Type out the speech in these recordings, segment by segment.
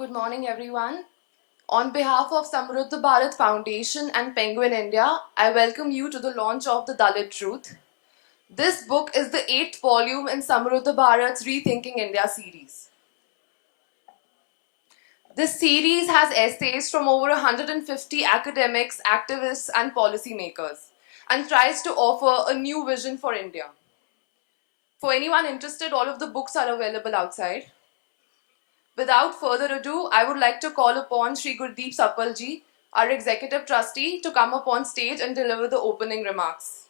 Good morning, everyone. On behalf of Samruddha Bharat Foundation and Penguin India, I welcome you to the launch of The Dalit Truth. This book is the 8th volume in Samruddha Bharat's Rethinking India series. This series has essays from over 150 academics, activists, and policymakers and tries to offer a new vision for India. For anyone interested, all of the books are available outside. Without further ado, I would like to call upon Sri Gurdeep Sapalji, our executive trustee, to come up on stage and deliver the opening remarks.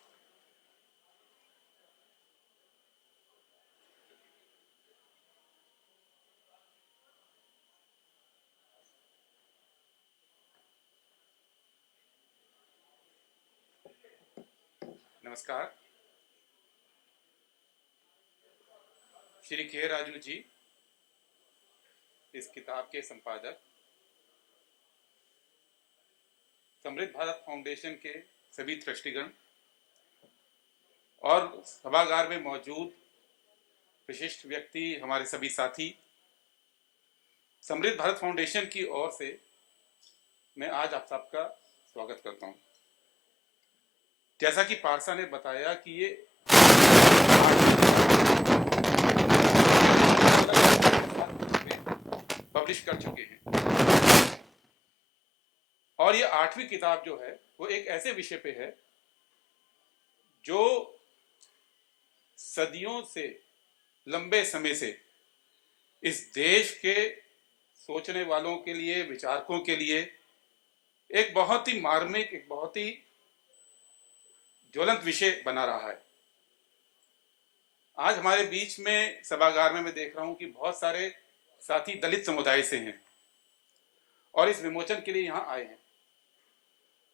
नमस्कार। श्री के राजू जी इस किताब के संपादक, समृद्ध Bharat foundation के सभी ट्रस्टीगण और सभागार में मौजूद विशिष्ट व्यक्ति, हमारे सभी साथी, समृद्ध भारत फाउंडेशन की ओर से मैं आज आप सबका स्वागत करता हूं। जैसा कि पारसा ने बताया कि ये पब्लिश कर चुके हैं और ये 8वीं किताब जो है वो एक ऐसे विषय पे है जो सदियों से, लंबे समय से इस देश के सोचने वालों के लिए, विचारकों के लिए एक बहुत ही मार्मिक, एक बहुत ही ज्वलंत विषय बना रहा है। आज हमारे बीच में सभागार में मैं देख रहा हूं कि बहुत सारे साथी दलित समुदाय से हैं और इस विमोचन के लिए यहां आए हैं।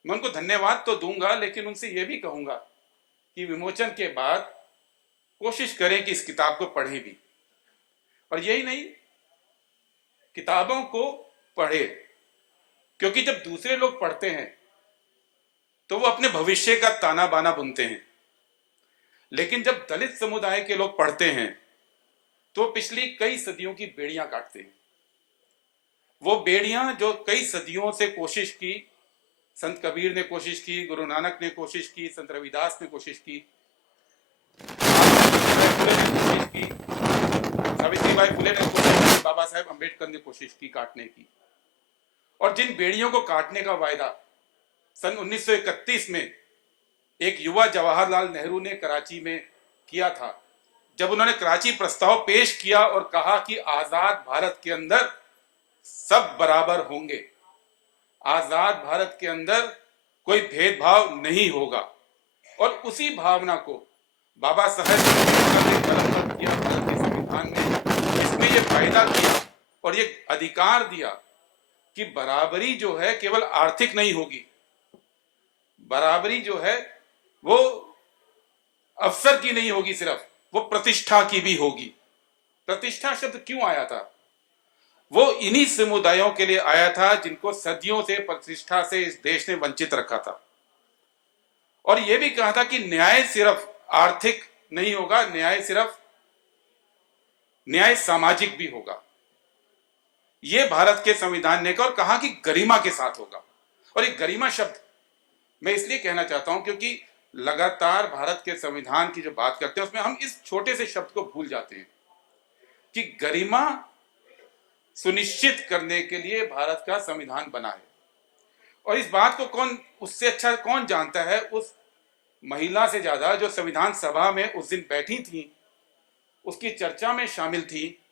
मैं उनको धन्यवाद तो दूंगा, लेकिन उनसे यह भी कहूंगा कि विमोचन के बाद कोशिश करें कि इस किताब को पढ़ें भी, और यही नहीं, किताबों को पढ़े, क्योंकि जब दूसरे लोग पढ़ते हैं तो वो अपने भविष्य का ताना बाना बुनते हैं, लेकिन जब दलित समुदाय के लोग पढ़ते हैं तो पिछली कई सदियों की बेड़ियां काटते हैं। वो बेड़ियां जो कई सदियों से कोशिश की, संत कबीर ने कोशिश की, गुरु नानक ने कोशिश की, संत रविदास ने कोशिश की, सावित्रीबाई फुले ने कोशिश की, बाबा साहेब अंबेडकर ने कोशिश की काटने की। और जिन बेड़ियों को काटने का वायदा सन 1931 में एक युवा जवाहरलाल नेहरू ने कराची में किया था, जब उन्होंने कराची प्रस्ताव पेश किया और कहा कि आजाद भारत के अंदर सब बराबर होंगे, आजाद भारत के अंदर कोई भेदभाव नहीं होगा, और उसी भावना को बाबा साहेब ने कलमबंद किया भारत के संविधान में, इसमें यह फायदा किया और ये अधिकार दिया कि बराबरी जो है केवल आर्थिक नहीं होगी, बराबरी जो है वो अवसर की नहीं होगी, सिर्फ वो प्रतिष्ठा की भी होगी। प्रतिष्ठा शब्द क्यों आया था? वो इन्हीं समुदायों के लिए आया था जिनको सदियों से प्रतिष्ठा से इस देश ने वंचित रखा था। और यह भी कहा था कि न्याय सिर्फ आर्थिक नहीं होगा, न्याय सामाजिक भी होगा। यह भारत के संविधान ने कहा, और कहा कि गरिमा के साथ होगा। और ये गरिमा शब्द मैं इसलिए कहना चाहता हूं क्योंकि लगातार भारत के संविधान की जो बात करते हैं उसमें हम इस छोटे से शब्द को भूल जाते हैं कि गरिमा सुनिश्चित करने के लिए भारत का संविधान बना है। और इस बात को उससे अच्छा कौन जानता है उस महिला से ज्यादा जो संविधान सभा में उस दिन बैठी थी, उसकी चर्चा में शामिल थी,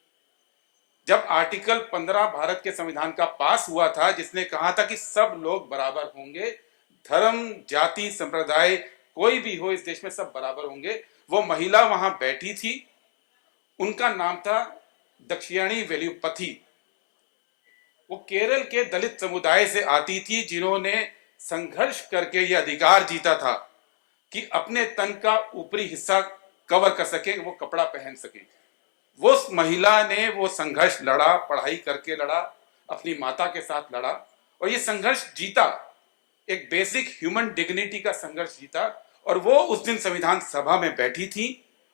जब आर्टिकल 15 भारत के संविधान का पास हुआ था, जिसने कहा था कि सब लोग बराबर होंगे, धर्म, जाति, संप्रदाय कोई भी हो इस देश में सब बराबर होंगे। वो महिला वहां बैठी थी, उनका नाम था दक्षिणी वेलुपति। वो केरल के दलित समुदाय से आती थी, जिन्होंने संघर्ष करके ये अधिकार जीता था कि अपने तन का ऊपरी हिस्सा कवर कर सके, वो कपड़ा पहन सके। वो महिला ने वो संघर्ष लड़ा, पढ़ाई करके लड़ा, अपनी माता के साथ लड़ा और ये संघर्ष जीता, एक बेसिक ह्यूमन डिग्निटी का संघर्ष जीता। और वो उस दिन संविधान सभा में बैठी थी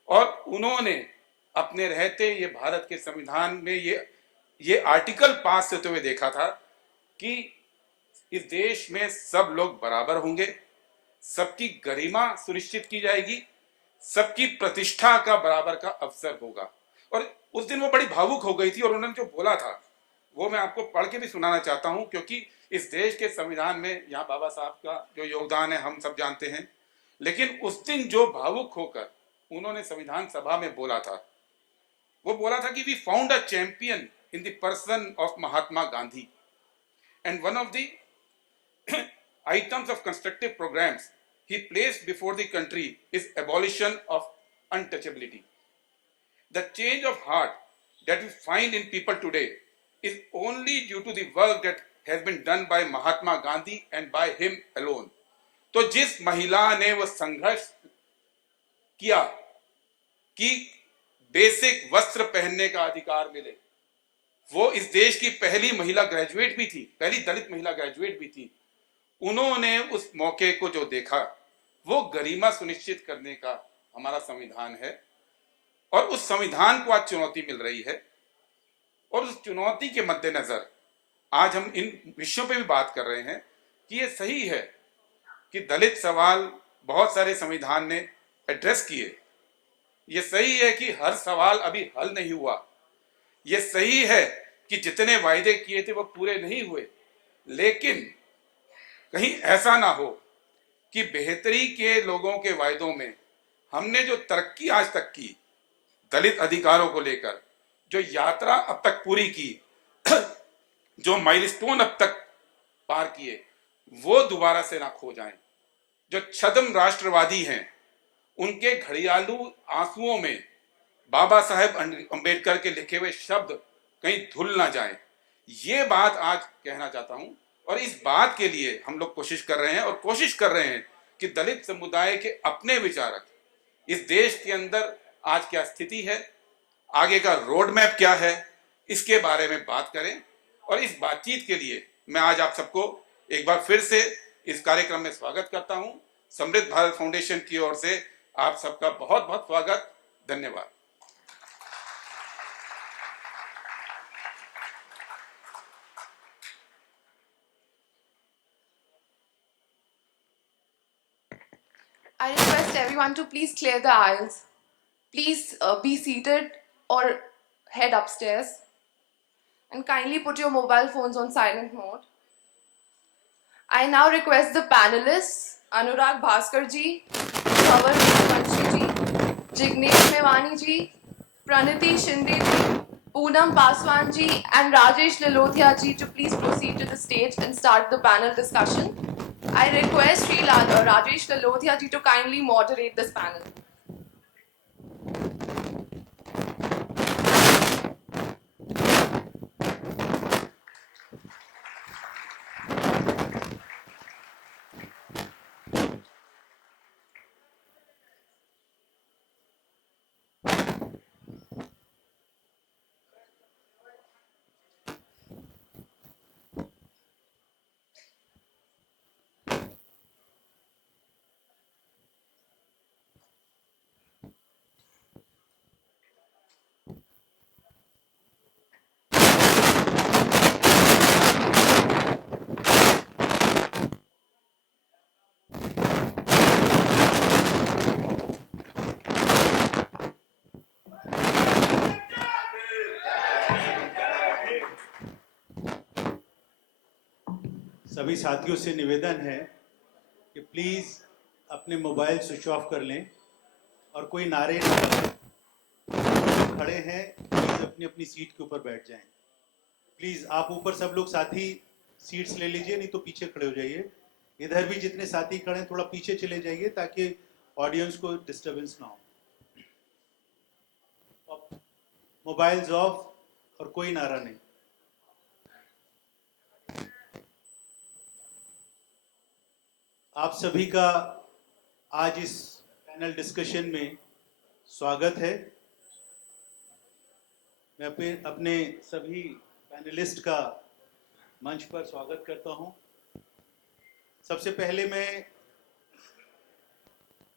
और उन्होंने अपने रहते ये भारत के संविधान में ये ये आर्टिकल पास होते हुए देखा था कि इस देश में सब लोग बराबर होंगे, सबकी गरिमा सुनिश्चित की जाएगी, सबकी प्रतिष्ठा का बराबर का अवसर होगा। और उस दिन वो बड़ी भावुक हो गई थी और उन्होंने जो बोला था वो मैं आपको पढ़ के भी सुनाना चाहता हूं, क्योंकि इस देश के संविधान में यहाँ बाबा साहब का जो योगदान है हम सब जानते हैं। लेकिन उस दिन जो भावुक होकर उन्होंने संविधान सभा में बोला था, वो बोला था कि we found a champion in the person of Mahatma Gandhi and one of the items of constructive programs he placed before the country is abolition of untouchability. The change of heart that we find in people today is only due to the work that has been done by Mahatma Gandhi and by him alone. तो जिस महिला ने वो संघर्ष किया कि basic वस्त्र पहनने का अधिकार मिले, वो इस देश की पहली महिला ग्रेजुएट भी थी, पहली दलित महिला ग्रेजुएट भी थी। उन्होंने उस मौके को जो देखा वो गरिमा सुनिश्चित करने का हमारा संविधान है और उस संविधान को आज चुनौती मिल रही है। और उस चुनौती के मद्देनजर आज हम इन विषयों पे भी बात कर रहे हैं कि ये सही है कि दलित सवाल बहुत सारे संविधान ने एड्रेस किए, ये सही है कि हर सवाल अभी हल नहीं हुआ, ये सही है कि जितने वायदे किए थे वो पूरे नहीं हुए, लेकिन कहीं ऐसा ना हो कि बेहतरी के लोगों के वायदों में हमने जो तरक्की आज तक की दलित अधिकारों को लेकर, जो यात्रा अब तक पूरी की, जो माइलस्टोन अब तक पार किए, वो दोबारा से ना खो जाएं। जो छद्म राष्ट्रवादी हैं उनके घड़ियालू आंसुओं में बाबा साहेब अंबेडकर के लिखे हुए शब्द कहीं धुल ना जाएं, ये बात आज कहना चाहता हूं। और इस बात के लिए हम लोग कोशिश कर रहे हैं और कोशिश कर रहे हैं कि दलित समुदाय के अपने विचारक इस देश के अंदर आज क्या स्थिति है, आगे का रोड मैप क्या है, इसके बारे में बात करें। और इस बातचीत के लिए मैं आज आप सबको एक बार फिर से इस कार्यक्रम में स्वागत करता हूं। समृद्ध भारत फाउंडेशन की ओर से आप सबका बहुत बहुत स्वागत, धन्यवाद। I request everyone to please clear the aisles. Please be seated or head upstairs. And kindly put your mobile phones on silent mode. I now request the panelists, Anurag Bhaskar ji, Dhawan Vanshi ji, Jignesh Mewani ji, Praniti Shinde ji, Poonam Paswan ji and Rajesh Lilothia ji to please proceed to the stage and start the panel discussion. I request Sri Rajesh Lilothia ji to kindly moderate this panel. सभी साथियों से निवेदन है कि please अपने mobile switch off कर लें और कोई नारे न लगाएं। खड़े हैं प्लीज़ अपनी अपनी सीट के ऊपर बैठ जाएं। प्लीज़ आप ऊपर सब लोग साथी सीट्स ले लीजिए, नहीं तो पीछे खड़े हो जाइए। इधर भी जितने साथी खड़े हैं थोड़ा पीछे चले जाइए ताकि ऑडियंस को डिस्टर्बेंस ना हो। मोबाइल्स ऑफ और कोई नारा नहीं। आप सभी का आज इस पैनल डिस्कशन में स्वागत है। मैं अपने सभी पैनलिस्ट का मंच पर स्वागत करता हूं। सबसे पहले मैं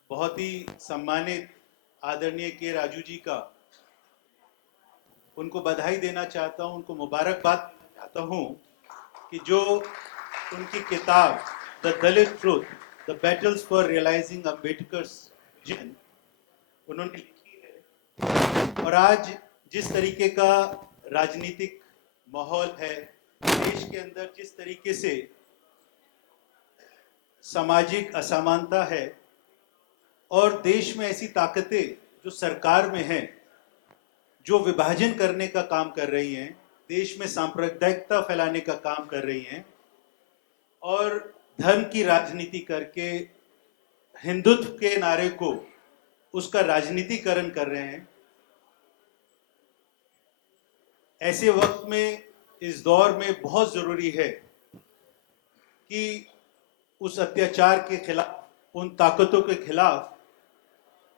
बहुत ही सम्मानित आदरणीय के राजू जी का उनको बधाई देना चाहता हूँ, उनको मुबारकबाद देना चाहता हूँ कि जो उनकी किताब the Dalit truth, the battles for realising Ambedkar's vision उन्होंने लिखी है। और आज जिस तरीके का राजनीतिक माहौल है देश के अंदर, जिस तरीके से सामाजिक असमानता है और देश में ऐसी ताकतें जो सरकार में हैं जो विभाजन करने का काम कर रही हैं, देश में सांप्रदायिकता फैलाने का काम कर रही हैं और धर्म की राजनीति करके हिंदुत्व के नारे को उसका राजनीतिकरण कर रहे हैं। ऐसे वक्त में, इस दौर में बहुत जरूरी है कि उस अत्याचार के खिलाफ, उन ताकतों के खिलाफ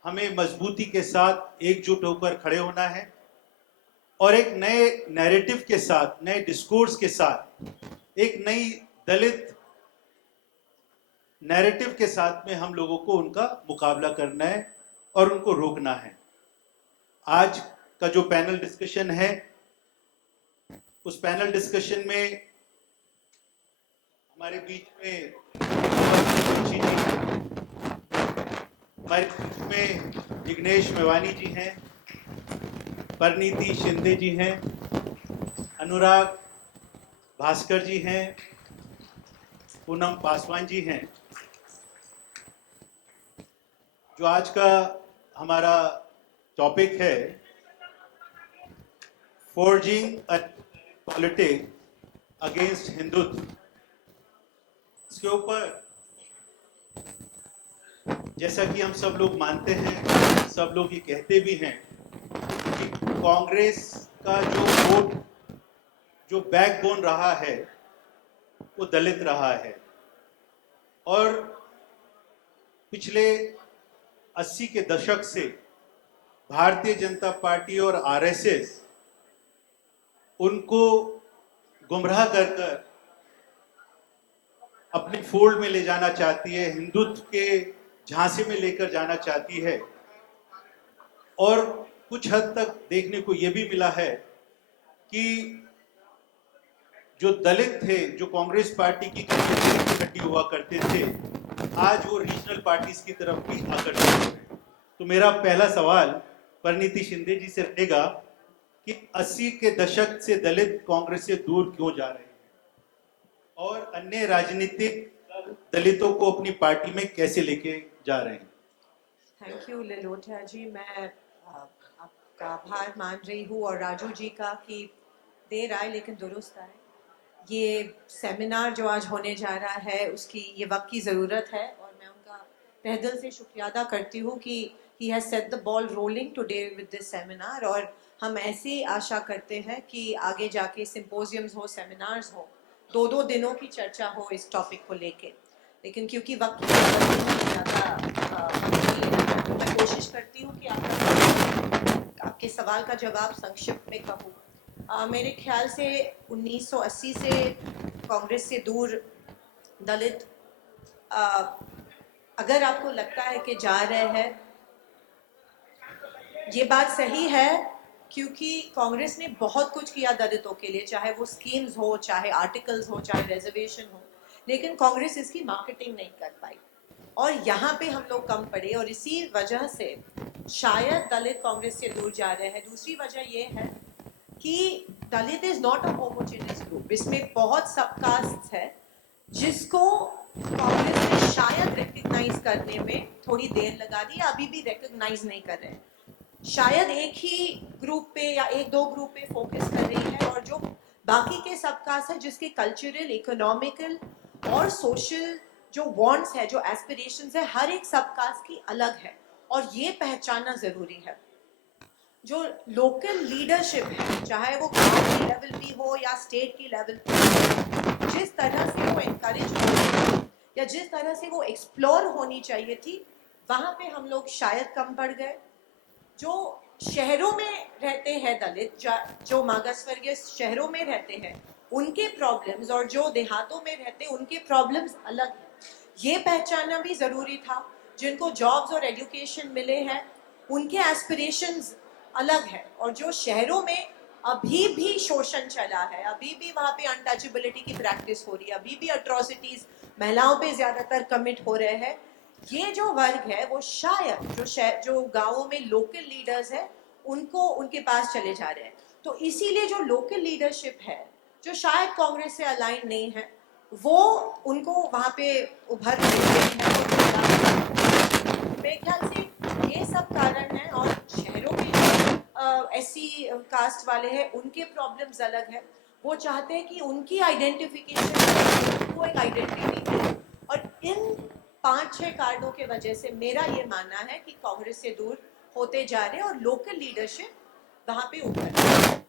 हमें मजबूती के साथ एकजुट होकर खड़े होना है और एक नए नैरेटिव के साथ, नए डिस्कोर्स के साथ, एक नई दलित नैरेटिव के साथ में हम लोगों को उनका मुकाबला करना है और उनको रोकना है। आज का जो पैनल डिस्कशन है, उस पैनल डिस्कशन में हमारे बीच में हमारे बीच में जिग्नेश मेवानी जी हैं, परिणीति शिंदे जी हैं, अनुराग भास्कर जी हैं, पूनम पासवान जी हैं। जो आज का हमारा टॉपिक है, फोर्जिंग अ पॉलिटिक्स अगेंस्ट हिंदुत्व, इसके ऊपर जैसा कि हम सब लोग मानते हैं, सब लोग ये कहते भी हैं कि कांग्रेस का जो वोट, जो बैकबोन रहा है वो दलित रहा है और पिछले 80 के दशक से भारतीय जनता पार्टी और आरएसएस उनको गुमराह कर कर अपने फोल्ड में ले जाना चाहती है, हिंदुत्व के झांसे में लेकर जाना चाहती है। और कुछ हद तक देखने को यह भी मिला है कि जो दलित थे, जो कांग्रेस पार्टी की हड्डी हुआ करते थे, आज वो रीजनल पार्टीज की तरफ भी आकर्षित हो रहे हैं। तो मेरा पहला सवाल परिणीति शिंदे जी से रहेगा कि 80 के दशक से दलित कांग्रेस से दूर क्यों जा रहे हैं और अन्य राजनीतिक दलितों को अपनी पार्टी में कैसे लेके जा रहे हैं। थैंक यू लिलोटिया जी। मैं आपका आभार मान रही हूँ और राजू जी का कि देर आए लेकिन दुरुस्त आए। ये सेमिनार जो आज होने जा रहा है उसकी ये वक्त की ज़रूरत है और मैं उनका तहे दिल से शुक्रिया अदा करती हूँ कि he has set the ball rolling today with this seminar. और हम ऐसी आशा करते हैं कि आगे जाके सिम्पोजियम्स हो, सेमिनार्स हो, 2-2 दिनों की चर्चा हो इस टॉपिक को लेके। लेकिन क्योंकि वक्त की ज़्यादा मैं कोशिश करती हूँ कि आपके सवाल का जवाब संक्षिप्त में कहूँ। मेरे ख्याल से 1980 से कांग्रेस से दूर दलित अगर आपको लगता है कि जा रहे हैं, ये बात सही है क्योंकि कांग्रेस ने बहुत कुछ किया दलितों के लिए, चाहे वो स्कीम्स हो, चाहे आर्टिकल्स हो, चाहे रिजर्वेशन हो, लेकिन कांग्रेस इसकी मार्केटिंग नहीं कर पाई और यहाँ पे हम लोग कम पड़े और इसी वजह से शायद दलित कांग्रेस से दूर जा रहे हैं। दूसरी वजह ये है कि Dalit is not a homogeneous group, इसमें बहुत सबकास्ट है जिसको कांग्रेस ने शायद रिकग्नाइज करने में थोड़ी देर लगा दी, अभी भी रिकग्नाइज नहीं कर रहे हैं। शायद एक ही ग्रुप पे या 1-2 ग्रुप पे फोकस कर रही है और जो बाकी के सबकास्ट है जिसके कल्चरल, इकोनॉमिकल और सोशल जो वांट्स है, जो एस्पिरेशंस है, हर एक सबकास्ट की अलग है और ये पहचानना जरूरी है। जो लोकल लीडरशिप है, चाहे वो गांव की लेवल भी हो या स्टेट की लेवल पे, जिस तरह से वो इनकरेज हो या जिस तरह से वो एक्सप्लोर होनी चाहिए थी, वहाँ पे हम लोग शायद कम पड़ गए। जो शहरों में रहते हैं दलित, जो मागासवर्गीय शहरों में रहते हैं, उनके प्रॉब्लम्स और जो देहातों में रहते हैं उनके प्रॉब्लम्स अलग हैं। ये पहचानना भी ज़रूरी था। जिनको जॉब्स और एजुकेशन मिले हैं उनके एस्पिरेशंस अलग है और जो शहरों में अभी भी शोषण चला है, अभी भी वहाँ पे अनटचेबिलिटी की प्रैक्टिस हो रही है, अभी भी अट्रॉसिटीज महिलाओं पे ज्यादातर कमिट हो रहे हैं। ये जो वर्ग है वो शायद जो गांवों में लोकल लीडर्स है उनको उनके पास चले जा रहे हैं। तो इसीलिए जो लोकल लीडरशिप है जो शायद कांग्रेस से अलाइन नहीं है वो उनको वहाँ पे उभर के रही है। मेरे ख्याल से ये सब कारण है। और शहरों में जो एससी कास्ट वाले हैं उनके प्रॉब्लम्स अलग है। वो चाहते हैं कि उनकी आइडेंटिफिकेशन वो एक आइडेंटिटी है। और इन 5-6 कारणों के वजह से मेरा ये मानना है कि कांग्रेस से दूर होते जा रहे हैं और लोकल लीडरशिप वहाँ पे उभर रही है।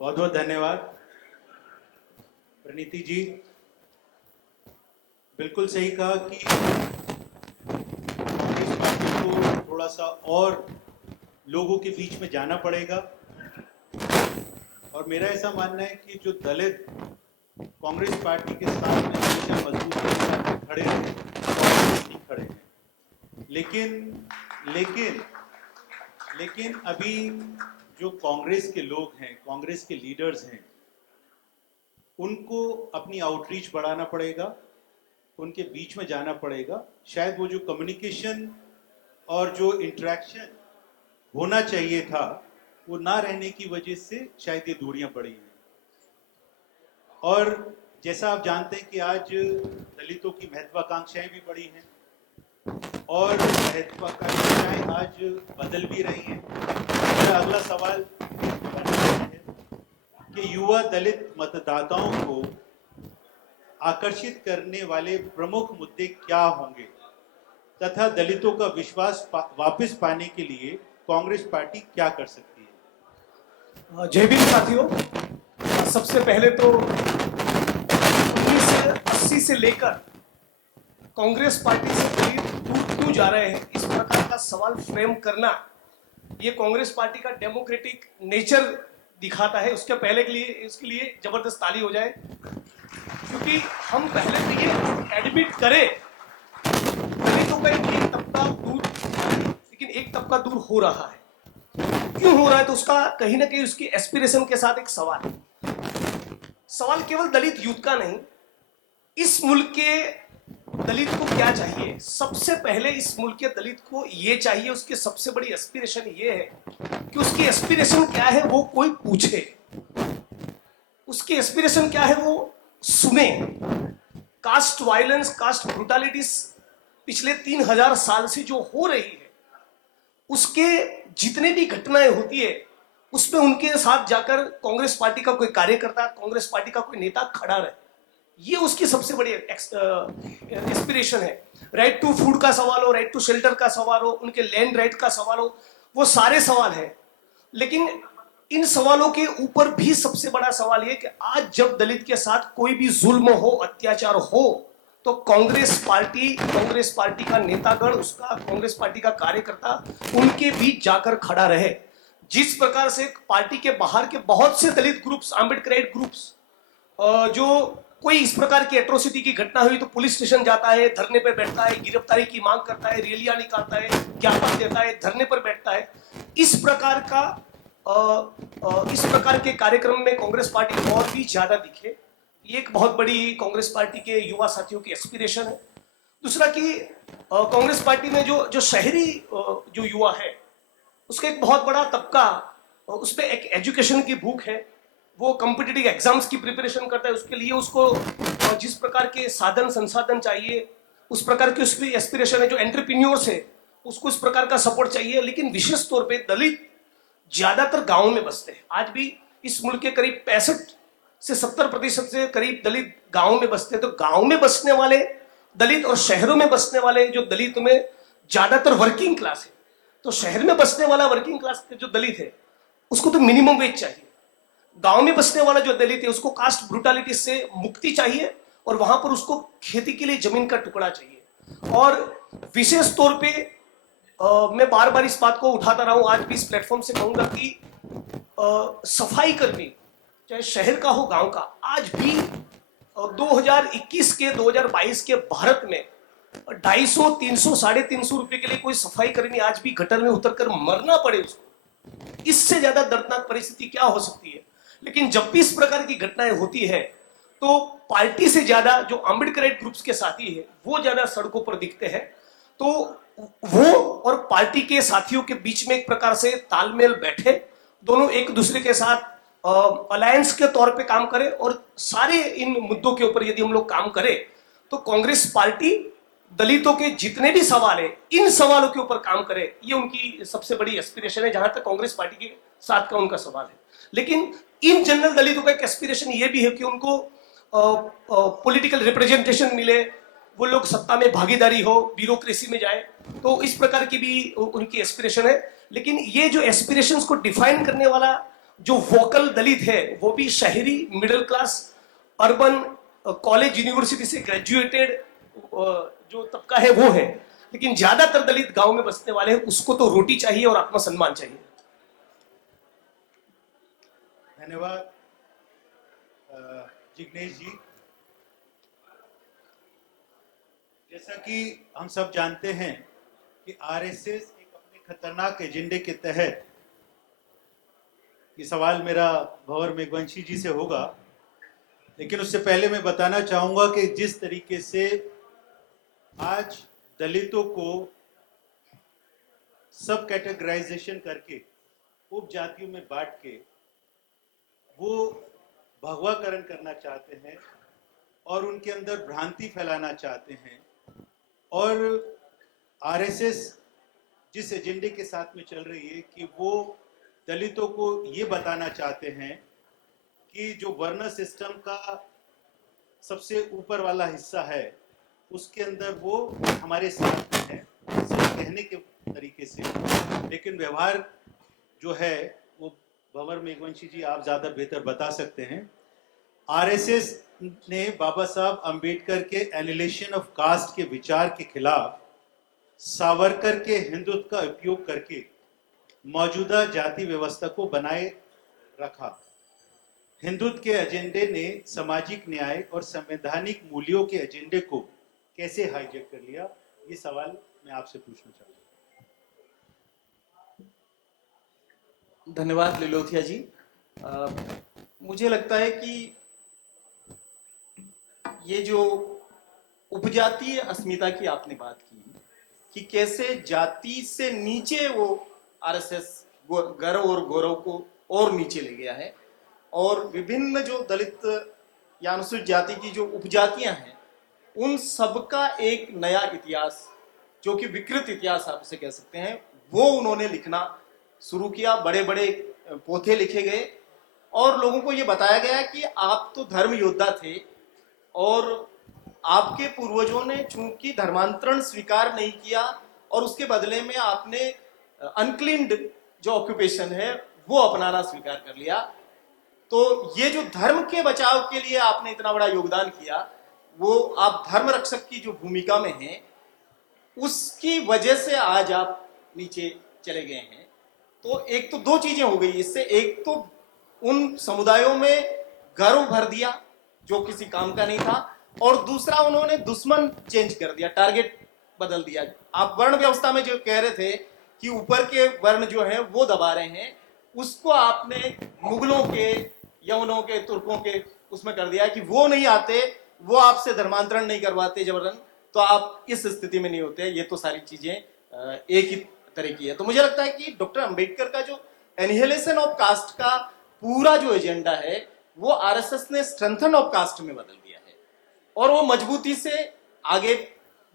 बहुत बहुत धन्यवाद प्रणीति जी। बिल्कुल सही कहा कि कांग्रेस पार्टी को थोड़ा सा और लोगों के बीच में जाना पड़ेगा। और मेरा ऐसा मानना है कि जो दलित कांग्रेस पार्टी के साथ में हमेशा मजबूती के साथ खड़े हैं, कांग्रेस नहीं खड़े हैं। लेकिन अभी जो कांग्रेस के लोग हैं, कांग्रेस के लीडर्स हैं, उनको अपनी आउटरीच बढ़ाना पड़ेगा, उनके बीच में जाना पड़ेगा। शायद वो जो कम्युनिकेशन और जो इंटरेक्शन होना चाहिए था वो ना रहने की वजह से शायद ये दूरियां बढ़ी हैं। और जैसा आप जानते हैं कि आज दलितों की महत्वाकांक्षाएं भी बढ़ी हैं और महत्वाकांक्षाएं आज बदल भी रही हैं। मेरा अगला सवाल है कि युवा दलित मतदाताओं को आकर्षित करने वाले प्रमुख मुद्दे क्या होंगे तथा दलितों का विश्वास वापस पाने के लिए कांग्रेस पार्टी क्या कर सकती है? जय भीम साथियों। सबसे पहले तो 1980 से लेकर कांग्रेस पार्टी से दूर क्यों जा रहे हैं, इस प्रकार का सवाल फ्रेम करना ये कांग्रेस पार्टी का डेमोक्रेटिक नेचर दिखाता है। उसके पहले के लिए इसके लिए जबरदस्त ताली हो जाए, क्योंकि हम पहले तो ये एडमिट करें दलितों का एक तबका दूर, लेकिन एक तबका दूर हो रहा है। क्यों हो रहा है तो उसका कहीं ना कहीं उसकी एस्पिरेशन के साथ एक सवाल केवल दलित यूथ का नहीं, इस मुल्क के दलित को क्या चाहिए। सबसे पहले इस मुल्क के दलित को ये चाहिए, उसकी सबसे बड़ी एस्पिरेशन ये है कि उसकी एस्पिरेशन क्या है वो कोई पूछे, उसकी एस्पिरेशन क्या है वो सुने। कास्ट वायलेंस, कास्ट ब्रूटलिटीज पिछले 3000 साल से जो हो रही है, उसके जितने भी घटनाएं होती है उसमें उनके साथ जाकर कांग्रेस पार्टी का कोई कार्यकर्ता, कांग्रेस पार्टी का कोई नेता खड़ा रहे, ये उसकी सबसे बड़ी एस्पिरेशन है। राइट टू फूड का सवाल हो, राइट टू शेल्टर का सवाल हो, उनके लैंड राइट का सवाल हो, वो सारे सवाल है। लेकिन इन सवालों के ऊपर भी सबसे बड़ा सवाल ये कि आज जब दलित के साथ कोई भी जुल्म हो, अत्याचार हो, तो कांग्रेस पार्टी का नेतागण, उसका कांग्रेस पार्टी का कार्यकर्ता उनके बीच जाकर खड़ा रहे। जिस प्रकार से पार्टी के बाहर के बहुत से दलित ग्रुप्स, आम्बेडकराइट ग्रुप्स, जो कोई इस प्रकार की एट्रोसिटी की घटना हुई तो पुलिस स्टेशन जाता है, धरने पर बैठता है, गिरफ्तारी की मांग करता है, रैलियां निकालता है, ज्ञापन देता है, धरने पर बैठता है। इस प्रकार के कार्यक्रम में कांग्रेस पार्टी और भी ज्यादा दिखे, ये एक बहुत बड़ी कांग्रेस पार्टी के युवा साथियों की एस्पिरेशन है। दूसरा कि कांग्रेस पार्टी में जो शहरी जो युवा है उसका एक बहुत बड़ा तबका, उस पर एक एजुकेशन की भूख है, वो कॉम्पिटिटिव एग्जाम्स की प्रिपरेशन करता है, उसके लिए उसको जिस प्रकार के साधन संसाधन चाहिए उस प्रकार की उसकी एस्पिरेशन है। जो एंटरप्रेन्योर्स है उसको इस प्रकार का सपोर्ट चाहिए। लेकिन विशेष तौर पे दलित ज्यादातर गाँव में बसते हैं। आज भी इस मुल्क के करीब 65 से 70% से करीब दलित गाँव में बसते हैं। तो गाँव में बसने वाले दलित और शहरों में बसने वाले जो दलित में ज्यादातर वर्किंग क्लास है, तो शहर में बसने वाला वर्किंग क्लास के जो दलित है उसको तो मिनिमम वेज चाहिए। गांव में बसने वाला जो दलित है उसको कास्ट ब्रूटलिटी से मुक्ति चाहिए और वहां पर उसको खेती के लिए जमीन का टुकड़ा चाहिए। और विशेष तौर पे मैं बार बार इस बात को उठाता रहा हूं, आज भी इस प्लेटफॉर्म से कहूंगा कि सफाई कर्मी चाहे शहर का हो गांव का, आज भी 2021 के 2022 के भारत में 250, 300, 350 रुपए के लिए कोई सफाई कर्मी आज भी गटर में उतरकर मरना पड़े उसको, इससे ज्यादा दर्दनाक परिस्थिति क्या हो सकती है। लेकिन जब भी इस प्रकार की घटनाएं होती है तो पार्टी से ज्यादा जो अम्बेडकराइट ग्रुप्स के साथी है वो ज्यादा सड़कों पर दिखते हैं। तो वो और पार्टी के साथियों के बीच में एक प्रकार से तालमेल बैठे, दोनों एक दूसरे के साथ अलायंस के तौर पे काम करें और सारे इन मुद्दों के ऊपर यदि हम लोग काम करें तो कांग्रेस पार्टी दलितों के जितने भी सवाल है इन सवालों के ऊपर काम करे, ये उनकी सबसे बड़ी एस्पिरेशन है जहां तक कांग्रेस पार्टी के साथ का उनका सवाल है। लेकिन इन जनरल दलितों का एक एस्पिरेशन ये भी है कि उनको पॉलिटिकल रिप्रेजेंटेशन मिले, वो लोग सत्ता में भागीदारी हो, ब्यूरोक्रेसी में जाए, तो इस प्रकार की भी उनकी एस्पिरेशन है। लेकिन ये जो एस्पिरेशंस को डिफाइन करने वाला जो वोकल दलित है वो भी शहरी, middle class, urban, college university से ग्रेजुएटेड जो तबका है वो है। लेकिन ज्यादातर दलित गांव में बसने वाले हैं, उसको तो रोटी चाहिए और आत्मसम्मान चाहिए। धन्यवाद जिग्नेश जी। जैसा कि हम सब जानते हैं कि आरएसएस एक अपने खतरनाक एजेंडे के तहत, ये सवाल मेरा भंवर मेघवंशी जी से होगा, लेकिन उससे पहले मैं बताना चाहूंगा कि जिस तरीके से आज दलितों को सब कैटेगराइजेशन करके उप जातियों में बांट के वो भगवाकरण करना चाहते हैं और उनके अंदर भ्रांति फैलाना चाहते हैं, और आरएसएस जिस एजेंडे के साथ में चल रही है कि वो दलितों को ये बताना चाहते हैं कि जो वर्ण सिस्टम का सबसे ऊपर वाला हिस्सा है उसके अंदर वो हमारे साथ में है, सिर्फ कहने के तरीके से, लेकिन व्यवहार जो है वो भंवर मेघवंशी जी आप ज़्यादा बेहतर बता सकते हैं। आरएसएस ने बाबा साहब अंबेडकर के एनिहिलेशन ऑफ कास्ट के विचार के खिलाफ सावरकर के हिंदुत्व का उपयोग करके मौजूदा जाति व्यवस्था को बनाए रखा। हिंदुत्व के एजेंडे ने सामाजिक न्याय और संवैधानिक मूल्यों के एजेंडे को कैसे हाईजैक कर लिया, ये सवाल मैं आपसे पूछना चाहूँगा। धन्यवाद लिलोथिया जी। मुझे लगता है कि ये जो उपजातीय अस्मिता की आपने बात की कि कैसे जाति से नीचे वो आरएसएस गर्व और गौरव को और नीचे ले गया है, और विभिन्न जो दलित या अनुसूचित जाति की जो उपजातियां हैं उन सबका एक नया इतिहास, जो कि विकृत इतिहास आप इसे कह सकते हैं, वो उन्होंने लिखना शुरू किया। बड़े बड़े पोथे लिखे गए और लोगों को ये बताया गया कि आप तो धर्म योद्धा थे और आपके पूर्वजों ने चूंकि धर्मांतरण स्वीकार नहीं किया और उसके बदले में आपने अनक्लीन्ड जो ऑक्यूपेशन है वो अपनाना स्वीकार कर लिया, तो ये जो धर्म के बचाव के लिए आपने इतना बड़ा योगदान किया, वो आप धर्म रक्षक की जो भूमिका में हैं उसकी वजह से आज आप नीचे चले गए हैं। तो एक तो दो चीजें हो गई इससे, एक तो उन समुदायों में गर्व भर दिया जो किसी काम का नहीं था, और दूसरा उन्होंने दुश्मन चेंज कर दिया, टारगेट बदल दिया। आप वर्ण व्यवस्था में जो कह रहे थे कि ऊपर के वर्ण जो हैं वो दबा रहे हैं, उसको आपने मुगलों के, यवनों के, तुर्कों के उसमें कर दिया कि वो नहीं आते, वो आपसे धर्मांतरण नहीं करवाते जबरन, तो आप इस स्थिति में नहीं होते। ये तो सारी चीजें एक ही तरह की है। तो मुझे लगता है कि डॉक्टर अंबेडकर का जो एनिहिलेशन ऑफ कास्ट का पूरा जो एजेंडा है वो आरएसएस ने स्ट्रेंथन ऑफ कास्ट में बदल दिया है, और वो मजबूती से आगे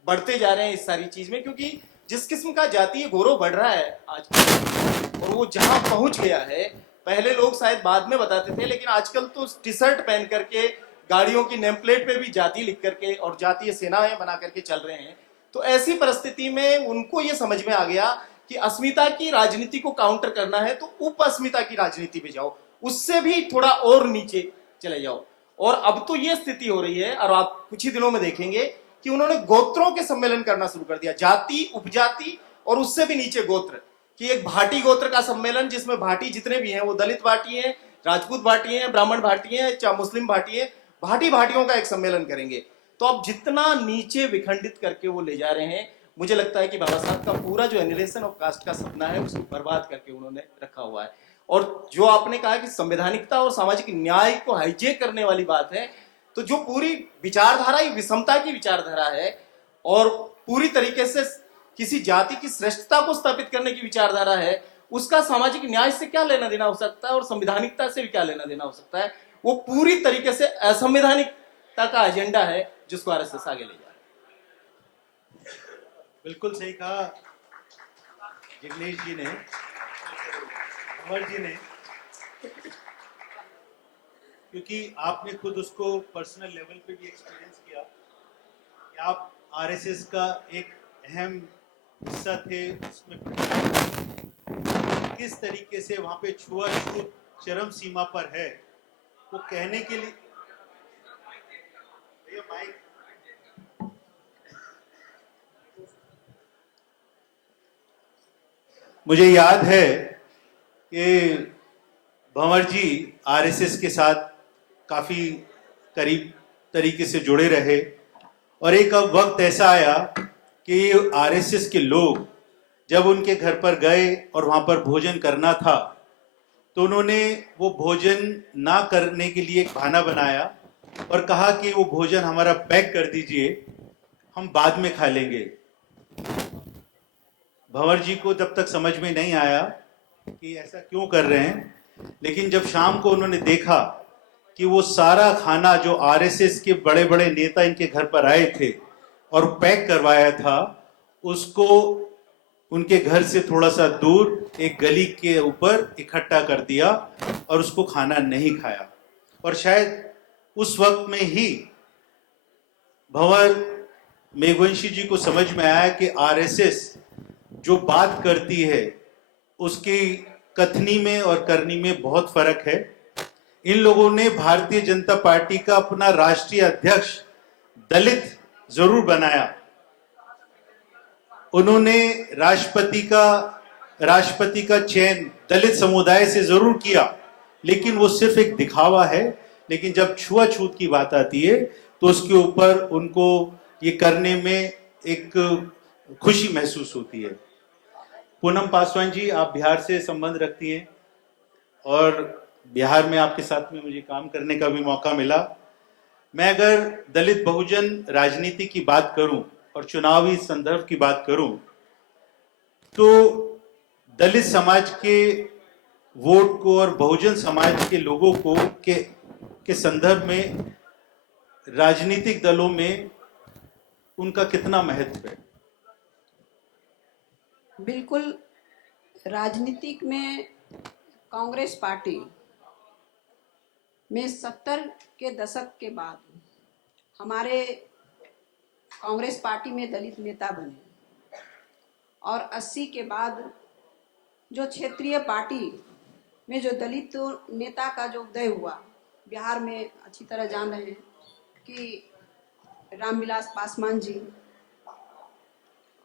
बढ़ते जा रहे हैं इस सारी चीज में, क्योंकि जिस किस्म का जातीय गौरव बढ़ रहा है आज और वो जहां पहुंच गया है, पहले लोग शायद बाद में बताते थे, लेकिन आजकल तो टी शर्ट पहन करके गाड़ियों की नेम प्लेट पे भी जाति लिख करके और जातीय सेनाएं बना करके चल रहे हैं। तो ऐसी परिस्थिति में उनको ये समझ में आ गया कि अस्मिता की राजनीति को काउंटर करना है तो उप अस्मिता की राजनीति पे जाओ, उससे भी थोड़ा और नीचे चले जाओ। और अब तो ये स्थिति हो रही है, और आप कुछ ही दिनों में देखेंगे कि उन्होंने गोत्रों के सम्मेलन करना शुरू कर दिया, जाति, उपजाति और उससे भी नीचे गोत्र, कि एक भाटी गोत्र का सम्मेलन जिसमें भाटी जितने भी हैं वो दलित भाटी हैं, राजपूत भाटी हैं, ब्राह्मण भाटी हैं, चाहे मुस्लिम भाटी है, भाटियों का एक सम्मेलन करेंगे। तो अब जितना नीचे विखंडित करके वो ले जा रहे हैं मुझे लगता है कि बाबा साहब का पूरा जो एनिलेशन ऑफ कास्ट का सपना है उसको बर्बाद करके उन्होंने रखा हुआ है। और जो आपने कहा कि संवैधानिकता और सामाजिक न्याय को हाईजेक करने वाली बात है, तो जो पूरी विचारधारा ही विषमता की विचारधारा है और पूरी तरीके से किसी जाति की श्रेष्ठता को स्थापित करने की विचारधारा है, उसका सामाजिक न्याय से क्या लेना देना हो सकता है और संवैधानिकता से भी क्या लेना देना हो सकता है। वो पूरी तरीके से असंवैधानिकता का एजेंडा है जिसको आरएसएस आगे ले जा रहा है। बिल्कुल सही कहा जिग्नेश जी ने, अमर जी ने, क्योंकि आपने खुद उसको पर्सनल लेवल पे भी एक्सपीरियंस किया कि आप आरएसएस का एक अहम हिस्सा थे। उसमें किस तरीके से वहां पे छुआछूत चरम सीमा पर है, वो कहने के लिए भैया माइक, मुझे याद है कि भंवर जी आरएसएस के साथ काफी करीब तरीके से जुड़े रहे और एक अब वक्त ऐसा आया कि आरएसएस के लोग जब उनके घर पर गए और वहां पर भोजन करना था तो उन्होंने वो भोजन ना करने के लिए एक बहाना बनाया और कहा कि वो भोजन हमारा पैक कर दीजिए, हम बाद में खा लेंगे। भंवर जी को तब तक समझ में नहीं आया कि ऐसा क्यों कर रहे हैं, लेकिन जब शाम को उन्होंने देखा कि वो सारा खाना जो आरएसएस के बड़े बड़े नेता इनके घर पर आए थे और पैक करवाया था, उसको उनके घर से थोड़ा सा दूर एक गली के ऊपर इकट्ठा कर दिया और उसको खाना नहीं खाया। और शायद उस वक्त में ही भंवर मेघवंशी जी को समझ में आया कि आरएसएस जो बात करती है उसकी कथनी में और करनी में बहुत फर्क है। इन लोगों ने भारतीय जनता पार्टी का अपना राष्ट्रीय अध्यक्ष दलित जरूर बनाया, उन्होंने राष्ट्रपति का चयन दलित समुदाय से जरूर किया, लेकिन वो सिर्फ एक दिखावा है। लेकिन जब छुआछूत की बात आती है तो उसके ऊपर उनको ये करने में एक खुशी महसूस होती है। पूनम पासवान जी, आप बिहार से संबंध रखती हैं और बिहार में आपके साथ में मुझे काम करने का भी मौका मिला। मैं अगर दलित बहुजन राजनीति की बात करूं और चुनावी संदर्भ की बात करूं तो दलित समाज के वोट को और बहुजन समाज के लोगों को के संदर्भ में राजनीतिक दलों में उनका कितना महत्व है? बिल्कुल, राजनीतिक में कांग्रेस पार्टी में 70 के दशक के बाद हमारे कांग्रेस पार्टी में दलित नेता बने और 80 के बाद जो क्षेत्रीय पार्टी में जो दलित नेता का जो उदय हुआ, बिहार में अच्छी तरह जान रहे हैं कि रामविलास पासवान जी,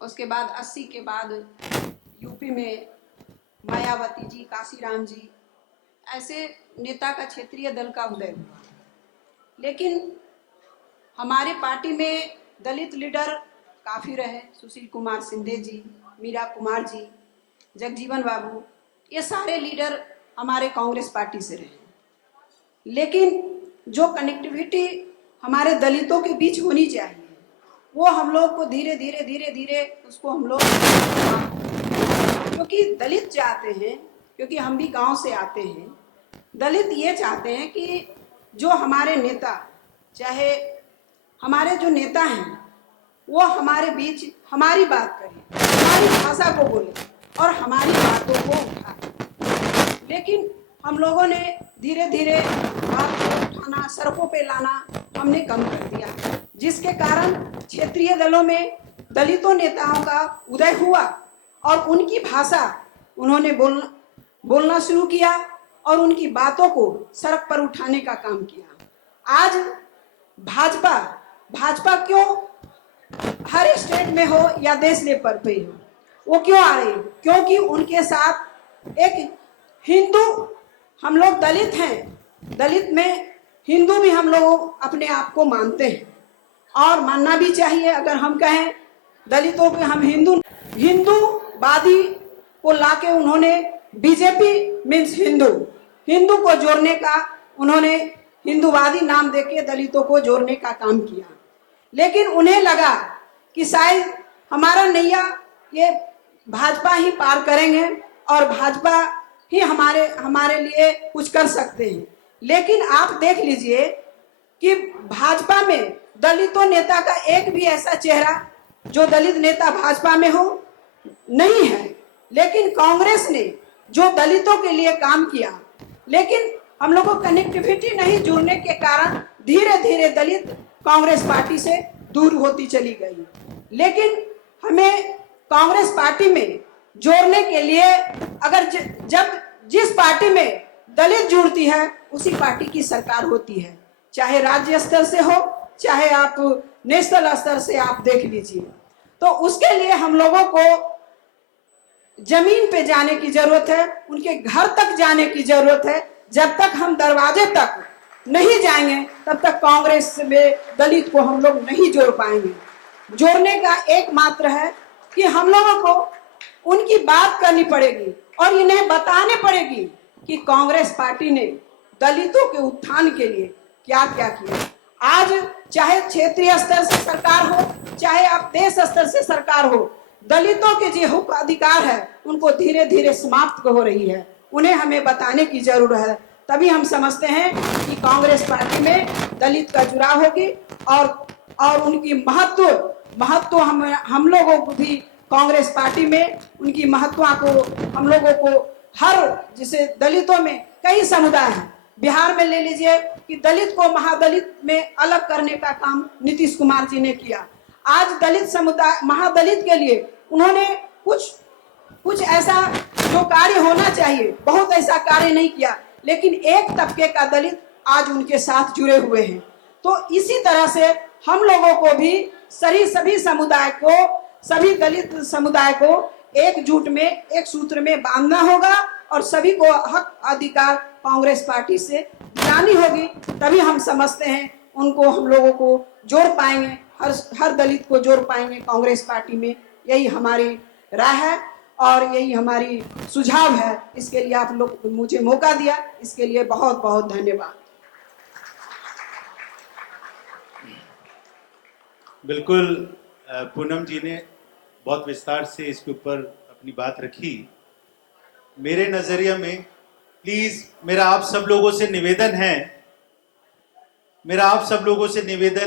उसके बाद 80 के बाद यूपी में मायावती जी, काशीराम जी, ऐसे नेता का क्षेत्रीय दल का उदय हुआ। लेकिन हमारे पार्टी में दलित लीडर काफ़ी रहे, सुशील कुमार सिंधे जी, मीरा कुमार जी, जगजीवन बाबू, ये सारे लीडर हमारे कांग्रेस पार्टी से रहे। लेकिन जो कनेक्टिविटी हमारे दलितों के बीच होनी चाहिए वो हम लोग को धीरे धीरे उसको हम लोग, क्योंकि दलित चाहते हैं, क्योंकि हम भी गांव से आते हैं, दलित ये चाहते हैं कि जो हमारे नेता, चाहे हमारे जो नेता हैं वो हमारे बीच हमारी बात करें, हमारी भाषा को बोले और हमारी बातों को उठाएं। लेकिन हम लोगों ने धीरे धीरे बात को उठाना, सड़कों पे लाना हमने कम कर दिया, जिसके कारण क्षेत्रीय दलों में दलितों नेताओं का उदय हुआ और उनकी भाषा उन्होंने बोलना शुरू किया और उनकी बातों को सड़क पर उठाने का काम किया। आज भाजपा क्यों हर स्टेट में हो या देश लेवल पे हो, वो क्यों आ रही? क्योंकि उनके साथ एक हिंदू, हम लोग दलित हैं, दलित में हिंदू भी हम लोग अपने आप को मानते हैं और मानना भी चाहिए। अगर हम कहें दलितों के हम हिंदूवादी को लाके उन्होंने बीजेपी मीन्स हिंदू को जोड़ने का उन्होंने हिंदूवादी नाम देके दलितों को जोड़ने का काम किया। लेकिन उन्हें लगा कि शायद हमारा नैया ये भाजपा ही पार करेंगे और भाजपा ही हमारे लिए कुछ कर सकते हैं। लेकिन आप देख लीजिए कि भाजपा में दलितों नेता का एक भी ऐसा चेहरा जो दलित नेता भाजपा में हो नहीं है। लेकिन कांग्रेस ने जो दलितों के लिए काम किया, लेकिन हम लोगों को कनेक्टिविटी नहीं जुड़ने के कारण धीरे धीरे दलित कांग्रेस पार्टी से दूर होती चली गई। लेकिन हमें कांग्रेस पार्टी में जोड़ने के लिए अगर जब जिस पार्टी में दलित जुड़ती है उसी पार्टी की सरकार होती है, चाहे राज्य स्तर से हो चाहे आप नेशनल स्तर से आप देख लीजिए। तो उसके लिए हम लोगों को जमीन पे जाने की जरूरत है, उनके घर तक जाने की जरूरत है। जब तक हम दरवाजे तक नहीं जाएंगे तब तक कांग्रेस में दलित को हम लोग नहीं जोड़ पाएंगे। जोड़ने का एकमात्र है कि हम लोगों को उनकी बात करनी पड़ेगी और इन्हें बताने पड़ेगी कि कांग्रेस पार्टी ने दलितों के उत्थान के लिए क्या क्या किया। आज चाहे क्षेत्रीय स्तर से सरकार हो चाहे आप देश स्तर से सरकार हो, दलितों के जो अधिकार है उनको धीरे धीरे समाप्त हो रही है। उन्हें हमें बताने की जरूरत है, तभी हम समझते हैं कि कांग्रेस पार्टी में दलित का जुड़ाव होगी और उनकी महत्व हम लोगों को भी कांग्रेस पार्टी में उनकी महत्व को हम लोगों को जैसे दलितों में कई समुदाय हैं। बिहार में ले लीजिए कि दलित को महादलित में अलग करने का काम नीतीश कुमार जी ने किया। आज दलित समुदाय महादलित के लिए उन्होंने कुछ ऐसा जो कार्य होना चाहिए बहुत ऐसा कार्य नहीं किया, लेकिन एक तबके का दलित आज उनके साथ जुड़े हुए हैं। तो इसी तरह से हम लोगों को भी सभी दलित समुदाय को एकजुट में एक सूत्र में बांधना होगा और सभी को हक अधिकार कांग्रेस पार्टी से दिलानी होगी। तभी हम समझते हैं उनको हम लोगों को जोड़ पाएंगे, हर दलित को जोड़ पाएंगे कांग्रेस पार्टी में। यही हमारी राय है और यही हमारी सुझाव है। इसके लिए आप लोग मुझे मौका दिया, इसके लिए बहुत बहुत धन्यवाद। बिल्कुल, पूनम जी ने बहुत विस्तार से इसके ऊपर अपनी बात रखी। मेरे नजरिए में प्लीज मेरा आप सब लोगों से निवेदन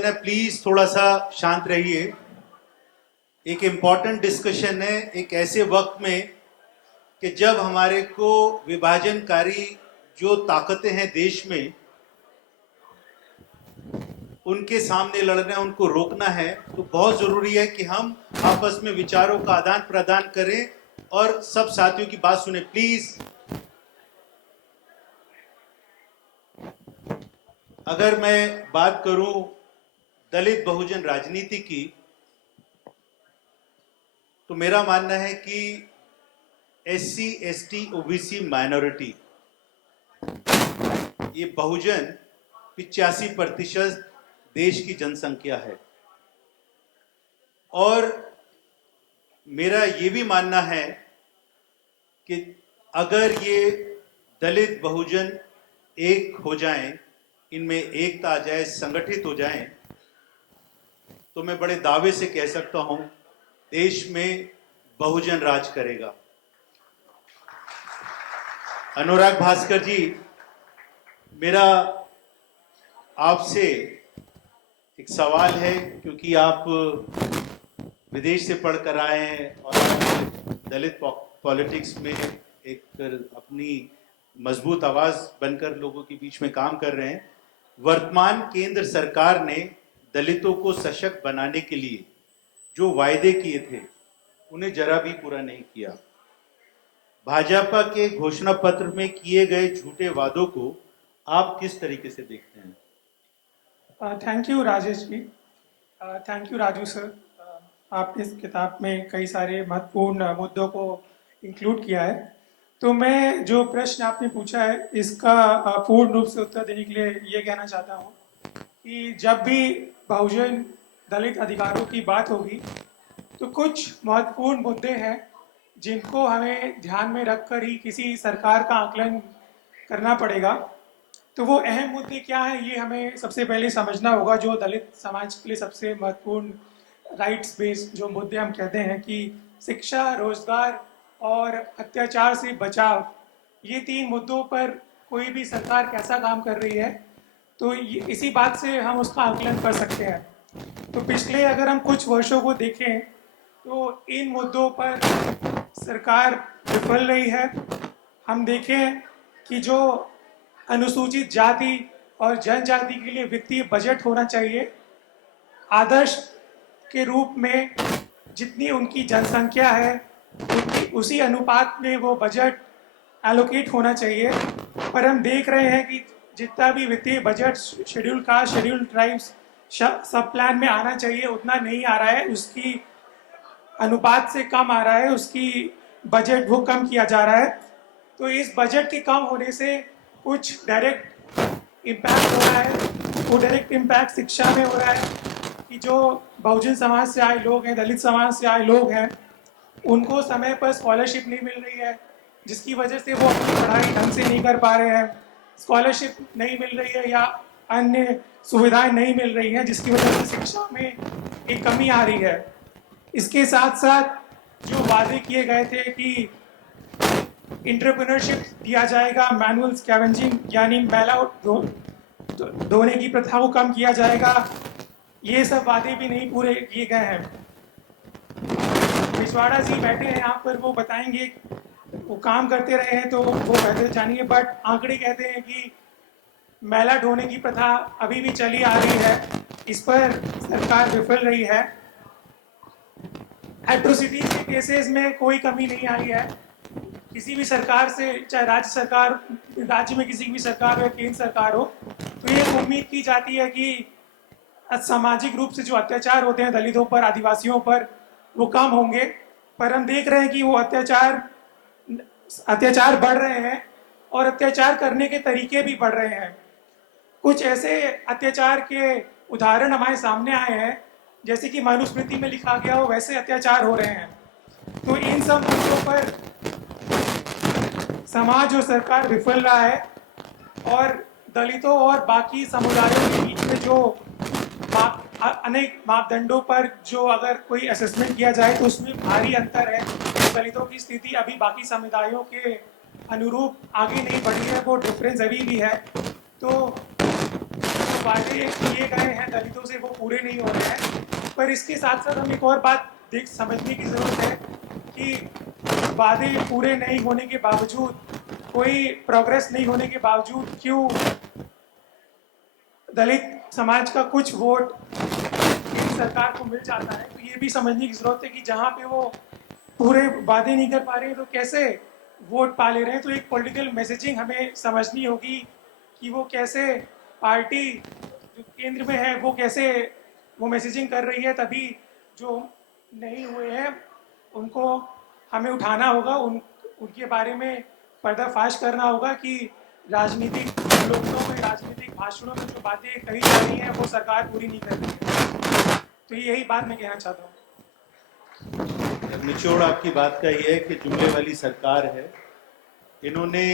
है, प्लीज थोड़ा सा शांत रहिए। एक इम्पॉर्टेंट डिस्कशन है एक ऐसे वक्त में कि जब हमारे को विभाजनकारी जो ताकतें हैं देश में उनके सामने लड़ना है, उनको रोकना है। तो बहुत जरूरी है कि हम आपस में विचारों का आदान प्रदान करें और सब साथियों की बात सुने प्लीज। अगर मैं बात करूं दलित बहुजन राजनीति की, तो मेरा मानना है कि SC, ST, OBC माइनॉरिटी ये बहुजन 85% देश की जनसंख्या है। और मेरा ये भी मानना है कि अगर ये दलित बहुजन एक हो जाएं, इनमें एकता आ जाए, संगठित हो जाएं, तो मैं बड़े दावे से कह सकता हूं देश में बहुजन राज करेगा। अनुराग भास्कर जी, मेरा आपसे एक सवाल है, क्योंकि आप विदेश से पढ़कर आए हैं और दलित पॉलिटिक्स में एक अपनी मजबूत आवाज बनकर लोगों के बीच में काम कर रहे हैं। वर्तमान केंद्र सरकार ने दलितों को सशक्त बनाने के लिए जो वायदे किए थे उन्हें जरा भी पूरा नहीं किया। भाजपा के घोषणा पत्र में किए गए झूठे वादों को आप किस तरीके से देखते हैं? Thank you Rajesh ji, thank you Raju sir. आपने इस किताब में कई सारे महत्वपूर्ण मुद्दों को इंक्लूड किया है। तो मैं जो प्रश्न आपने पूछा है इसका पूर्ण रूप से उत्तर देने के लिए ये कहना चाहता हूँ कि जब भी बहुजन दलित अधिकारों की बात होगी तो कुछ महत्वपूर्ण मुद्दे हैं जिनको हमें ध्यान में रखकर ही किसी सरकार का आकलन करना पड़ेगा। तो वो अहम मुद्दे क्या हैं, ये हमें सबसे पहले समझना होगा। जो दलित समाज के लिए सबसे महत्वपूर्ण राइट्स बेस्ड जो मुद्दे हम कहते हैं कि शिक्षा, रोजगार और अत्याचार से बचाव, ये 3 मुद्दों पर कोई भी सरकार कैसा काम कर रही है, तो इसी बात से हम उसका आकलन कर सकते हैं। तो पिछले अगर हम कुछ वर्षों को देखें तो इन मुद्दों पर सरकार विफल रही है। हम देखें कि जो अनुसूचित जाति और जनजाति के लिए वित्तीय बजट होना चाहिए, आदर्श के रूप में जितनी उनकी जनसंख्या है उसी अनुपात में वो बजट एलोकेट होना चाहिए। पर हम देख रहे हैं कि जितना भी वित्तीय budget schedule caste, schedule tribes सब प्लान में आना चाहिए उतना नहीं आ रहा है, उसकी अनुपात से कम आ रहा है, उसकी बजट वो कम किया जा रहा है। तो इस बजट के कम होने से कुछ डायरेक्ट इम्पैक्ट हो रहा है। वो डायरेक्ट इम्पैक्ट शिक्षा में हो रहा है कि जो बहुजन समाज से आए लोग हैं, दलित समाज से आए लोग हैं, उनको समय पर स्कॉलरशिप नहीं मिल रही है, जिसकी वजह से वो अपनी पढ़ाई ढंग से नहीं कर पा रहे हैं। स्कॉलरशिप नहीं मिल रही है या अन्य सुविधाएं नहीं मिल रही हैं, जिसकी वजह से शिक्षा में एक कमी आ रही है। इसके साथ साथ जो वादे किए गए थे कि एंटरप्रेन्योरशिप दिया जाएगा, मैनुअल स्कैवेंजिंग यानी मैला धोने की प्रथा को कम किया जाएगा, ये सब वादे भी नहीं पूरे किए गए हैं। पिछवाड़ा जी बैठे हैं यहाँ पर, वो बताएंगे, वो काम करते रहे हैं तो वो बेहतर जानिए। बट आंकड़े कहते हैं कि मैला ढोने की प्रथा अभी भी चली आ रही है, इस पर सरकार विफल रही है। एट्रोसिटी के केसेस में कोई कमी नहीं आई है। किसी भी सरकार से, चाहे राज्य सरकार, राज्य में किसी भी सरकार हो या केंद्र सरकार हो, तो ये उम्मीद की जाती है कि सामाजिक रूप से जो अत्याचार होते हैं दलितों पर, आदिवासियों पर, वो कम होंगे। पर हम देख रहे हैं कि वो अत्याचार बढ़ रहे हैं और अत्याचार करने के तरीके भी बढ़ रहे हैं। कुछ ऐसे अत्याचार के उदाहरण हमारे सामने आए हैं जैसे कि मनुस्मृति में लिखा गया हो वैसे अत्याचार हो रहे हैं। तो इन सब मुद्दों पर समाज और सरकार विफल रहा है और दलितों और बाकी समुदायों के बीच में जो अनेक मापदंडों पर जो अगर कोई असेसमेंट किया जाए तो उसमें भारी अंतर है। दलितों की स्थिति अभी बाकी समुदायों के अनुरूप आगे नहीं बढ़ी है, वो डिफरेंस अभी भी है। तो वादे किए गए हैं दलितों से वो पूरे नहीं हो रहे हैं। पर इसके साथ साथ हम एक और बात समझने की ज़रूरत है कि वादे पूरे नहीं होने के बावजूद, कोई प्रोग्रेस नहीं होने के बावजूद क्यों दलित समाज का कुछ वोट सरकार को मिल जाता है। तो ये भी समझने की ज़रूरत है कि जहाँ पे वो पूरे वादे नहीं कर पा रहे हैं तो कैसे वोट पा ले रहे हैं। तो एक पॉलिटिकल मैसेजिंग हमें समझनी होगी कि वो कैसे पार्टी जो केंद्र में है वो कैसे वो मैसेजिंग कर रही है। तभी जो नहीं हुए हैं उनको हमें उठाना होगा, उनके बारे में पर्दाफाश करना होगा कि राजनीतिक लोगों में, राजनीतिक भाषणों में जो बातें कही जा रही हैं वो सरकार पूरी नहीं कर रही है। तो यही बात मैं कहना चाहता हूँ। निचोड़ आपकी बात का ये है कि जुमले वाली सरकार है। इन्होंने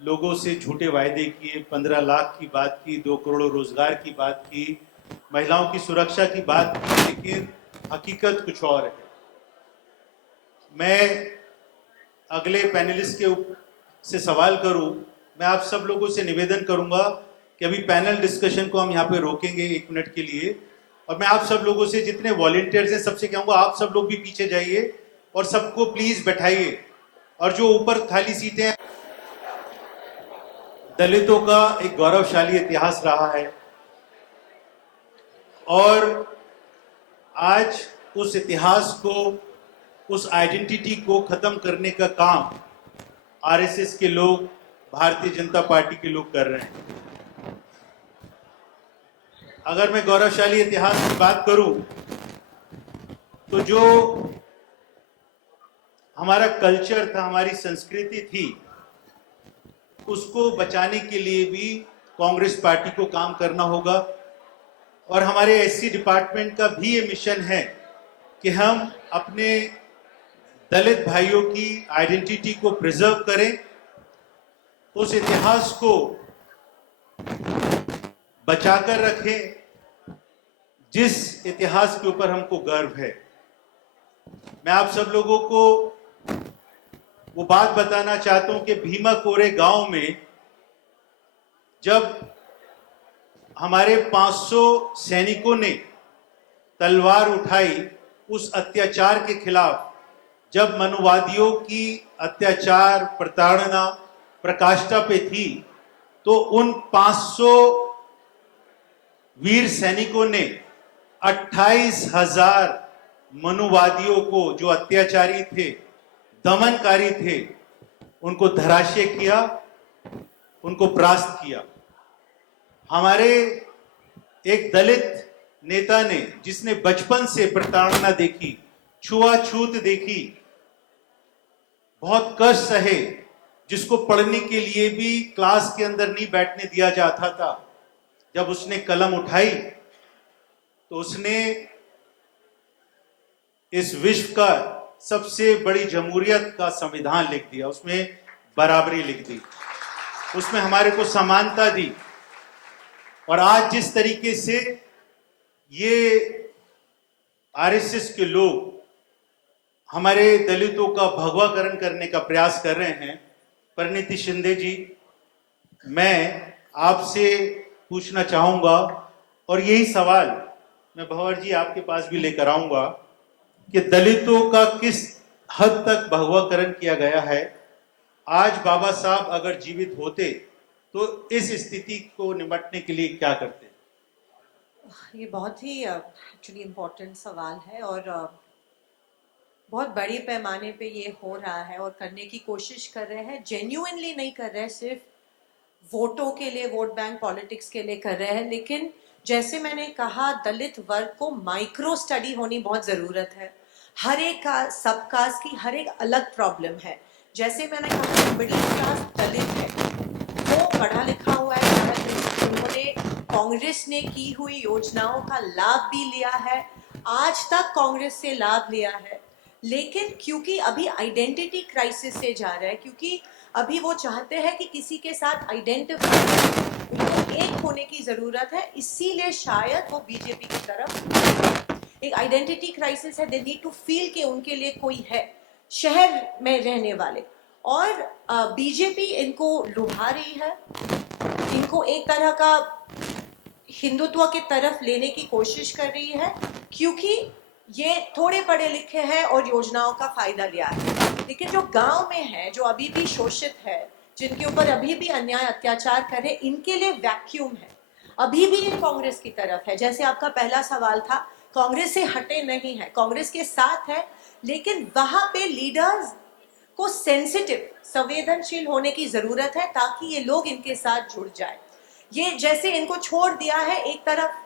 लोगों से झूठे वायदे किए, 15 लाख की बात की, 2 करोड़ रोजगार की बात की, महिलाओं की सुरक्षा की बात की, लेकिन हकीकत कुछ और है। मैं अगले पैनलिस्ट के से सवाल करूं, मैं आप सब लोगों से निवेदन करूंगा कि अभी पैनल डिस्कशन को हम यहाँ पे रोकेंगे 1 मिनट के लिए, और मैं आप सब लोगों से, जितने वॉलंटियर्स हैं, सबसे कहूँगा आप सब लोग भी पीछे जाइए और सबको प्लीज बैठाइए। और जो ऊपर खाली सीटें हैं, दलितों का एक गौरवशाली इतिहास रहा है और आज उस इतिहास को, उस आइडेंटिटी को खत्म करने का काम आरएसएस के लोग, भारतीय जनता पार्टी के लोग कर रहे हैं। अगर मैं गौरवशाली इतिहास की बात करूं तो जो हमारा कल्चर था, हमारी संस्कृति थी, उसको बचाने के लिए भी कांग्रेस पार्टी को काम करना होगा। और हमारे एससी डिपार्टमेंट का भी ये मिशन है कि हम अपने दलित भाइयों की आइडेंटिटी को प्रिजर्व करें, उस इतिहास को बचाकर रखें जिस इतिहास के ऊपर हमको गर्व है। मैं आप सब लोगों को वो बात बताना चाहता हूं कि भीमा कोरे गांव में जब हमारे 500 सैनिकों ने तलवार उठाई उस अत्याचार के खिलाफ, जब मनुवादियों की अत्याचार प्रताड़ना प्रकाष्ठा पे थी, तो उन 500 वीर सैनिकों ने 28,000 मनुवादियों को, जो अत्याचारी थे, दमनकारी थे, उनको धराशय किया, उनको परास्त किया। हमारे एक दलित नेता ने, जिसने बचपन से प्रताड़ना देखी, छुआछूत देखी, बहुत कष्ट सहे, जिसको पढ़ने के लिए भी क्लास के अंदर नहीं बैठने दिया जाता था, जब उसने कलम उठाई तो उसने इस विश्व का सबसे बड़ी जमहूरियत का संविधान लिख दिया, उसमें बराबरी लिख दी, उसमें हमारे को समानता दी। और आज जिस तरीके से ये आरएसएस के लोग हमारे दलितों का भगवाकरण करने का प्रयास कर रहे हैं, परिणीति शिंदे जी, मैं आपसे पूछना चाहूंगा, और यही सवाल मैं भंवर जी आपके पास भी लेकर आऊंगा, कि दलितों का किस हद तक भगवाकरण किया गया है। आज बाबा साहब अगर जीवित होते तो इस स्थिति को निपटने के लिए क्या करते? ये बहुत ही एक्चुअली इम्पोर्टेंट सवाल है, और बहुत बड़े पैमाने पे ये हो रहा है और करने की कोशिश कर रहे हैं। जेन्युइनली नहीं कर रहे, सिर्फ वोटों के लिए, वोट बैंक पॉलिटिक्स के लिए कर रहे हैं। लेकिन जैसे मैंने कहा, दलित वर्ग को माइक्रो स्टडी होनी बहुत ज़रूरत है। हर एक का, सब कास्ट की हर एक अलग प्रॉब्लम है। जैसे मैंने कहा, मिडिल क्लास दलित है, वो पढ़ा लिखा हुआ है, उन्होंने कांग्रेस ने की हुई योजनाओं का लाभ भी लिया है, आज तक कांग्रेस से लाभ लिया है। लेकिन क्योंकि अभी आइडेंटिटी क्राइसिस से जा रहा है, क्योंकि अभी वो चाहते हैं कि किसी के साथ आइडेंटिफाई, उनको एक होने की ज़रूरत है, इसीलिए शायद वो बीजेपी की तरफ, एक आइडेंटिटी क्राइसिस है। दे नीड टू फील कि उनके लिए कोई है शहर में रहने वाले, और बीजेपी इनको लुभा रही है, इनको एक तरह का हिंदुत्व की तरफ लेने की कोशिश कर रही है, क्योंकि ये थोड़े पढ़े लिखे हैं और योजनाओं का फायदा लिया है। लेकिन जो गांव में है, जो अभी भी शोषित है, जिनके ऊपर अभी भी अन्याय अत्याचार कर रहे, इनके लिए वैक्यूम है। अभी भी ये कांग्रेस की तरफ है। जैसे आपका पहला सवाल था, कांग्रेस से हटे नहीं है, कांग्रेस के साथ है, लेकिन वहां पे लीडर्स को सेंसिटिव, संवेदनशील होने की जरूरत है, ताकि ये लोग इनके साथ जुड़ जाए। ये जैसे इनको छोड़ दिया है एक तरफ,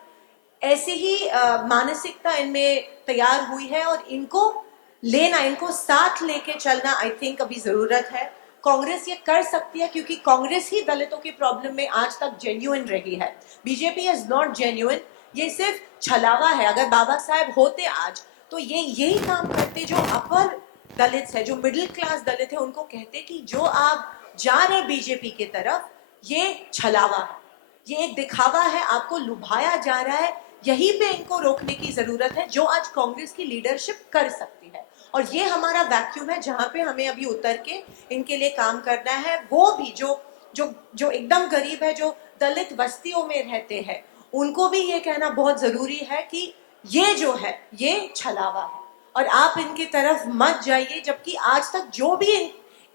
ऐसी ही मानसिकता इनमें तैयार हुई है, और इनको लेना, इनको साथ लेके चलना आई थिंक अभी जरूरत है। कांग्रेस ये कर सकती है, क्योंकि कांग्रेस ही दलितों की प्रॉब्लम में आज तक जेन्युइन रही है। बीजेपी इज नॉट जेन्युइन, ये सिर्फ छलावा है। अगर बाबा साहेब होते आज, तो ये यही काम करते जो अपर दलित है, जो मिडिल क्लास दलित है, उनको कहते कि जो आप जा रहे बीजेपी की तरफ, ये छलावा है, ये एक दिखावा है, आपको लुभाया जा रहा है। यहीं पे इनको रोकने की जरूरत है, जो आज कांग्रेस की लीडरशिप कर सकती है। और ये हमारा वैक्यूम है, जहां पे हमें अभी उतर के इनके लिए काम करना है। वो भी जो एकदम गरीब है, जो दलित बस्तियों में रहते हैं, उनको भी ये कहना बहुत जरूरी है कि ये जो है, ये छलावा है, और आप इनकी तरफ मत जाइए। जबकि आज तक जो भी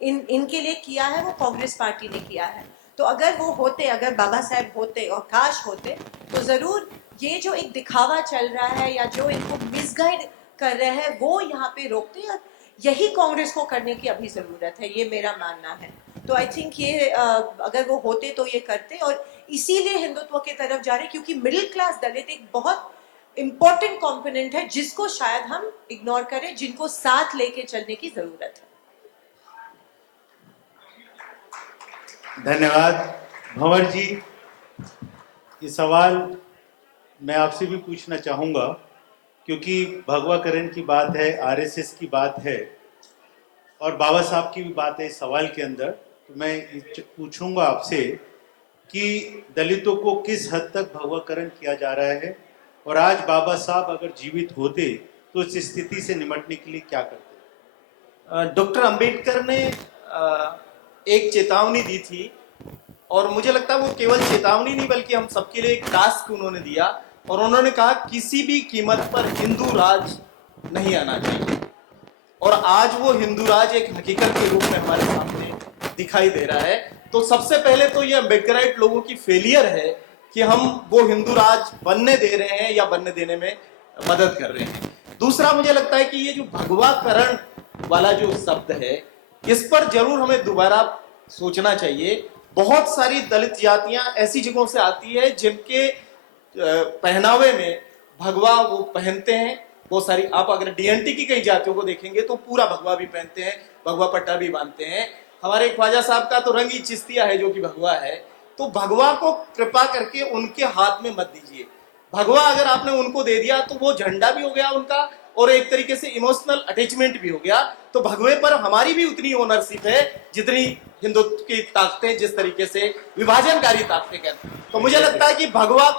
इनके लिए किया है, वो कांग्रेस पार्टी ने किया है। तो अगर वो होते, अगर बाबा साहेब होते और काश होते, तो जरूर ये जो एक दिखावा चल रहा है, या जो इनको मिसगाइड कर रहे हैं, वो यहाँ पे रोकते हैं। यही कांग्रेस को करने की अभी जरूरत है, ये मेरा मानना है। तो आई थिंक ये अगर वो होते तो ये करते, और इसीलिए हिंदुत्व की तरफ जा रहे, क्योंकि मिडिल क्लास दलित एक बहुत इंपॉर्टेंट कंपोनेंट है, जिसको शायद हम इग्नोर करें, जिनको साथ लेके चलने की जरूरत है। धन्यवाद भंवर जी। ये सवाल मैं आपसे भी पूछना चाहूंगा क्योंकि भगवाकरण की बात है, आरएसएस की बात है और बाबा साहब की भी बात है इस सवाल के अंदर, तो मैं पूछूंगा आपसे कि दलितों को किस हद तक भगवाकरण किया जा रहा है और आज बाबा साहब अगर जीवित होते तो इस स्थिति से निपटने के लिए क्या करते? डॉक्टर अंबेडकर ने एक चेतावनी दी थी और मुझे लगता है वो केवल चेतावनी नहीं बल्कि हम सबके लिए एक टास्क उन्होंने दिया और उन्होंने कहा किसी भी कीमत पर हिंदू राज नहीं आना चाहिए। और आज वो हिंदू राज एक हकीकत के रूप में हमारे सामने दिखाई दे रहा है। तो सबसे पहले तो ये अम्बेडकराइट लोगों की फेलियर है कि हम वो हिंदू राज बनने दे रहे हैं या बनने देने में मदद कर रहे हैं। दूसरा मुझे लगता है कि ये जो भगवाकरण वाला जो शब्द है इस पर जरूर हमें दोबारा सोचना चाहिए। बहुत सारी दलित जातियां ऐसी जगहों से आती है जिनके पहनावे में भगवा वो पहनते हैं। बहुत सारी, आप अगर डीएनटी की कई जातियों को देखेंगे तो पूरा भगवा भी पहनते हैं, भगवा पट्टा भी बांधते हैं। हमारे ख्वाजा साहब का तो रंग ही चिश्तिया है जो कि भगवा है। तो भगवा को कृपा करके उनके हाथ में मत दीजिए। भगवा अगर आपने उनको दे दिया तो वो झंडा भी हो गया उनका और एक तरीके से इमोशनल अटैचमेंट भी हो गया। तो भगवे पर हमारी भी उतनी ओनरशिप है जितनी हिंदुत्व की ताकतें जिस तरीके से विभाजनकारी ताकतें कहते हैं। तो मुझे लगता है कि भगवा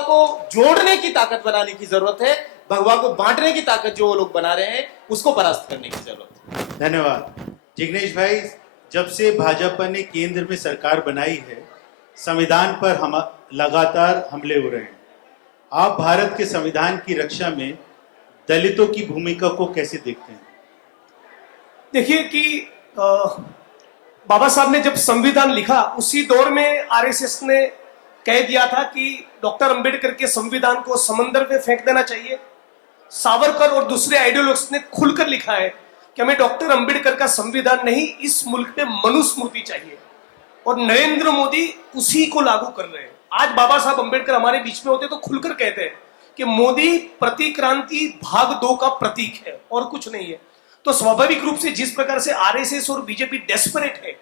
को जोड़ने की ताकत बनाने की जरूरत है। भगवा को बांटने की ताकत जो वो लोग बना रहे हैं उसको परास्त करने की जरूरत है। धन्यवाद जिग्नेश भाई। जब से भाजपा ने केंद्र में सरकार बनाई है संविधान पर हम लगातार हमले हो रहे हैं। आप भारत के संविधान की रक्षा में दलितों की भूमिका को कैसे देखते हैं? देखिए कि बाबा साहब ने जब संविधान लिखा उसी दौर में आरएसएस ने कह दिया था कि डॉक्टर अंबेडकर के संविधान को समंदर में फेंक देना चाहिए। सावरकर और दूसरे आइडियोलॉजिस्ट ने खुलकर लिखा है कि हमें डॉक्टर अंबेडकर का संविधान नहीं, इस मुल्क में मनुस्मृति चाहिए। और नरेंद्र मोदी उसी को लागू कर रहे हैं। आज बाबा साहब अंबेडकर हमारे बीच में होते तो खुलकर कहते हैं कि मोदी प्रतिक्रांति भाग 2 का प्रतीक है और कुछ नहीं है। तो स्वाभाविक रूप से जिस प्रकार से आरएसएस और बीजेपी डेस्परेट है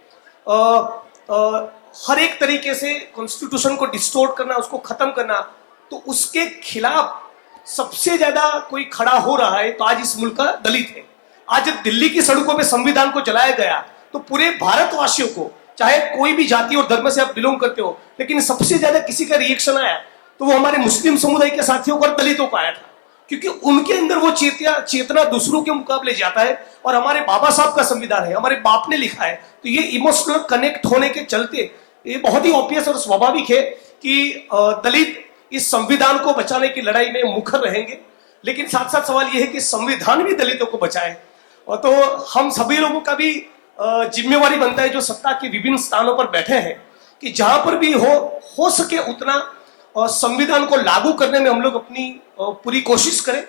हर एक तरीके से कॉन्स्टिट्यूशन को डिस्टोर्ट करना, उसको खत्म करना, तो उसके खिलाफ सबसे ज्यादा कोई खड़ा हो रहा है तो आज इस मुल्क का दलित है। आज दिल्ली की सड़कों में संविधान को जलाया गया तो पूरे भारतवासियों को, चाहे कोई भी जाति और धर्म से आप बिलोंग करते हो, लेकिन सबसे ज्यादा किसी का रिएक्शन आया तो वो हमारे मुस्लिम समुदाय के साथियों को और दलितों का आया था, क्योंकि उनके अंदर वो चेतना दूसरों के मुकाबले जाता है। और हमारे बाबा साहब का संविधान है, हमारे बाप ने लिखा है, तो ये इमोशनल कनेक्ट होने के चलते ये बहुत ही ऑब्वियस और स्वाभाविक है कि दलित इस संविधान को बचाने की लड़ाई में मुखर रहेंगे। लेकिन साथ साथ सवाल यह है कि संविधान भी दलितों को बचाए। और तो हम सभी लोगों का भी जिम्मेवारी बनता है जो सत्ता के विभिन्न स्थानों पर बैठे हैं कि जहां पर भी हो सके उतना संविधान को लागू करने में हम लोग अपनी पूरी कोशिश करें।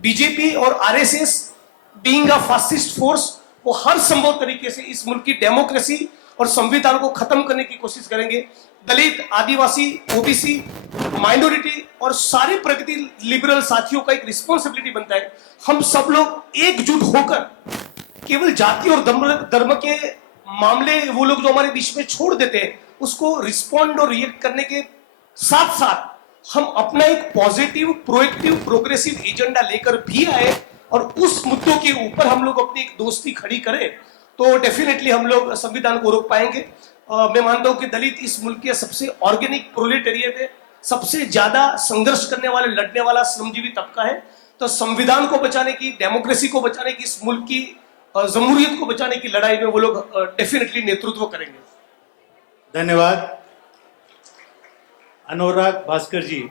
बीजेपी और RSS being a fascist force वो हर संभव तरीके से इस मुल्क की डेमोक्रेसी और संविधान को खत्म करने की कोशिश करेंगे। दलित, आदिवासी, ओबीसी, माइनॉरिटी और सारे प्रगति लिबरल साथियों का एक रिस्पॉन्सिबिलिटी बनता है हम सब लोग एकजुट होकर केवल जाति और धर्म के मामले वो लोग जो हमारे बीच में छोड़ देते हैं उसको रिस्पॉन्ड और रिएक्ट करने के साथ साथ हम अपना एक पॉजिटिव, प्रोएक्टिव, प्रोग्रेसिव एजेंडा लेकर भी आए और उस मुद्दों के ऊपर हम लोग अपनी एक दोस्ती खड़ी करें तो डेफिनेटली हम लोग संविधान को रोक पाएंगे। मैं मानता हूं कि दलित इस मुल्क के सबसे ऑर्गेनिक प्रोलेटेरियत है, सबसे ज्यादा संघर्ष करने वाले, लड़ने वाला श्रमजीवी तबका है। तो संविधान को बचाने की, डेमोक्रेसी को बचाने की, इस मुल्क की जमहूरियत को बचाने की लड़ाई में वो लोग डेफिनेटली नेतृत्व करेंगे। धन्यवाद। अनुराग भास्कर जी,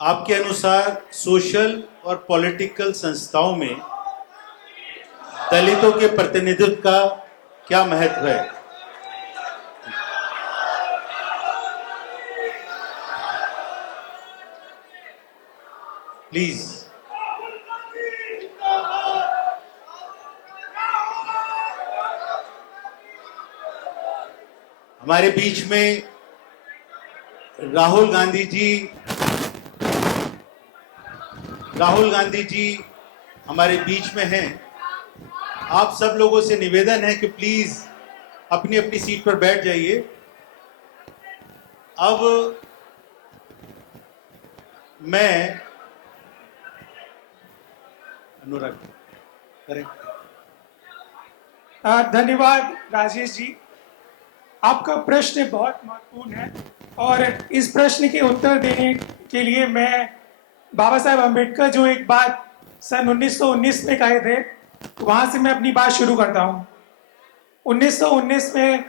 आपके अनुसार सोशल और पॉलिटिकल संस्थाओं में दलितों के प्रतिनिधित्व का क्या महत्व है? प्लीज। हमारे बीच में राहुल गांधी जी हमारे बीच में हैं। आप सब लोगों से निवेदन है कि प्लीज अपनी अपनी सीट पर बैठ जाइए। अब मैं अनुराग करें। धन्यवाद राजेश जी, आपका प्रश्न बहुत महत्वपूर्ण है और इस प्रश्न के उत्तर देने के लिए मैं बाबा साहेब अम्बेडकर जो एक बात सन 1919 में कहे थे, वहां से मैं अपनी बात शुरू करता हूं। 1919 में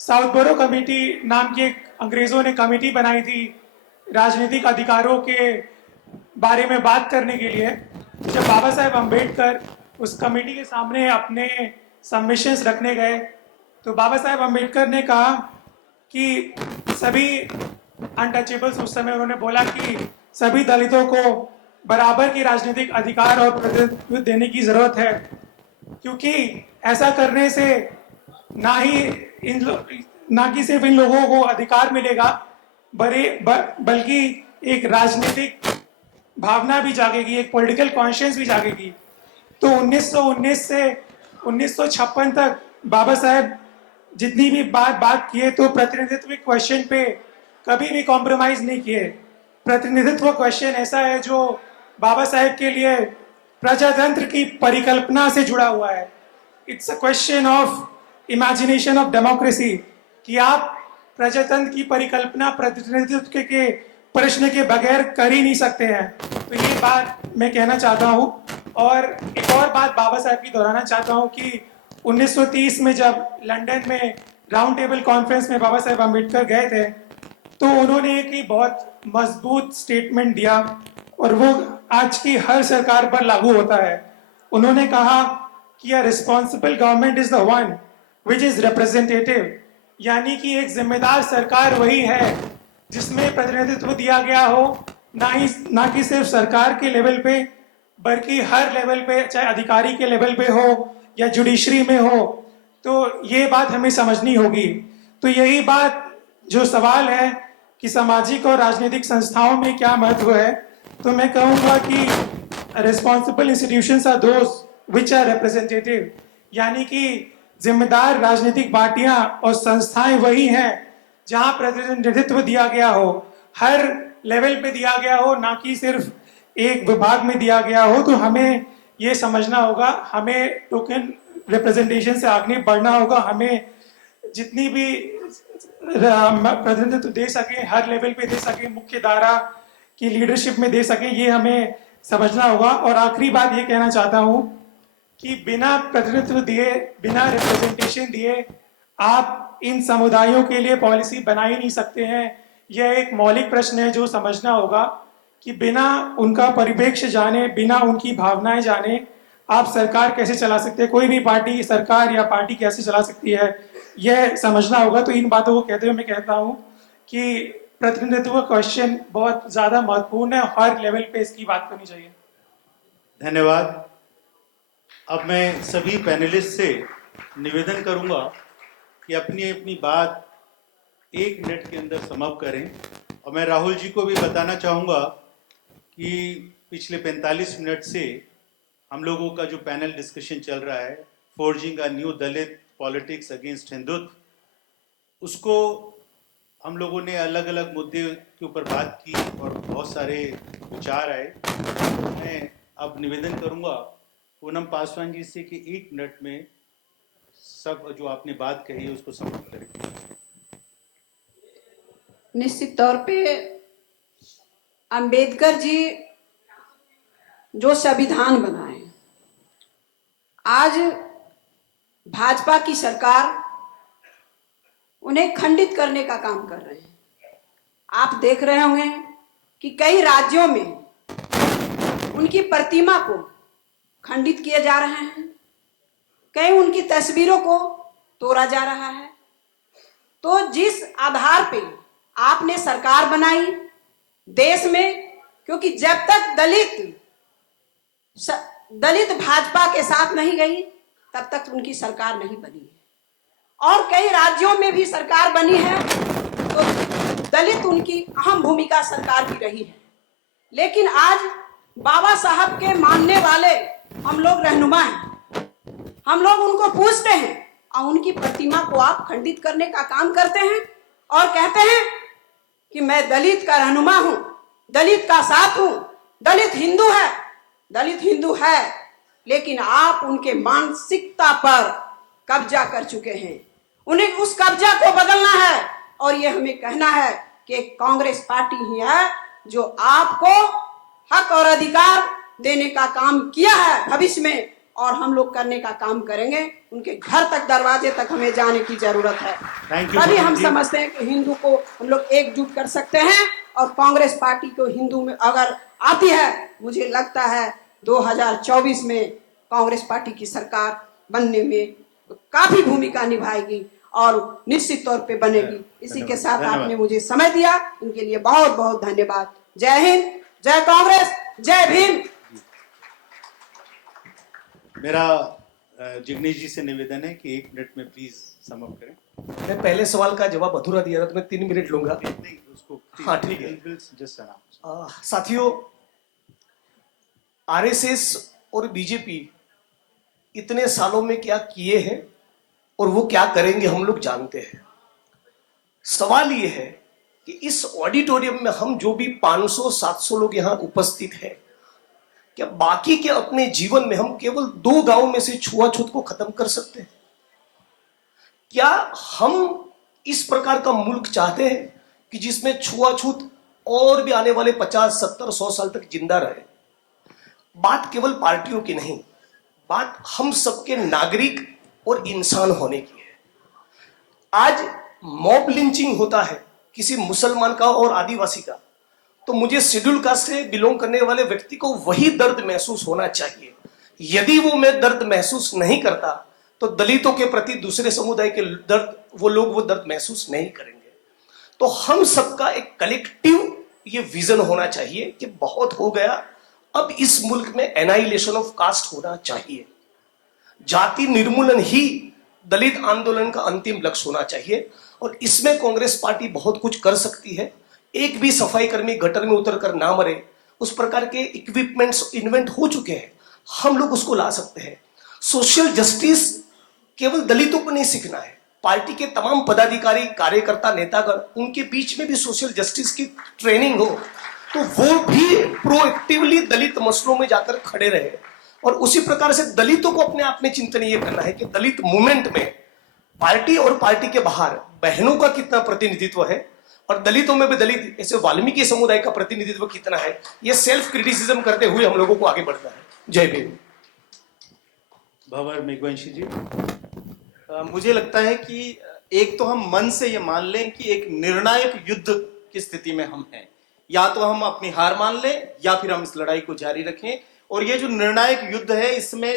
साउथ बोरो कमेटी नाम की एक अंग्रेजों ने कमेटी बनाई थी राजनीतिक अधिकारों के बारे में बात करने के लिए। जब बाबा साहेब अम्बेडकर उस कमेटी के सामने अपने सबमिशंस रखने गए तो बाबा साहेब अम्बेडकर ने कहा कि सभी अनटचेबल्स, उस समय उन्होंने बोला कि सभी दलितों को बराबर की राजनीतिक अधिकार और प्रतिनिधित्व देने की जरूरत है, क्योंकि ऐसा करने से ना कि सिर्फ इन लोगों को अधिकार मिलेगा बल्कि एक राजनीतिक भावना भी जागेगी, एक पॉलिटिकल कॉन्शियस भी जागेगी। तो 1919 से 1956 तक बाबा साहेब जितनी भी बात किए तो प्रतिनिधित्व क्वेश्चन पे कभी भी कॉम्प्रोमाइज नहीं किए। प्रतिनिधित्व क्वेश्चन ऐसा है जो बाबा साहेब के लिए प्रजातंत्र की परिकल्पना से जुड़ा हुआ है। It's a question of imagination of democracy, कि आप प्रजातंत्र की परिकल्पना प्रतिनिधित्व के प्रश्न के बगैर कर ही नहीं सकते हैं। तो ये बात मैं कहना चाहता हूँ। और एक और बात बाबा साहब की दोहराना चाहता हूँ कि 1930 में जब लंदन में राउंड टेबल कॉन्फ्रेंस में बाबा साहेब अम्बेडकर गए थे तो उन्होंने एक बहुत मजबूत स्टेटमेंट दिया और वो आज की हर सरकार पर लागू होता है। उन्होंने कहा कि a responsible government is the one which is representative, यानी कि एक जिम्मेदार सरकार वही है जिसमें प्रतिनिधित्व दिया गया हो, ना कि सिर्फ सरकार के लेवल पे बल्कि हर लेवल पे, चाहे अधिकारी के लेवल पे हो या जुडिशरी में हो। तो ये बात हमें समझनी होगी। तो यही बात जो सवाल है कि सामाजिक और राजनीतिक संस्थाओं में क्या महत्व है, तो मैं कहूँगा कि responsible institutions are those which are representative, यानी कि जिम्मेदार राजनीतिक पार्टियां और संस्थाएं वही हैं जहां प्रतिनिधित्व दिया गया हो, हर लेवल पे दिया गया हो, ना कि सिर्फ एक विभाग में दिया गया हो। तो हमें ये समझना होगा, हमें टोकन रिप्रेजेंटेशन से आगे बढ़ना होगा। हमें जितनी भी प्रतिनिधित्व दे सके, हर लेवल पे दे सके, मुख्य धारा की लीडरशिप में दे सके, ये हमें समझना होगा। और आखिरी बात ये कहना चाहता हूँ कि बिना प्रतिनिधित्व दिए, बिना रिप्रेजेंटेशन दिए आप इन समुदायों के लिए पॉलिसी बना ही नहीं सकते हैं। यह एक मौलिक प्रश्न है जो समझना होगा कि बिना उनका परिप्रेक्ष्य जाने, बिना उनकी भावनाएं जाने आप सरकार कैसे चला सकते हैं, कोई भी पार्टी सरकार या पार्टी कैसे चला सकती है, यह समझना होगा। तो इन बातों को कहते हुए मैं कहता हूँ कि प्रतिनिधित्व क्वेश्चन बहुत ज़्यादा महत्वपूर्ण है, हर लेवल पे इसकी बात करनी चाहिए। धन्यवाद। अब मैं सभी पैनलिस्ट से निवेदन करूंगा कि अपनी अपनी बात 1 मिनट के अंदर समाप्त करें। और मैं राहुल जी को भी बताना चाहूँगा कि पिछले 45 मिनट से हम लोगों का जो पैनल डिस्कशन चल रहा है, forging a new Dalit politics against Hindutva, उसको हम लोगों ने अलग अलग मुद्दे के ऊपर बात की और बहुत सारे विचार आए। मैं अब निवेदन करूंगा पूनम पासवान जी से कि 1 मिनट में सब जो आपने बात कही है उसको समाप्त करें। निश्चित तौर पे अंबेडकर जी जो संविधान बनाए, आज भाजपा की सरकार उन्हें खंडित करने का काम कर रहे हैं। आप देख रहे होंगे कि कई राज्यों में उनकी प्रतिमा को खंडित किए जा रहे हैं, कहीं उनकी तस्वीरों को तोड़ा जा रहा है। तो जिस आधार पे आपने सरकार बनाई देश में, क्योंकि जब तक दलित भाजपा के साथ नहीं गई तब तक उनकी सरकार नहीं बनी है। और कई राज्यों में भी सरकार बनी है तो दलित उनकी अहम भूमिका सरकार की रही है। लेकिन आज बाबा साहब के मानने वाले हम लोग रहनुमा हैं, हम लोग उनको पूछते हैं और उनकी प्रतिमा को आप खंडित करने का काम करते हैं और कहते हैं कि मैं दलित का रहनुमा हूं, दलित का साथ हूं, दलित हिंदू है, लेकिन आप उनके मानसिकता पर कब्जा कर चुके हैं। उन्हें उस कब्जा को बदलना है और ये हमें कहना है कि कांग्रेस पार्टी ही है जो आपको हक और अधिकार देने का काम किया है भविष्य में, और हम लोग करने का काम करेंगे। उनके घर तक, दरवाजे तक हमें जाने की जरूरत है। तभी हम समझते हैं कि हिंदू को हम लोग एकजुट कर सकते हैं, और कांग्रेस पार्टी को हिंदू में अगर आती है, मुझे लगता है 2024 में कांग्रेस पार्टी की सरकार बनने में काफी भूमिका निभाएगी और निश्चित तौर पे बनेगी। इसी के साथ आपने मुझे समय दिया, इनके लिए बहुत बहुत धन्यवाद। जय हिंद, जय कांग्रेस, जय भीम। मेरा जिग्नेश जी से निवेदन है कि 1 मिनट में प्लीज सम अप करें। मैं पहले सवाल का जवाब अधूरा दिया था, तो मैं 3 मिनट लूंगा। नहीं, उसको हाँ, ठीक है। Just announce. साथियों, आरएसएस और बीजेपी इतने सालों में क्या किए हैं और वो क्या करेंगे हम लोग जानते हैं। सवाल ये है कि इस ऑडिटोरियम में हम जो भी 500-700 लोग यहां उपस्थित हैं, क्या बाकी के अपने जीवन में हम केवल 2 गांवों में से छुआछूत को खत्म कर सकते हैं? क्या हम इस प्रकार का मुल्क चाहते हैं कि जिसमें छुआछूत और भी आने वाले 50, 70, 100 साल तक जिंदा रहे? बात केवल पार्टियों की नहीं, बात हम सबके नागरिक और इंसान होने की है। आज मॉब लिंचिंग होता है किसी मुसलमान का और आदिवासी का, तो मुझे शेड्यूल कास्ट से बिलोंग करने वाले व्यक्ति को वही दर्द महसूस होना चाहिए। यदि वो मैं दर्द महसूस नहीं करता, तो दलितों के प्रति दूसरे समुदाय के दर्द वो दर्द महसूस नहीं करेंगे। तो हम सबका एक कलेक्टिव ये विजन होना चाहिए कि बहुत हो गया, अब इस मुल्क में एनाइलेशन ऑफ कास्ट होना चाहिए। जाति निर्मूलन ही दलित आंदोलन का अंतिम लक्ष्य होना चाहिए, और इसमें कांग्रेस पार्टी बहुत कुछ कर सकती है। एक भी सफाई कर्मी गटर में उतरकर ना मरे, उस प्रकार के इक्विपमेंट्स इन्वेंट हो चुके हैं, हम लोग उसको ला सकते हैं। सोशल जस्टिस केवल दलितों को नहीं सीखना है, पार्टी के तमाम पदाधिकारी, कार्यकर्ता, नेतागण, उनके बीच में भी सोशल जस्टिस की ट्रेनिंग हो, तो वो भी प्रोएक्टिवली दलित मसलों में जाकर खड़े रहे। और उसी प्रकार से दलितों को अपने आप में चिंतन ये करना है कि दलित मूवमेंट में पार्टी और पार्टी के बाहर बहनों का कितना प्रतिनिधित्व है, और दलितों में भी दलित ऐसे वाल्मीकि समुदाय का प्रतिनिधित्व कितना है, ये सेल्फ क्रिटिसिज्म करते हुए हम लोगों को आगे बढ़ना है। जय भीम। भंवर मेघवंशी जी। मुझे लगता है कि एक तो हम मन से ये मान लें कि एक निर्णायक युद्ध की स्थिति में हम हैं। या तो हम अपनी हार मान लें या फिर हम इस लड़ाई को जारी रखें। और ये जो निर्णायक युद्ध है, इसमें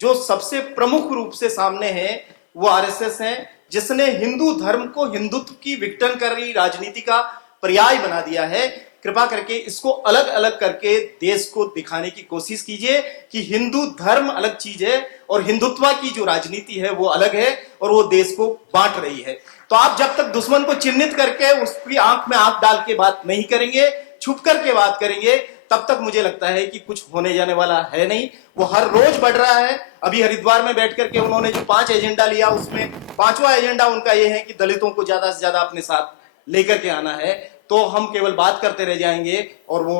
जो सबसे प्रमुख रूप से सामने है वो आरएसएस है, जिसने हिंदू धर्म को हिंदुत्व की विघटनकारी राजनीति का पर्याय बना दिया है। कृपा करके इसको अलग अलग करके देश को दिखाने की कोशिश कीजिए कि हिंदू धर्म अलग चीज है और हिंदुत्व की जो राजनीति है वो अलग है, और वो देश को बांट रही है। तो आप जब तक दुश्मन को चिन्हित करके उसकी आंख में आंख डाल के बात नहीं करेंगे, छुप करके बात करेंगे, तब तक मुझे लगता है कि कुछ होने जाने वाला है नहीं। वो हर रोज बढ़ रहा है। अभी हरिद्वार में बैठ करके उन्होंने जो 5 एजेंडा लिया, उसमें 5वां एजेंडा उनका ये है कि दलितों को ज्यादा से ज्यादा अपने साथ लेकर के आना है। तो हम केवल बात करते रह जाएंगे और वो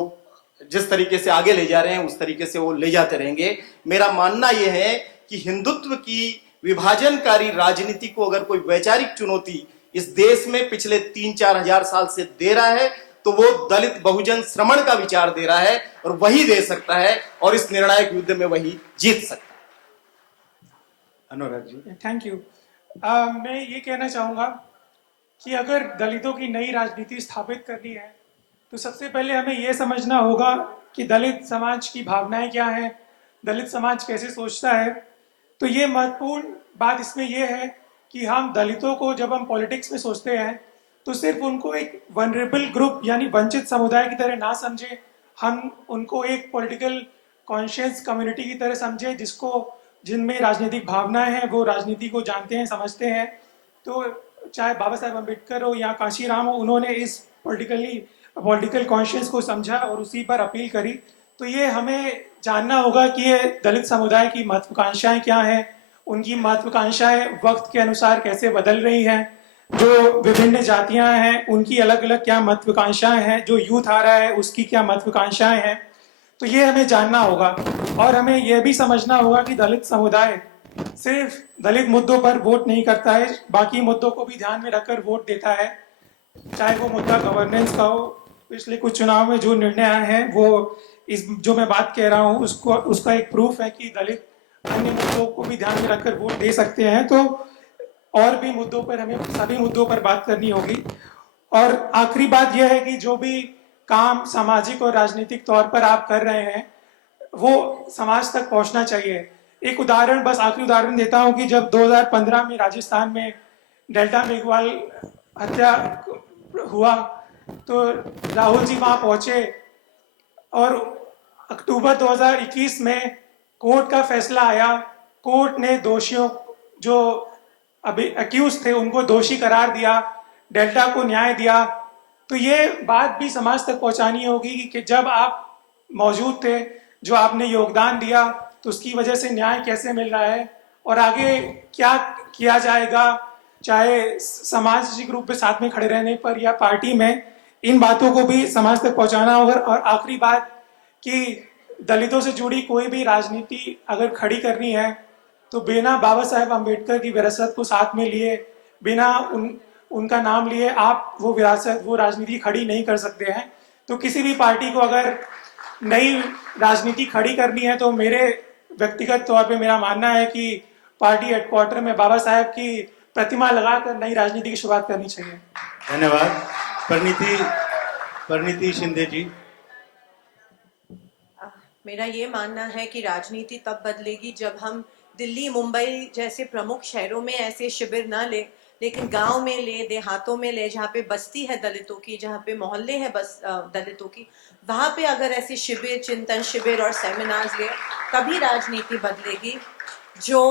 जिस तरीके से आगे ले जा रहे हैं उस तरीके से वो ले जाते रहेंगे। मेरा मानना यह है कि हिंदुत्व की विभाजनकारी राजनीति को अगर कोई वैचारिक चुनौती इस देश में पिछले 3-4 हजार साल से दे रहा है, तो वो दलित बहुजन श्रमण का विचार दे रहा है, और वही दे सकता है, और इस निर्णायक युद्ध में वही जीत सकता है। अनुराग जी। Thank you. मैं ये कहना चाहूँगा कि अगर दलितों की नई राजनीति स्थापित करनी है, तो सबसे पहले हमें ये समझना होगा कि दलित समाज की भावनाएं क्या हैं, दलित समाज कैसे सोचता है। तो ये महत्वपूर्ण बात इसमें यह है कि हम दलितों को जब हम पॉलिटिक्स में सोचते हैं, तो सिर्फ उनको एक वनरेबल ग्रुप यानी वंचित समुदाय की तरह ना समझें, हम उनको एक पॉलिटिकल कॉन्शियस कम्युनिटी की तरह समझें, जिनमें राजनीतिक भावनाएं हैं, वो राजनीति को जानते हैं, समझते हैं। तो चाहे बाबा साहेब अम्बेडकर हो या कांशीराम हो, उन्होंने इस पॉलिटिकल कॉन्शियस को समझा और उसी पर अपील करी। तो ये हमें जानना होगा कि ये दलित समुदाय की महत्वाकांक्षाएं क्या हैं, उनकी महत्वाकांक्षाएं वक्त के अनुसार कैसे बदल रही हैं। जो विभिन्न जातियां हैं उनकी अलग अलग क्या महत्वाकांक्षाएं हैं, जो यूथ आ रहा है उसकी क्या महत्वाकांक्षाएं हैं, तो ये हमें जानना होगा। और हमें यह भी समझना होगा कि दलित समुदाय सिर्फ दलित मुद्दों पर वोट नहीं करता है, बाकी मुद्दों को भी ध्यान में रखकर वोट देता है। चाहे वो मुद्दा गवर्नेंस का हो, पिछले कुछ चुनाव में जो निर्णय आए हैं वो इस जो मैं बात कह रहा हूँ उसको उसका एक प्रूफ है कि दलित अन्य मुद्दों को भी ध्यान में रखकर वोट दे सकते हैं। तो और भी मुद्दों पर हमें सभी मुद्दों पर बात करनी होगी। और आखिरी बात यह है कि जो भी काम सामाजिक और राजनीतिक तौर पर आप कर रहे हैं वो समाज तक पहुंचना चाहिए। एक उदाहरण, बस आखिरी उदाहरण देता हूं कि जब 2015 में राजस्थान में डेल्टा मेघवाल हत्या हुआ तो राहुल जी वहां पहुंचे और अक्टूबर 2021 में कोर्ट का फैसला आया। कोर्ट ने दोषियों जो अभी अक्यूज थे उनको दोषी करार दिया, डेल्टा को न्याय दिया। तो ये बात भी समाज तक पहुंचानी होगी कि जब आप मौजूद थे, जो आपने योगदान दिया, तो उसकी वजह से न्याय कैसे मिल रहा है और आगे क्या किया जाएगा, चाहे सामाजिक रूप में साथ में खड़े रहने पर या पार्टी में, इन बातों को भी समाज तक पहुंचाना होगा। और आखिरी बात कि दलितों से जुड़ी कोई भी राजनीति अगर खड़ी करनी है तो बिना बाबा साहेब अम्बेडकर की विरासत को साथ में लिए, बिना उनका नाम लिए आप वो विरासत, वो राजनीति खड़ी नहीं कर सकते हैं। तो किसी भी पार्टी को अगर नई राजनीति खड़ी करनी है तो मेरे व्यक्तिगत तौर पे मेरा मानना है कि पार्टी हेडक्वार्टर में बाबा साहेब की प्रतिमा लगाकर नई राजनीति की शुरुआत करनी चाहिए। धन्यवाद। परिणीति शिंदे जी। मेरा ये मानना है कि राजनीति तब बदलेगी जब हम दिल्ली, मुंबई जैसे प्रमुख शहरों में ऐसे शिविर ना ले, लेकिन गांव में ले, देहातों में ले, जहाँ पे बस्ती है दलितों की, जहाँ पे मोहल्ले हैं बस दलितों की, वहाँ पे अगर ऐसे शिविर, चिंतन शिविर और सेमिनार्स ले, तभी राजनीति बदलेगी। जो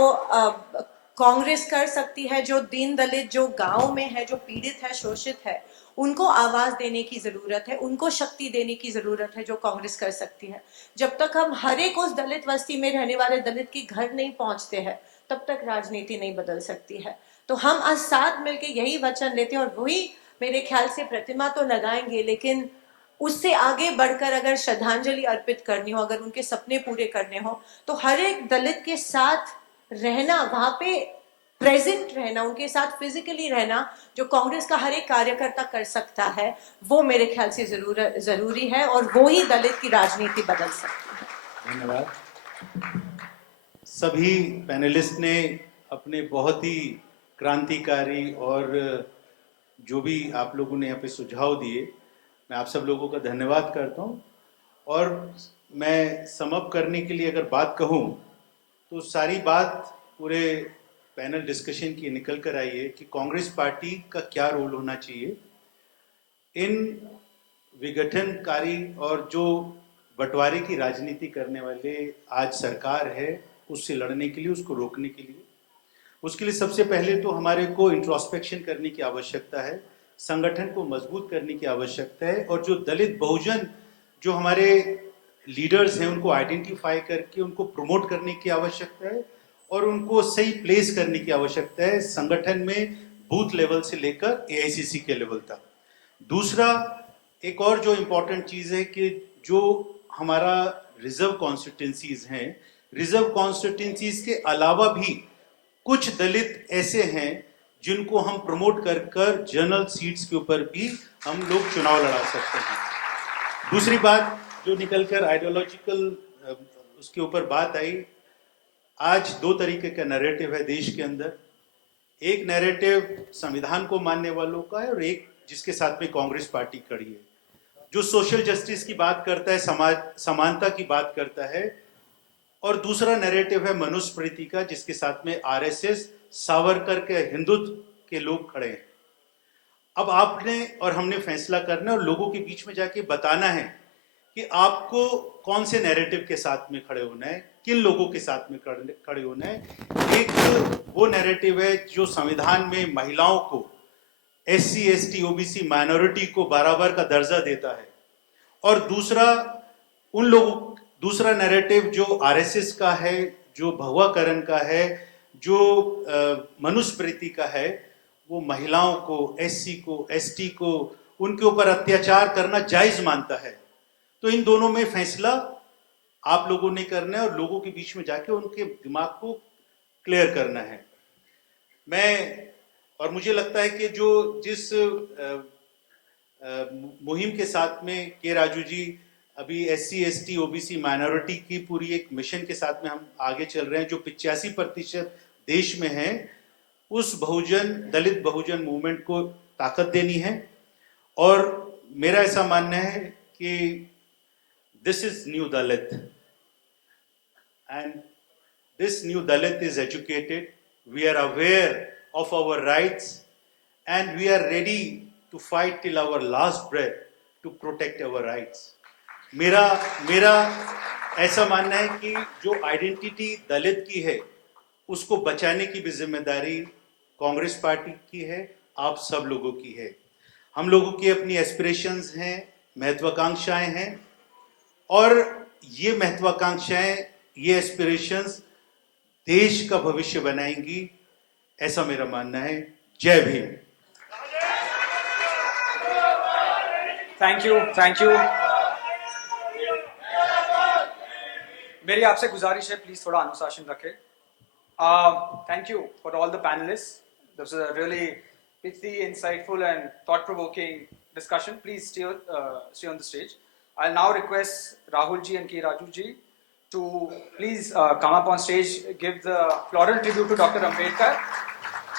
कांग्रेस कर सकती है, जो दीन दलित जो गांव में है, जो पीड़ित है, शोषित है, उनको आवाज देने की जरूरत है, उनको शक्ति देने की जरूरत है, जो कांग्रेस कर सकती है। जब तक हम हर एक उस दलित बस्ती में रहने वाले दलित की घर नहीं पहुंचते हैं, तब तक राजनीति नहीं बदल सकती है। तो हम आज साथ मिलकर यही वचन लेते हैं और वही मेरे ख्याल से प्रतिमा तो लगाएंगे, लेकिन उससे आगे बढ़कर अगर श्रद्धांजलि अर्पित करनी हो, अगर उनके सपने पूरे करने हो, तो हर एक दलित के साथ रहना, वहां पे प्रेजेंट रहना, उनके साथ फिजिकली रहना, जो कांग्रेस का हर एक कार्यकर्ता कर सकता है, वो मेरे ख्याल से जरूरी है और वो ही दलित की राजनीति बदल सकती है। धन्यवाद। सभी पैनलिस्ट ने अपने बहुत ही क्रांतिकारी और जो भी आप लोगों ने यहाँ पे सुझाव दिए, मैं आप सब लोगों का धन्यवाद करता हूँ। और मैं समअप करने के लिए अगर बात कहूँ तो सारी बात पूरे पैनल डिस्कशन की निकल कर आई है कि कांग्रेस पार्टी का क्या रोल होना चाहिए इन विघटनकारी और जो बंटवारे की राजनीति करने वाले आज सरकार है, उससे लड़ने के लिए, उसको रोकने के लिए। उसके लिए सबसे पहले तो हमारे को इंट्रोस्पेक्शन करने की आवश्यकता है, संगठन को मजबूत करने की आवश्यकता है, और जो दलित बहुजन जो हमारे लीडर्स हैं उनको आइडेंटिफाई करके उनको प्रमोट करने की आवश्यकता है और उनको सही प्लेस करने की आवश्यकता है संगठन में, बूथ लेवल से लेकर एआईसीसी के लेवल तक। दूसरा, एक और जो इम्पोर्टेंट चीज़ है कि जो हमारा रिजर्व कॉन्स्टिट्यूंसीज हैं, रिजर्व कॉन्स्टिट्यूंसीज के अलावा भी कुछ दलित ऐसे हैं जिनको हम प्रमोट कर कर जनरल सीट्स के ऊपर भी हम लोग चुनाव लड़ा सकते हैं। दूसरी बात जो निकलकर आइडियोलॉजिकल उसके ऊपर बात आई, आज दो तरीके का नैरेटिव है देश के अंदर। एक नैरेटिव संविधान को मानने वालों का है और एक जिसके साथ में कांग्रेस पार्टी खड़ी है, जो सोशल जस्टिस की बात करता है, समाज समानता की बात करता है। और दूसरा नैरेटिव है मनुस्मृति का, जिसके साथ में आरएसएस, सावरकर के हिंदुत्व के लोग खड़े हैं। अब आपने और हमने फैसला करना है और लोगों के बीच में जाके बताना है कि आपको कौन से नैरेटिव के साथ में खड़े होना है, किन लोगों के साथ में खड़े होना है। एक वो नैरेटिव है जो संविधान में महिलाओं को, एससी, एसटी, ओबीसी माइनॉरिटी को बराबर का दर्जा देता है, और दूसरा नैरेटिव जो आरएसएस का है, जो भगवाकरण का है, जो मनुस्मृति का है, वो महिलाओं को, एससी को, एसटी को, उनके ऊपर अत्याचार करना जायज मानता है। तो इन दोनों में फैसला आप लोगों ने करना है और लोगों के बीच में जाके उनके दिमाग को क्लियर करना है। और मुझे लगता है कि जिस मुहिम के साथ में के राजू जी अभी SC, ST, OBC माइनॉरिटी की पूरी एक मिशन के साथ में हम आगे चल रहे हैं, जो 85% देश में है, उस दलित बहुजन मूवमेंट को ताकत देनी है। और मेरा ऐसा मानना है कि this is new Dalit, and this new Dalit is educated, we are aware of our rights, and we are ready to fight till our last breath to protect our rights. मेरा ऐसा मानना है कि जो आइडेंटिटी दलित की है उसको बचाने की भी जिम्मेदारी कांग्रेस पार्टी की है, आप सब लोगों की है। हम लोगों की अपनी एस्पिरेशंस हैं, महत्वाकांक्षाएं हैं, और ये महत्वाकांक्षाएं, ये एस्पिरेशंस देश का भविष्य बनाएंगी, ऐसा मेरा मानना है। जय भीम। Thank you. मेरी आपसे गुजारिश है, प्लीज थोड़ा अनुशासन रखें। Thank you for all the panelist, this was a really pithy, insightful and thought-provoking discussion. Please stay on the stage. I'll now request Rahul ji and K. Raju ji to please come up on stage, give the floral tribute to Dr. Ambedkar.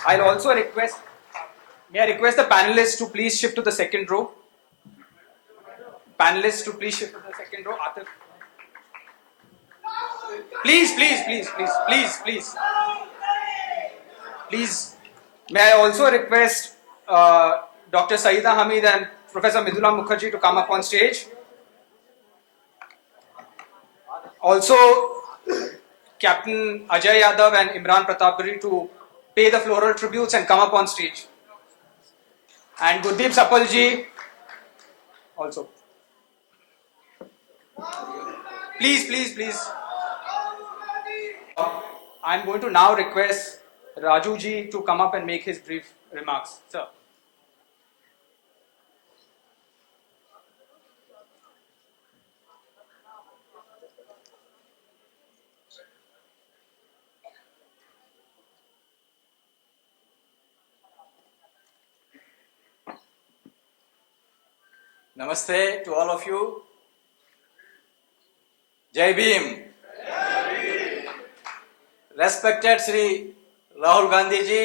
I'll also may I request the panelists to please shift to the second row. Panelists to please shift to the second row. Atif. Please. May I also request Dr. Saeeda Hamid and Professor Midula Mukherjee to come up on stage. Also, Captain Ajay Yadav and Imran Pratapgarhi to pay the floral tributes and come up on stage. And Gurdeep Sapalji also. Please. I'm going to now request Raju ji to come up and make his brief remarks. Sir. Namaste to all of you. Jai Bhim. Respected Sri Rahul Gandhi ji,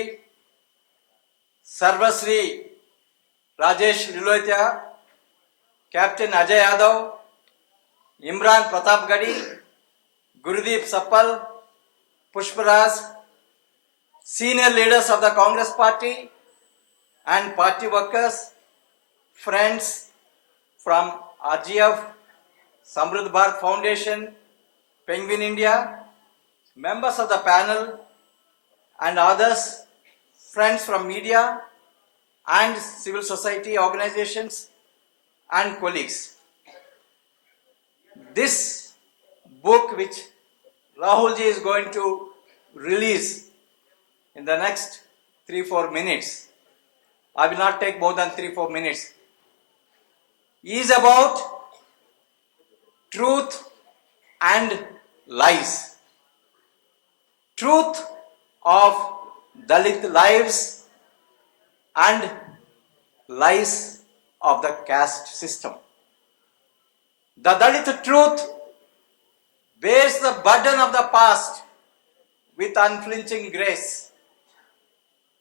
Sarvasri Rajesh Liloitia, Captain Ajay Yadav, Imran Pratapgarhi, Gurdeep Sapal, Pushparaj, senior leaders of the Congress Party and party workers, friends from RGF, Samruddh Bharat Foundation, Penguin India, members of the panel and others, friends from media and civil society organizations and colleagues. This book which Rahul ji is going to release in the next 3-4 minutes, I will not take more than 3-4 minutes, is about truth and lies. Truth of Dalit lives and lies of the caste system. The Dalit truth bears the burden of the past with unflinching grace.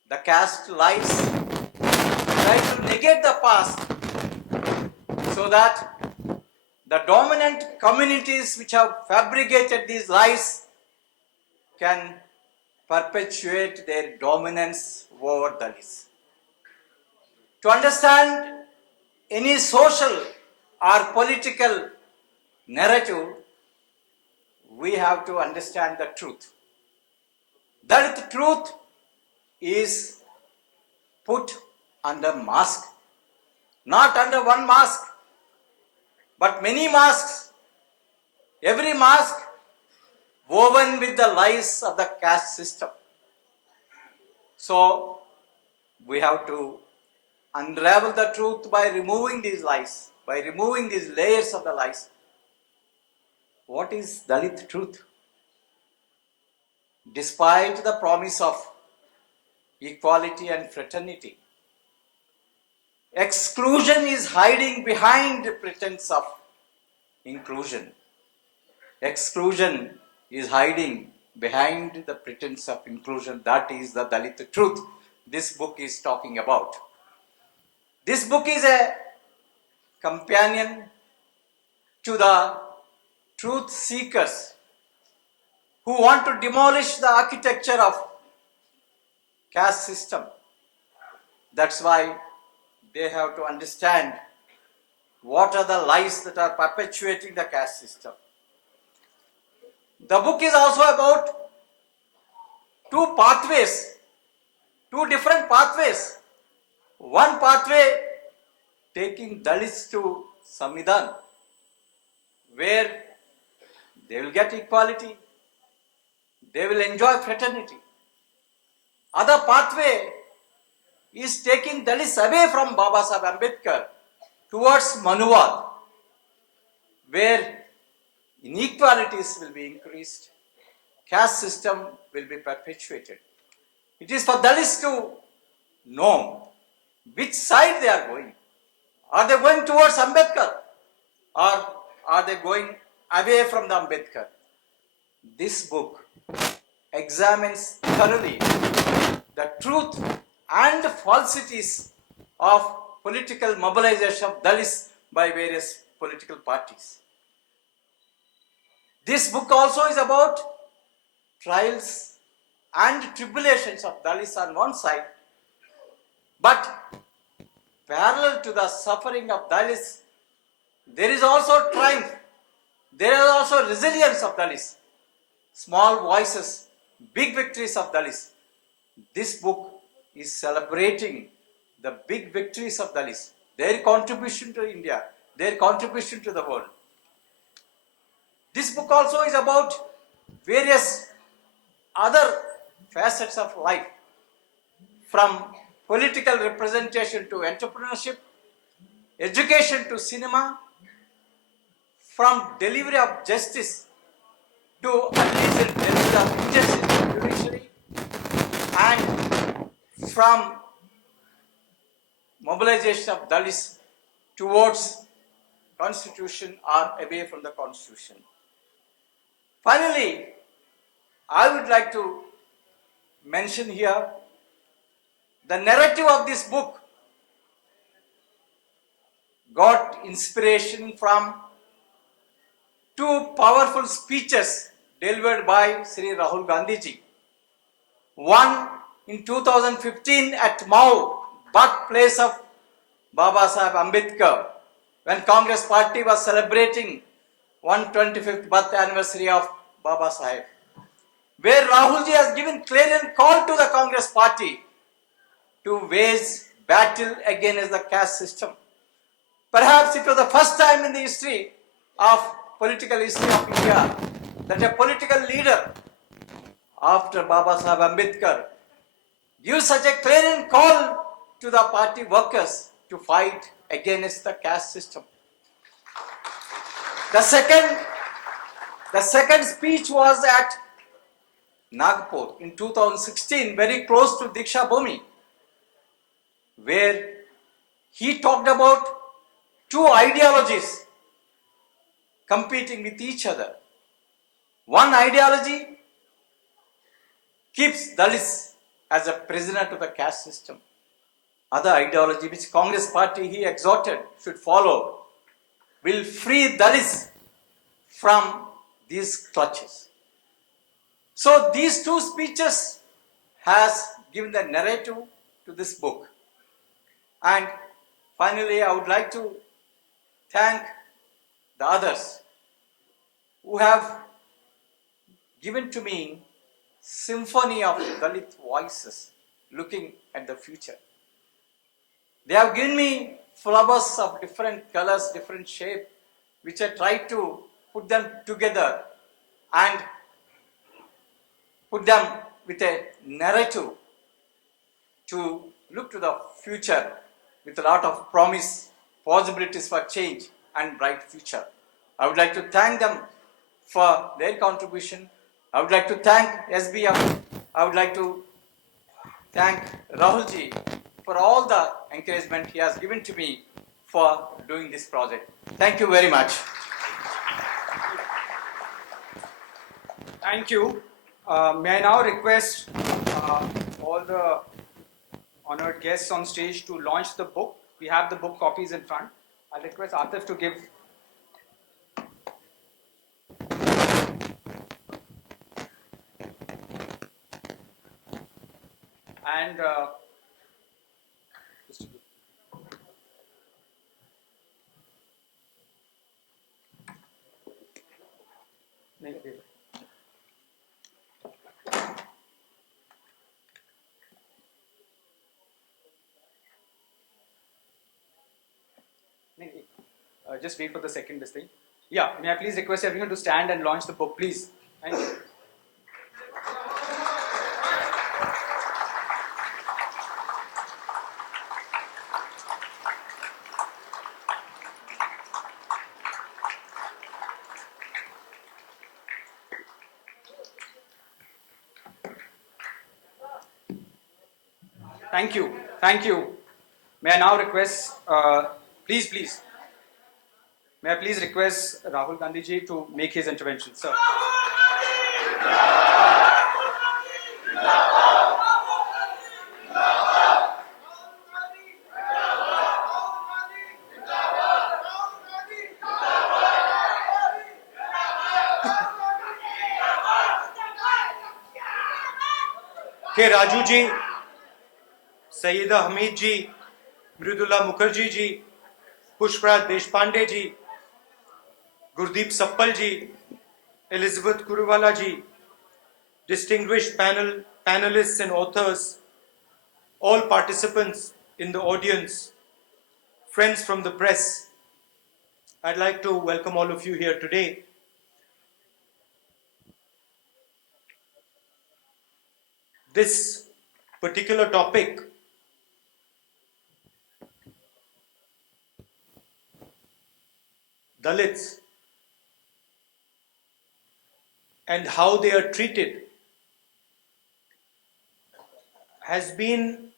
The caste lies try to negate the past so that the dominant communities which have fabricated these lies can perpetuate their dominance over Dalits. To understand any social or political narrative, we have to understand the truth. Dalit truth is put under mask, not under one mask, but many masks. Every mask woven with the lies of the caste system. So, we have to unravel the truth by removing these lies, by removing these layers of the lies. What is Dalit truth? Despite the promise of equality and fraternity, exclusion is hiding behind the pretense of inclusion. Exclusion is hiding behind the pretense of inclusion. That is the Dalit truth this book is talking about. This book is a companion to the truth seekers who want to demolish the architecture of caste system. That's why they have to understand what are the lies that are perpetuating the caste system. The book is also about two pathways, two different pathways. One pathway taking Dalits to Samvidhan, where they will get equality, they will enjoy fraternity. Other pathway is taking Dalits away from Baba Saheb Ambedkar towards Manuwad, where inequalities will be increased, caste system will be perpetuated. It is for Dalits to know which side they are going. Are they going towards Ambedkar or are they going away from the Ambedkar? This book examines thoroughly the truth and falsities of political mobilization of Dalits by various political parties. This book also is about trials and tribulations of Dalits on one side, but parallel to the suffering of Dalits, there is also triumph, there is also resilience of Dalits, small voices, big victories of Dalits. This book is celebrating the big victories of Dalits, their contribution to India, their contribution to the world. This book also is about various other facets of life, from political representation to entrepreneurship, education to cinema, from delivery of justice to alleged delivery of injustice in the judiciary, and from mobilization of Dalits towards constitution or away from the constitution. Finally, I would like to mention here the narrative of this book got inspiration from two powerful speeches delivered by Sri Rahul Gandhi ji. One in 2015 at Mau, birthplace of Baba Saheb Ambedkar, when Congress party was celebrating 125th birth anniversary of Baba Saheb, where Rahul ji has given clarion call to the Congress party to wage battle against the caste system. Perhaps it was the first time in the history of political history of India that a political leader after Baba Saheb Ambedkar gives such a clarion call to the party workers to fight against the caste system. The second speech was at Nagpur in 2016, very close to Diksha Bhumi, where he talked about two ideologies competing with each other. One ideology keeps Dalits as a prisoner to the caste system. Other ideology, which Congress party he exhorted should follow, will free Dalits from these clutches. So these two speeches has given the narrative to this book. And finally, I would like to thank the others who have given to me symphony of Dalit voices looking at the future. They have given me flowers of different colors, different shape, which I tried to put them together and put them with a narrative to look to the future with a lot of promise, possibilities for change and bright future. I would like to thank them for their contribution. I would like to thank SBF. I would like to thank Rahulji for all the encouragement he has given to me for doing this project. Thank you very much. Thank you. May I now request all the honored guests on stage to launch the book. We have the book copies in front. I'll request Atif to give. And just wait for the second this thing. Yeah, may I please request everyone to stand and launch the book, please? Thank you. Thank you. Thank you. May I now request, please, may I please request Rahul Gandhi ji to make his intervention, sir. के राजू जी, सईदा हमीद जी, मृदुला मुखर्जी जी, पुष्पराज देशपांडे जी, Gurdeep supple ji, Elizabeth Kuruwala ji, distinguished panelists and authors, all participants in the audience, friends from the press, I'd like to welcome all of you here today. This particular topic Dalits and how they are treated has been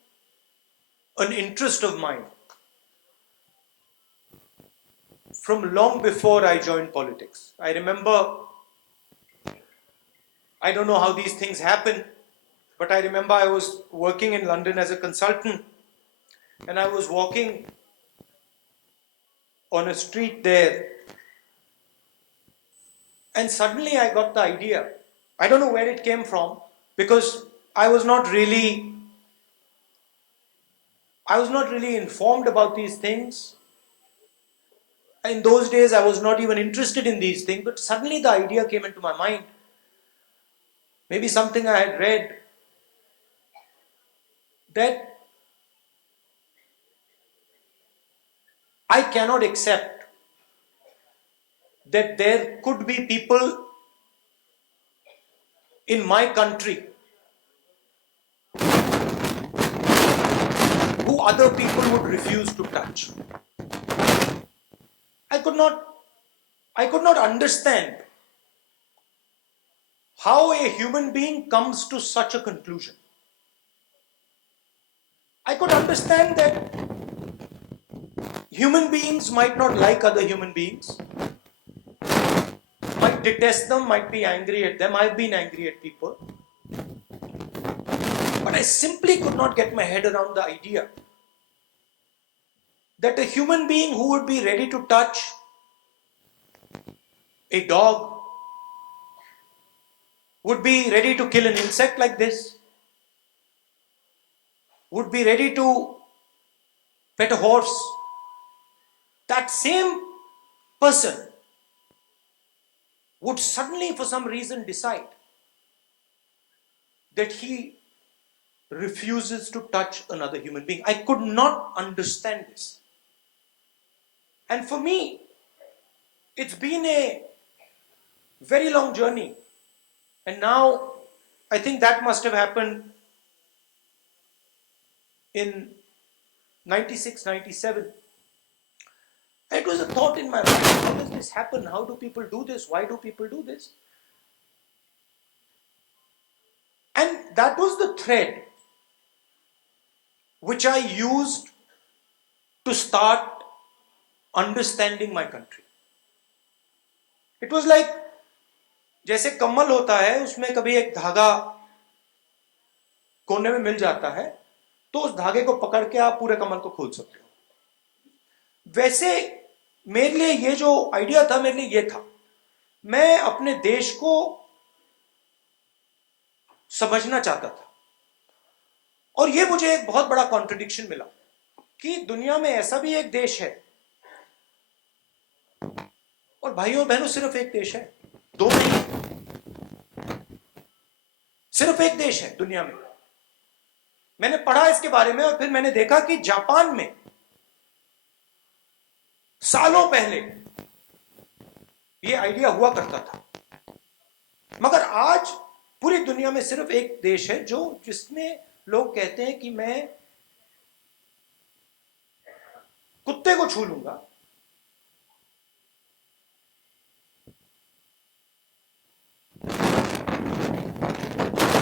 an interest of mine from long before I joined politics. I remember, I don't know how these things happen, but I remember I was working in London as a consultant and I was walking on a street there and suddenly I got the idea. I don't know where it came from because I was not really informed about these things. In those days I was not even interested in these things, but suddenly the idea came into my mind. Maybe something I had read that I cannot accept that there could be people in my country who other people would refuse to touch. I could not understand how a human being comes to such a conclusion. I could understand that human beings might not like other human beings, might detest them, might be angry at them. I've been angry at people. But I simply could not get my head around the idea that a human being who would be ready to touch a dog would be ready to kill an insect like this, would be ready to pet a horse. That same person would suddenly, for some reason, decide that he refuses to touch another human being. I could not understand this. And for me, it's been a very long journey. And now, I think that must have happened in 96, 97. It was a thought in my mind, how does this happen? How do people do this? Why do people do this? And that was the thread which I used to start understanding my country. It was like, जैसे कमल होता है, उसमें कभी एक धागा कोने में मिल जाता है, तो उस धागे को पकड़ के आप पूरे कमल को खोल सकते हो। वैसे मेरे लिए ये जो आइडिया था, मेरे लिए ये था, मैं अपने देश को समझना चाहता था। और ये मुझे एक बहुत बड़ा कॉन्ट्रडिक्शन मिला कि दुनिया में ऐसा भी एक देश है, और भाइयों बहनों सिर्फ एक देश है, दो नहीं, सिर्फ एक देश है दुनिया में। मैंने पढ़ा इसके बारे में और फिर मैंने देखा कि जापान में सालों पहले ये आइडिया हुआ करता था, मगर आज पूरी दुनिया में सिर्फ एक देश है जो जिसमें लोग कहते हैं कि मैं कुत्ते को छू लूंगा,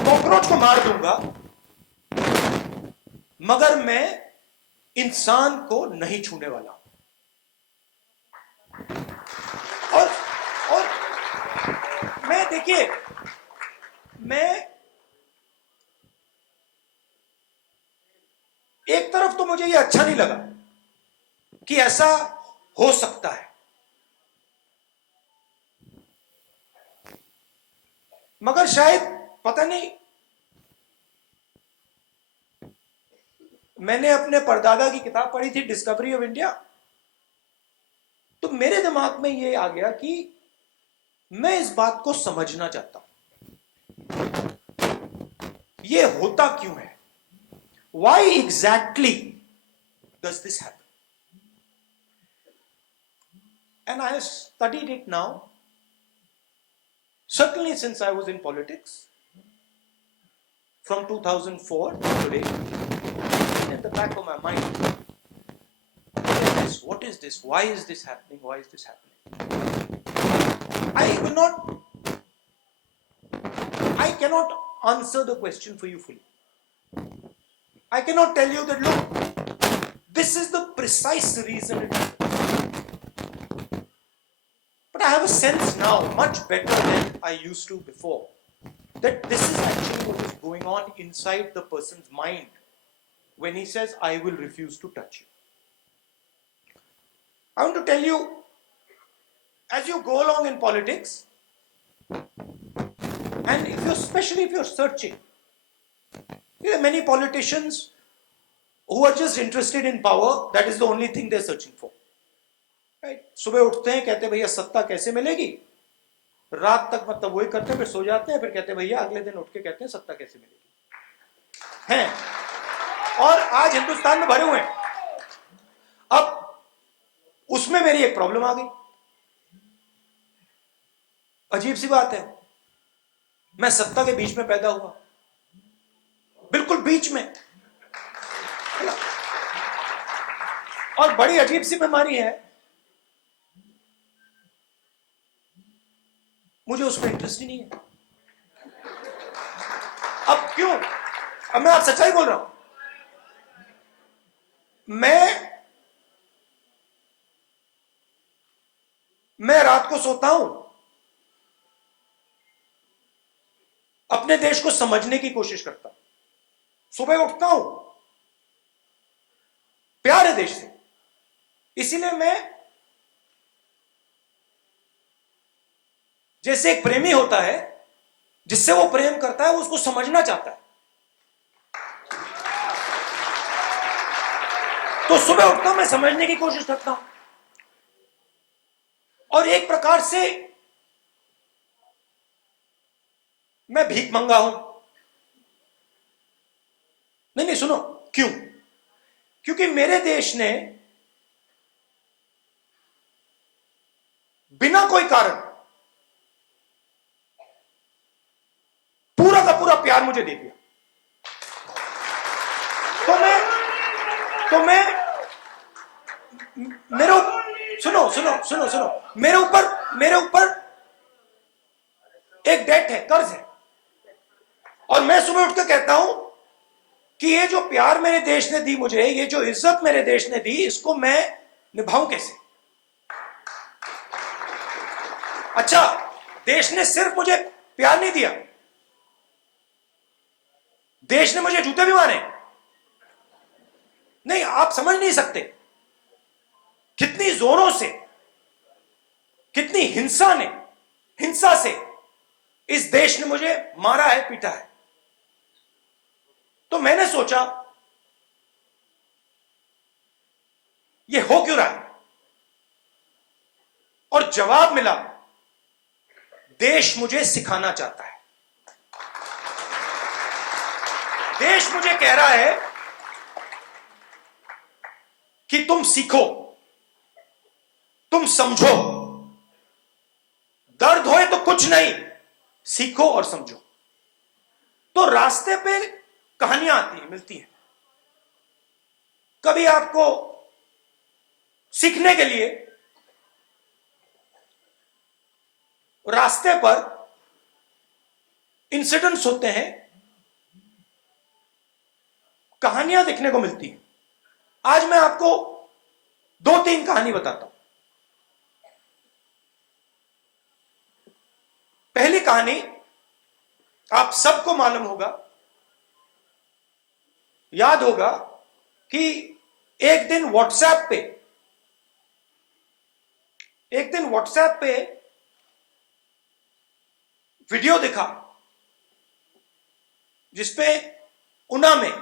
कॉकरोच को मार दूंगा, मगर मैं इंसान को नहीं छूने वाला। और मैं देखिए, मैं एक तरफ तो मुझे ये अच्छा नहीं लगा कि ऐसा हो सकता है, मगर शायद पता नहीं, मैंने अपने परदादा की किताब पढ़ी थी डिस्कवरी ऑफ इंडिया, तो मेरे दिमाग में ये आ गया कि मैं इस बात को समझना चाहता हूं, ये होता क्यों है, why exactly does this happen? And I have studied it now, certainly since I was in politics, from 2004 to today, at the back of my mind, what is this? Why is this happening? Why is this happening? I cannot answer the question for you fully. I cannot tell you that, look, this is the precise reason it happens. But I have a sense now, much better than I used to before, that this is actually what is going on inside the person's mind when he says, I will refuse to touch you. I want to tell you, as you go along in politics, and especially if you're searching, there are many politicians who are just interested in power. That is the only thing they're searching for. Right? सुबह उठते हैं, कहते हैं भैया सत्ता कैसे मिलेगी, रात तक मतलब वही करते हैं, फिर सो जाते हैं, फिर कहते हैं भैया अगले दिन उठ के कहते हैं सत्ता कैसे मिलेगी हैं। और आज हिंदुस्तान में भरे हुए हैं। अब उसमें मेरी एक प्रॉब्लम आ गई। अजीब सी बात है, मैं सत्ता के बीच में पैदा हुआ, बिल्कुल बीच में, और बड़ी अजीब सी बीमारी है, मुझे उसमें इंटरेस्ट ही नहीं है। अब क्यों? अब मैं आप सच्चाई बोल रहा हूं, मैं रात को सोता हूं, अपने देश को समझने की कोशिश करता हूं, सुबह उठता हूं, प्यार है देश से, इसीलिए मैं, जैसे एक प्रेमी होता है, जिससे वो प्रेम करता है, वो उसको समझना चाहता है, तो सुबह उठता हूं, मैं समझने की कोशिश करता हूं, और एक प्रकार से मैं भीख मंगा हूं। नहीं सुनो, क्यों? क्योंकि मेरे देश ने बिना कोई कारण पूरा का पूरा प्यार मुझे दे दिया, तो मैं सुनो सुनो सुनो सुनो, मेरे ऊपर एक डेट है, कर्ज है, और मैं सुबह उठ के कहता हूं कि ये जो प्यार मेरे देश ने दी मुझे, ये जो इज्जत मेरे देश ने दी, इसको मैं निभाऊं कैसे? अच्छा, देश ने सिर्फ मुझे प्यार नहीं दिया, देश ने मुझे जूते भी मारे। नहीं, आप समझ नहीं सकते कितनी जोरों से, कितनी हिंसा से इस देश ने मुझे मारा है, पीटा है। तो मैंने सोचा ये हो क्यों रहा है, और जवाब मिला, देश मुझे सिखाना चाहता है। देश मुझे कह रहा है कि तुम सीखो, तुम समझो, दर्द होए तो कुछ नहीं, सीखो और समझो। तो रास्ते पे कहानियां आती हैं, मिलती हैं। कभी आपको सीखने के लिए रास्ते पर इंसिडेंट्स होते हैं, कहानियां देखने को मिलती हैं। आज मैं आपको 2-3 कहानी बताता हूं। पहली कहानी आप सबको मालूम होगा, याद होगा कि एक दिन व्हाट्सएप पे वीडियो दिखा जिसपे उना में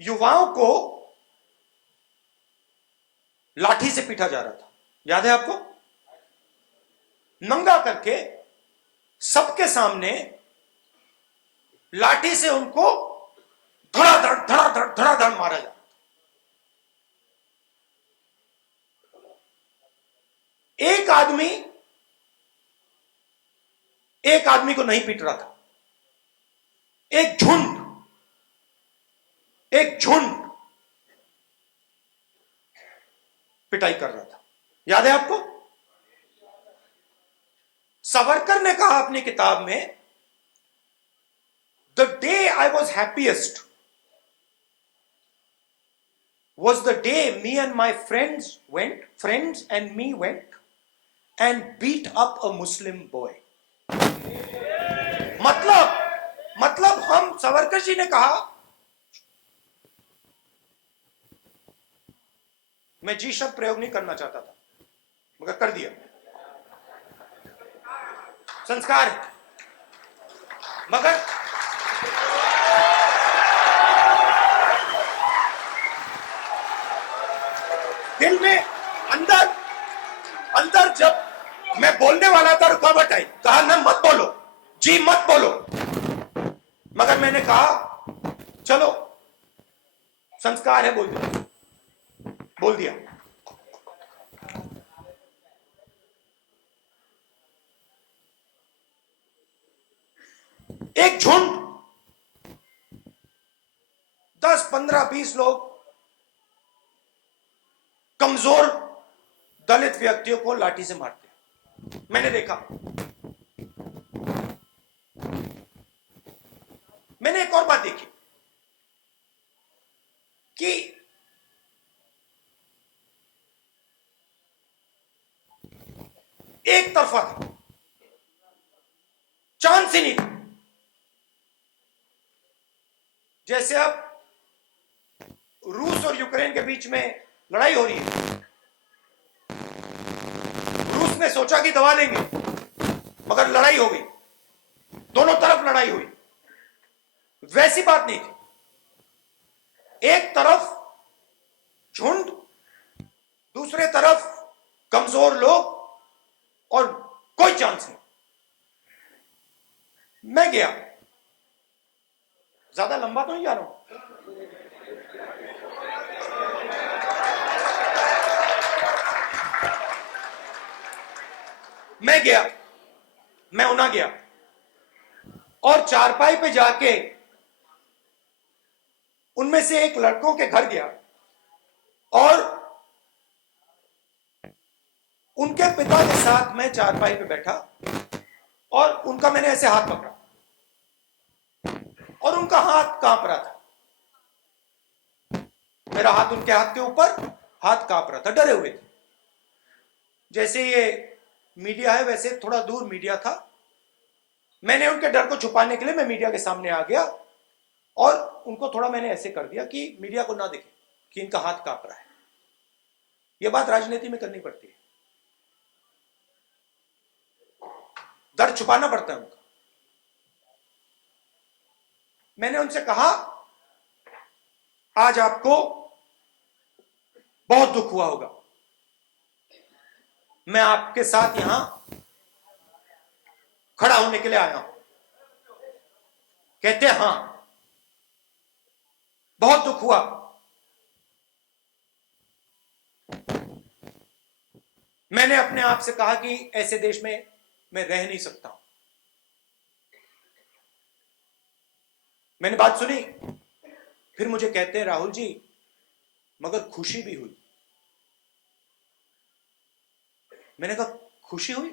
युवाओं को लाठी से पीटा जा रहा था। याद है आपको? नंगा करके सबके सामने लाठी से उनको धड़ाधड़ मारा जा रहा था। एक आदमी को नहीं पीट रहा था, एक झुंड पिटाई कर रहा था। याद है आपको? सावरकर ने कहा अपनी किताब में, the day I was happiest was the day me and my friends and me went and beat up a Muslim boy. मतलब हम, सावरकर जी ने कहा, मैं जी शब्द प्रयोग नहीं करना चाहता था मगर कर दिया, संस्कार है, मगर दिल में अंदर जब मैं बोलने वाला था रुकावट आई, कहा ना मत बोलो जी, मत बोलो, मगर मैंने कहा चलो संस्कार है, बोल दिया। एक झुंड 10, 15, 20 लोग कमजोर दलित व्यक्तियों को लाठी से मारते हैं। मैंने देखा। मैंने एक और बात देखी कि एक तरफा था, चांस ही नहीं था। जैसे अब रूस और यूक्रेन के बीच में लड़ाई हो रही है, रूस ने सोचा कि दबा लेंगे, मगर लड़ाई हो गई, दोनों तरफ लड़ाई हुई। वैसी बात नहीं थी। एक तरफ झुंड, दूसरे तरफ कमजोर लोग, और कोई चांस नहीं। मैं गया, ज्यादा लंबा तो नहीं जा रहा हूं, मैं उना गया और चारपाई पे जाके उनमें से एक लड़कों के घर गया और उनके पिता के साथ मैं चारपाई पे बैठा और उनका मैंने ऐसे हाथ पकड़ा और उनका हाथ कांप रहा था, मेरा हाथ उनके हाथ के ऊपर, हाथ कांप रहा था, डरे हुए थे। जैसे ये मीडिया है वैसे थोड़ा दूर मीडिया था। मैंने उनके डर को छुपाने के लिए मैं मीडिया के सामने आ गया और उनको थोड़ा मैंने ऐसे कर दिया कि मीडिया को ना दिखे कि इनका हाथ कांप रहा है। यह बात राजनीति में करनी पड़ती है, डर छुपाना पड़ता है उनका। मैंने उनसे कहा आज आपको बहुत दुख हुआ होगा, मैं आपके साथ यहां खड़ा होने के लिए आया हूं। कहते हां बहुत दुख हुआ। मैंने अपने आप से कहा कि ऐसे देश में मैं रह नहीं सकता हूं। मैंने बात सुनी, फिर मुझे कहते हैं राहुल जी मगर खुशी भी हुई। मैंने कहा खुशी हुई?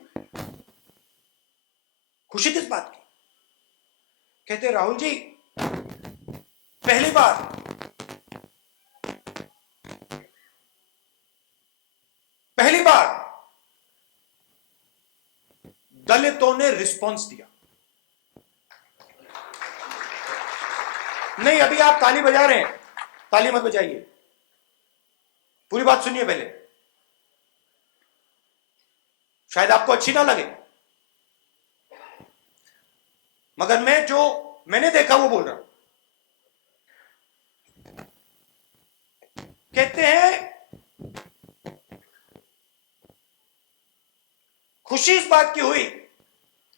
खुशी किस बात की? कहते हैं राहुल जी पहली बार दलितों ने रिस्पॉन्स दिया। नहीं अभी आप ताली बजा रहे हैं, ताली मत बजाइए, पूरी बात सुनिए पहले, शायद आपको अच्छी ना लगे मगर मैं जो मैंने देखा वो बोल रहा हूं। कहते हैं खुशी इस बात की हुई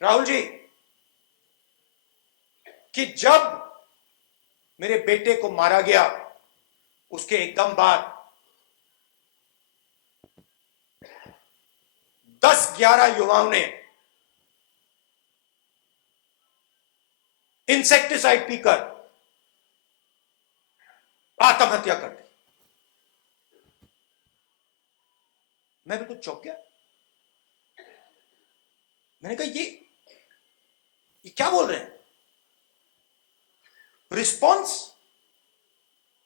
राहुल जी कि जब मेरे बेटे को मारा गया उसके एकदम बाद 10-11 युवाओं ने इंसेक्टिसाइड पीकर आत्महत्या कर दी। मैं बिल्कुल चौंक गया। मैंने कहा ये क्या बोल रहे हैं? रिस्पॉन्स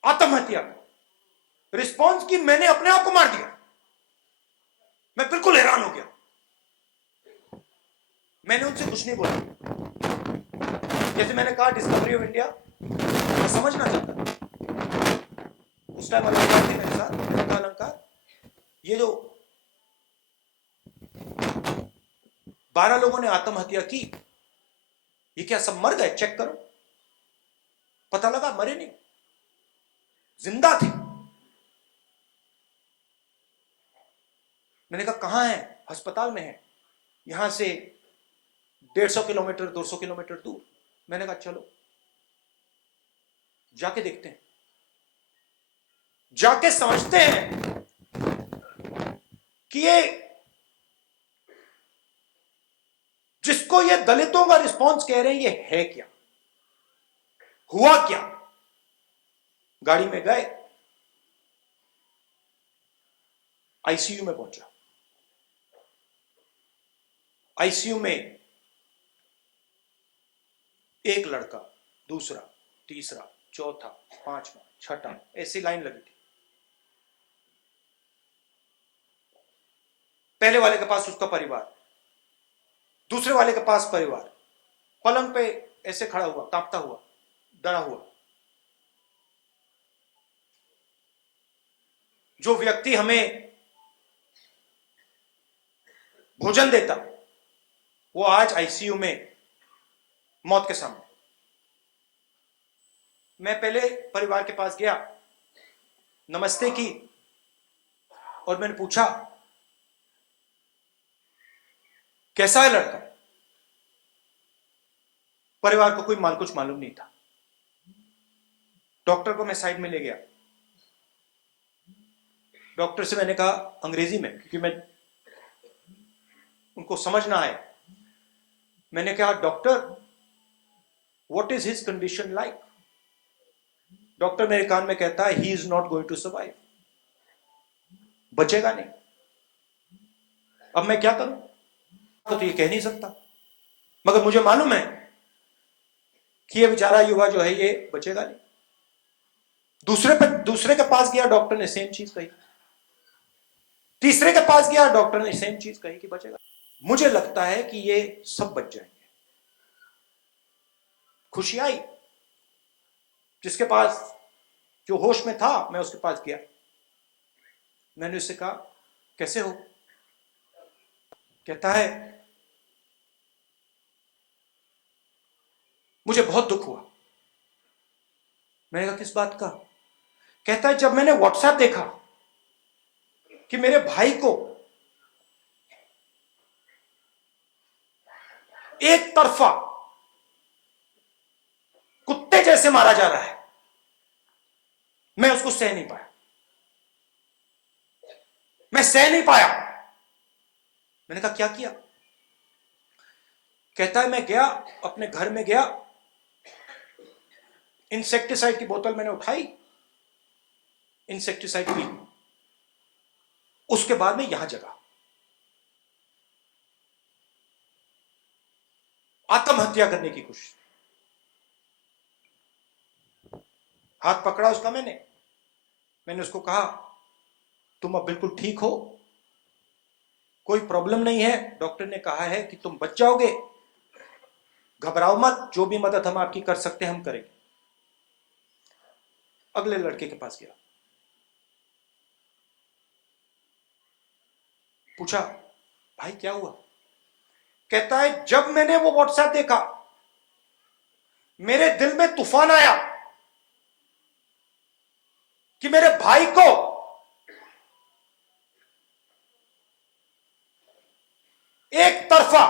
आत्महत्या, रिस्पॉन्स की मैंने अपने आप को मार दिया। मैं बिल्कुल हैरान हो गया। मैंने उनसे कुछ नहीं बोला। जैसे मैंने कहा डिस्कवरी ऑफ इंडिया मैं समझना चाहता था। उस टाइम अलंकार थे मेरे साथ, मैंने कहा अलंकार ये जो 12 लोगों ने आत्महत्या की ये क्या सब मर गए? चेक करो। पता लगा मरे नहीं, जिंदा थे। मैंने कहा कहां है? अस्पताल में है, यहां से 150 किलोमीटर 200 किलोमीटर दूर। मैंने कहा चलो जाके देखते हैं, जाके समझते हैं कि ये जिसको ये दलितों का रिस्पॉन्स कह रहे हैं ये है क्या, हुआ क्या। गाड़ी में गए, आईसीयू में पहुंचा। आईसीयू में एक लड़का, दूसरा, तीसरा, चौथा, पांचवा, छठा, ऐसी लाइन लगी थी। पहले वाले के पास उसका परिवार, दूसरे वाले के पास परिवार, पलंग पे ऐसे खड़ा हुआ, कांपता हुआ, डरा हुआ। जो व्यक्ति हमें भोजन देता वो आज आईसीयू में मौत के सामने। मैं पहले परिवार के पास गया, नमस्ते की और मैंने पूछा कैसा है लड़का। परिवार को कोई कुछ मालूम नहीं था। डॉक्टर को मैं साइड में ले गया। डॉक्टर से मैंने कहा अंग्रेजी में, क्योंकि मैं उनको समझ ना आए, मैंने कहा doctor what is his condition like. Doctor मेरे कान में कहता है he is not going to survive, बचेगा नहीं। अब मैं क्या करूं? तो ये कह नहीं सकता, मगर मुझे मालूम है कि ये बेचारा युवा जो है ये बचेगा नहीं। दूसरे के पास गया, डॉक्टर ने सेम चीज कही। तीसरे के पास गया, डॉक्टर ने सेम चीज कही कि बचेगा। मुझे लगता है कि ये सब बच जाएंगे। खुशी आई, जिसके पास जो होश में था, मैं उसके पास गया। मैंने उससे कहा कैसे हो? कहता है मुझे बहुत दुख हुआ। मैंने कहा किस बात का? कहता है जब मैंने व्हाट्सएप देखा कि मेरे भाई को एक तरफा कुत्ते जैसे मारा जा रहा है, मैं उसको सह नहीं पाया। मैं सह नहीं पाया। मैंने कहा क्या किया? कहता है मैं गया, अपने घर में गया, इंसेक्टिसाइड की बोतल मैंने उठाई, इंसेक्टिसाइड पी, उसके बाद में यहां जगा। आत्महत्या करने की कोशिश। हाथ पकड़ा उसका मैंने उसको कहा तुम अब बिल्कुल ठीक हो, कोई प्रॉब्लम नहीं है, डॉक्टर ने कहा है कि तुम बच जाओगे, घबराओ मत, जो भी मदद हम आपकी कर सकते हैं हम करेंगे। अगले लड़के के पास गया, पूछा भाई क्या हुआ? कहता है जब मैंने वो व्हाट्सएप देखा मेरे दिल में तूफान आया कि मेरे भाई को एक तरफा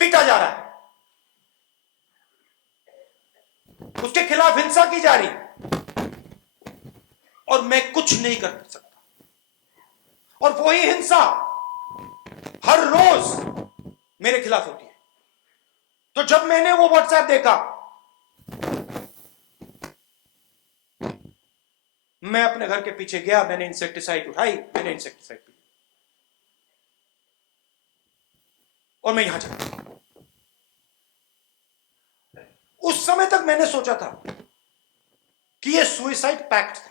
पीटा जा रहा है, उसके खिलाफ हिंसा की जा रही, और मैं कुछ नहीं कर सकता। और वही हिंसा हर रोज मेरे खिलाफ होती है। तो जब मैंने वो व्हाट्सएप देखा, मैं अपने घर के पीछे गया, मैंने इंसेक्टिसाइड उठाई, मैंने इंसेक्टिसाइड पी, और मैं यहां चला। उस समय तक मैंने सोचा था कि ये सुइसाइड पैक्ट था।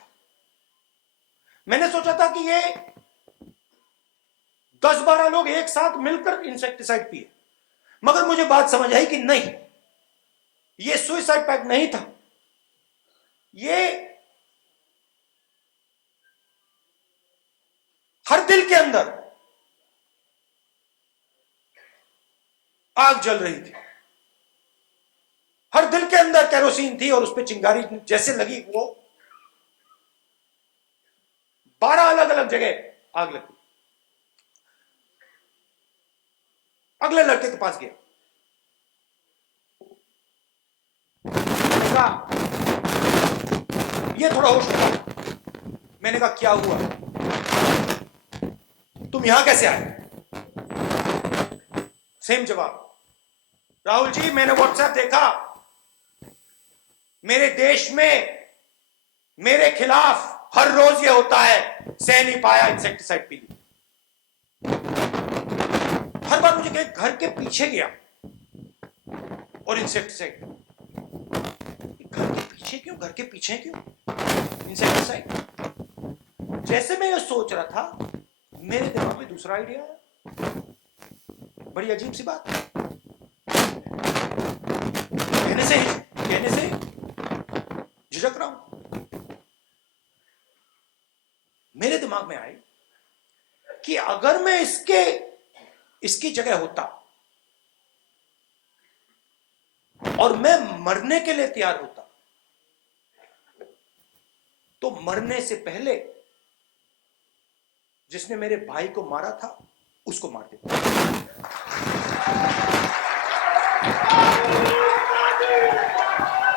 मैंने सोचा था कि ये 10-12 लोग एक साथ मिलकर इंसेक्टिसाइड पिए, मगर मुझे बात समझ आई कि नहीं, ये सुइसाइड पैक्ट नहीं था, ये हर दिल के अंदर आग जल रही थी, हर दिल के अंदर केरोसिन थी, और उस पर चिंगारी जैसे लगी, वो 12 अलग अलग जगह आग लगी। अगले लड़के के पास गया, मैंने कहा ये थोड़ा होश में। मैंने कहा क्या हुआ, तुम यहां कैसे आए? सेम जवाब, राहुल जी मैंने व्हाट्सएप देखा, मेरे देश में मेरे खिलाफ हर रोज ये होता है, सह नहीं पाया, इंसेक्टिसाइड पी ली। हर बार मुझे घर के पीछे गया और इंसेक्टिसाइड। घर के पीछे क्यों, घर के पीछे क्यों इंसेक्टिसाइड? जैसे मैं ये सोच रहा था, मेरे दिमाग में दूसरा आइडिया आया। बड़ी अजीब सी बात, कहने से झिझक रहा हूं। मेरे दिमाग में आए कि अगर मैं इसकी जगह होता और मैं मरने के लिए तैयार होता, तो मरने से पहले जिसने मेरे भाई को मारा था उसको मार देता।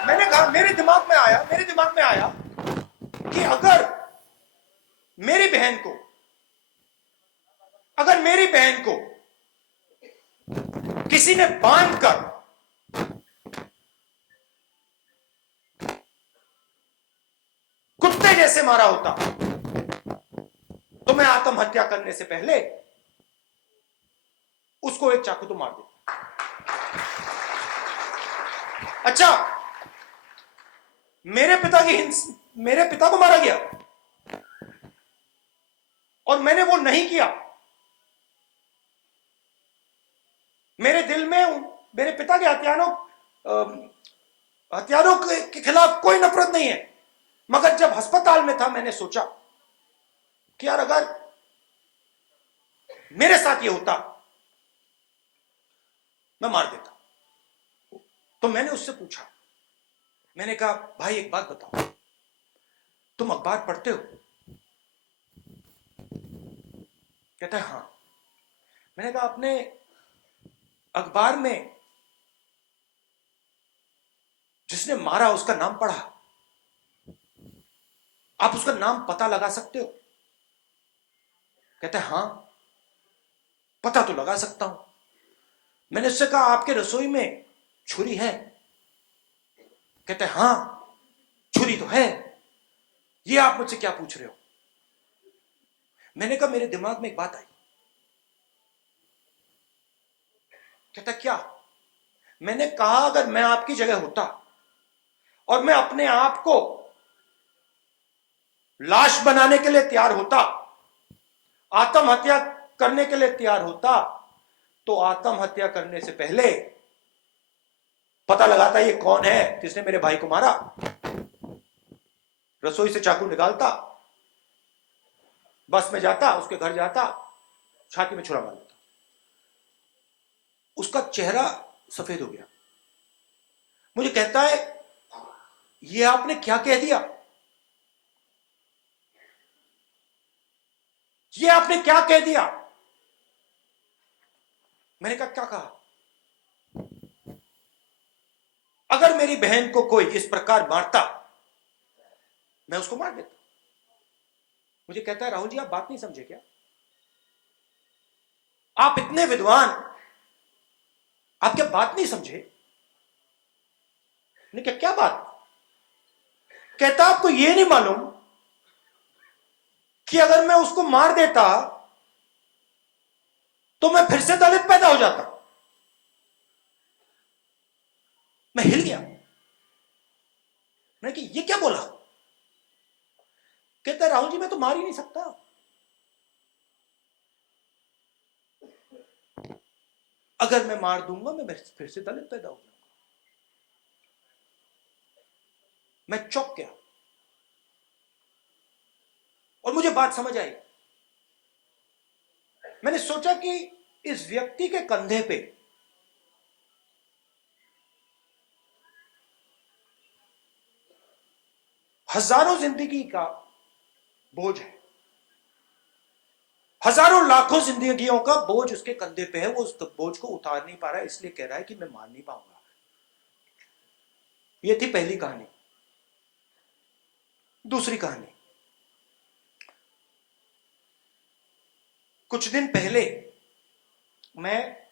मैंने कहा, मेरे दिमाग में आया कि अगर मेरी बहन को किसी ने बांध कर मेरे जैसे मारा होता तो मैं आत्महत्या करने से पहले उसको एक चाकू तो मार देता। अच्छा, मेरे पिता को मारा गया और मैंने वो नहीं किया। मेरे दिल में मेरे पिता के हत्यारों के खिलाफ कोई नफरत नहीं है, मगर जब अस्पताल में था मैंने सोचा कि यार अगर मेरे साथ ये होता मैं मार देता। तो मैंने उससे पूछा, मैंने कहा भाई एक बात बताओ, तुम अखबार पढ़ते हो? कहता है हाँ। मैंने कहा आपने अखबार में जिसने मारा उसका नाम पढ़ा? आप उसका नाम पता लगा सकते हो? कहता है हाँ, पता तो लगा सकता हूं। मैंने उससे कहा आपके रसोई में छुरी है? कहता है हाँ, छुरी तो है। ये आप मुझसे क्या पूछ रहे हो? मैंने कहा मेरे दिमाग में एक बात आई। कहता क्या? मैंने कहा अगर मैं आपकी जगह होता और मैं अपने आप को लाश बनाने के लिए तैयार होता, आत्महत्या करने के लिए तैयार होता, तो आत्महत्या करने से पहले पता लगाता ये कौन है जिसने मेरे भाई को मारा, रसोई से चाकू निकालता, बस में जाता, उसके घर जाता, छाती में छुरा मार देता। उसका चेहरा सफेद हो गया। मुझे कहता है ये आपने क्या कह दिया? ये आपने क्या कह दिया? मैंने कहा क्या कहा? अगर मेरी बहन को कोई इस प्रकार मारता मैं उसको मार देता। मुझे कहता है राहुल जी आप बात नहीं समझे क्या? आप इतने विद्वान, आप क्या बात नहीं समझे? मैंने कहा क्या बात? कहता आपको यह नहीं मालूम कि अगर मैं उसको मार देता तो मैं फिर से दलित पैदा हो जाता। मैं हिल गया। मैंने कहा ये क्या बोला? कहता राहुल जी मैं तो मार ही नहीं सकता। अगर मैं मार दूंगा मैं फिर से दलित पैदा हो जाऊंगा। मैं चौंक गया और मुझे बात समझ आई। मैंने सोचा कि इस व्यक्ति के कंधे पे हजारों जिंदगी का बोझ है, हजारों लाखों जिंदगियों का बोझ उसके कंधे पे है। वो उस बोझ को उतार नहीं पा रहा है, इसलिए कह रहा है कि मैं मार नहीं पाऊंगा। ये थी पहली कहानी। दूसरी कहानी, कुछ दिन पहले मैं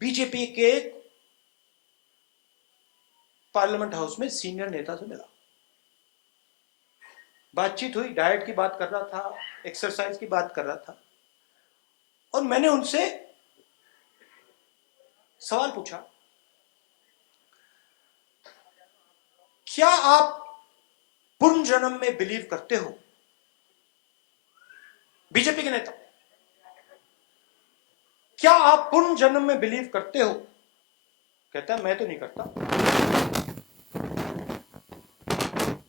बीजेपी के पार्लियामेंट हाउस में सीनियर नेता से मिला। बातचीत हुई, डाइट की बात कर रहा था, एक्सरसाइज की बात कर रहा था, और मैंने उनसे सवाल पूछा, क्या आप पुनर्जन्म में बिलीव करते हो? बीजेपी के नेता, क्या आप पुनर्जन्म में बिलीव करते हो? कहता है मैं तो नहीं करता।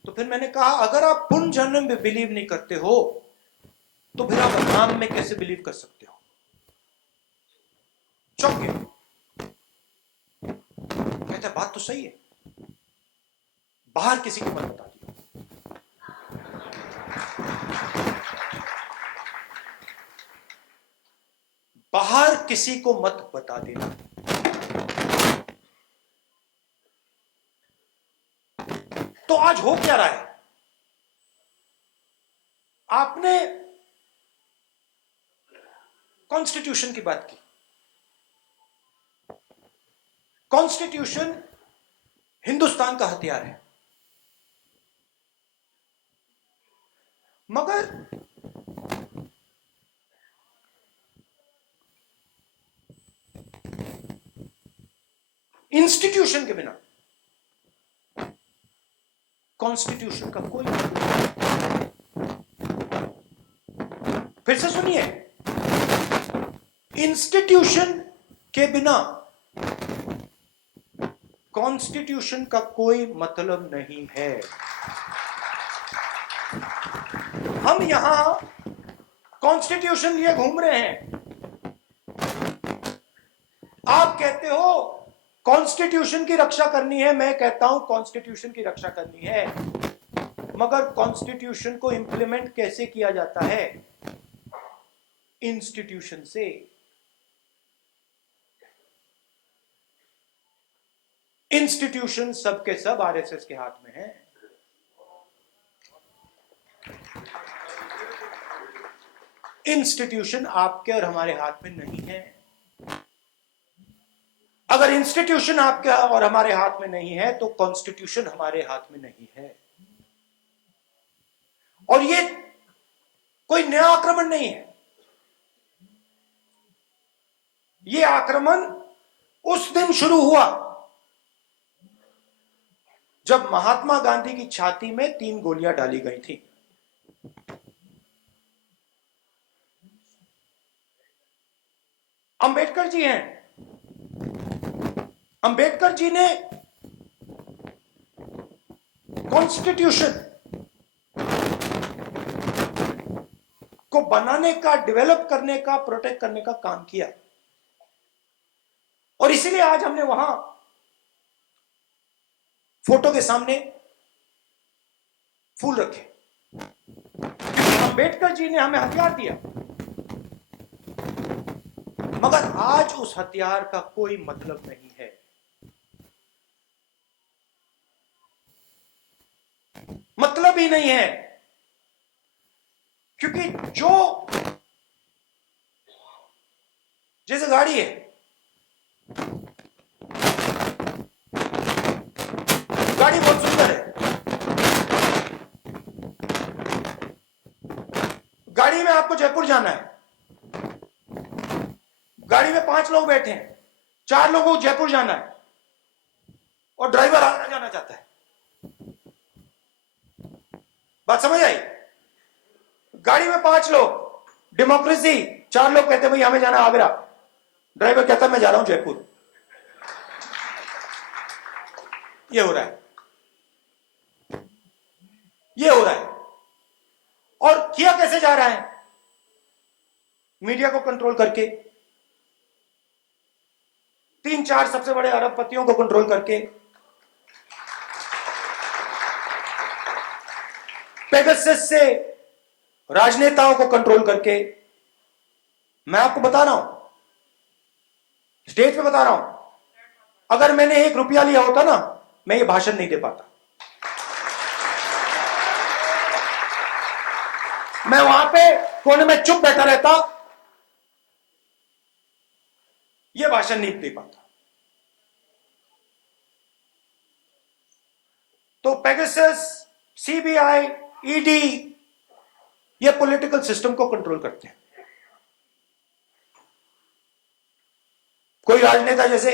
तो फिर मैंने कहा अगर आप पुनर्जन्म में बिलीव नहीं करते हो तो फिर आप राम में कैसे बिलीव कर सकते हो? चौंक गए। कहता है बात तो सही है, बाहर किसी को मत बता दियो। बाहर किसी को मत बता देना। तो आज हो क्या रहा है? आपने कॉन्स्टिट्यूशन की बात की। कॉन्स्टिट्यूशन हिंदुस्तान का हथियार है। मगर इंस्टीट्यूशन के बिना कॉन्स्टिट्यूशन का कोई मतलब नहीं। फिर से सुनिए, इंस्टीट्यूशन के बिना कॉन्स्टिट्यूशन का कोई मतलब नहीं है। हम यहां कॉन्स्टिट्यूशन लिए घूम रहे हैं। आप कहते हो कॉन्स्टिट्यूशन की रक्षा करनी है, मैं कहता हूं कॉन्स्टिट्यूशन की रक्षा करनी है, मगर कॉन्स्टिट्यूशन को इंप्लीमेंट कैसे किया जाता है? इंस्टीट्यूशन से। इंस्टीट्यूशन सबके सब आरएसएस के हाथ में है। इंस्टीट्यूशन आपके और हमारे हाथ में नहीं है। अगर इंस्टीट्यूशन आपके और हमारे हाथ में नहीं है तो कॉन्स्टिट्यूशन हमारे हाथ में नहीं है। और ये कोई नया आक्रमण नहीं है। ये आक्रमण उस दिन शुरू हुआ जब महात्मा गांधी की छाती में 3 गोलियां डाली गई थी। अंबेडकर जी हैं। अंबेडकर जी ने कॉन्स्टिट्यूशन को बनाने का, डेवलप करने का, प्रोटेक्ट करने का काम किया। और इसीलिए आज हमने वहां फोटो के सामने फूल रखे। अंबेडकर जी ने हमें हथियार दिया, मगर आज उस हथियार का कोई मतलब नहीं है। मतलब ही नहीं है, क्योंकि जो जैसे गाड़ी है, गाड़ी बहुत सुंदर है, गाड़ी में आपको जयपुर जाना है, गाड़ी में 5 लोग बैठे हैं, 4 लोगों को जयपुर जाना है और ड्राइवर आगरा जाना चाहता है। बात समझ आई? गाड़ी में 5 लोग, डेमोक्रेसी, 4 लोग कहते हैं भाई हमें जाना आगरा, ड्राइवर कहता है मैं जा रहा हूं जयपुर। ये हो रहा है, ये हो रहा है। और किया कैसे जा रहा है? मीडिया को कंट्रोल करके, 3-4 सबसे बड़े अरबपतियों को कंट्रोल करके, पेगासस से राजनेताओं को कंट्रोल करके। मैं आपको बता रहा हूं, स्टेज पे बता रहा हूं, अगर मैंने 1 रुपया लिया होता ना, मैं ये भाषण नहीं दे पाता। मैं वहां पे कोने में चुप बैठा रहता, ये भाषण नहीं दे पाता। तो पेगासस, सीबीआई, ईडी, ये पॉलिटिकल सिस्टम को कंट्रोल करते हैं। कोई राजनेता, जैसे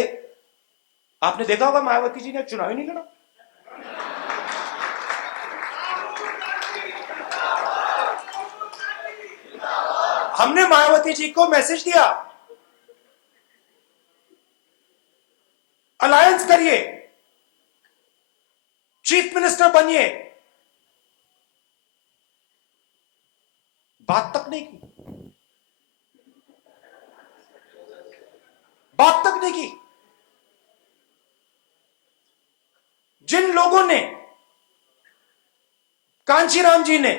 आपने देखा होगा मायावती जी ने चुनाव ही नहीं लड़ा। हमने मायावती जी को मैसेज दिया, अलायंस करिए, चीफ मिनिस्टर बनिए। बात तक नहीं की, बात तक नहीं की। जिन लोगों ने, कांशीराम जी ने,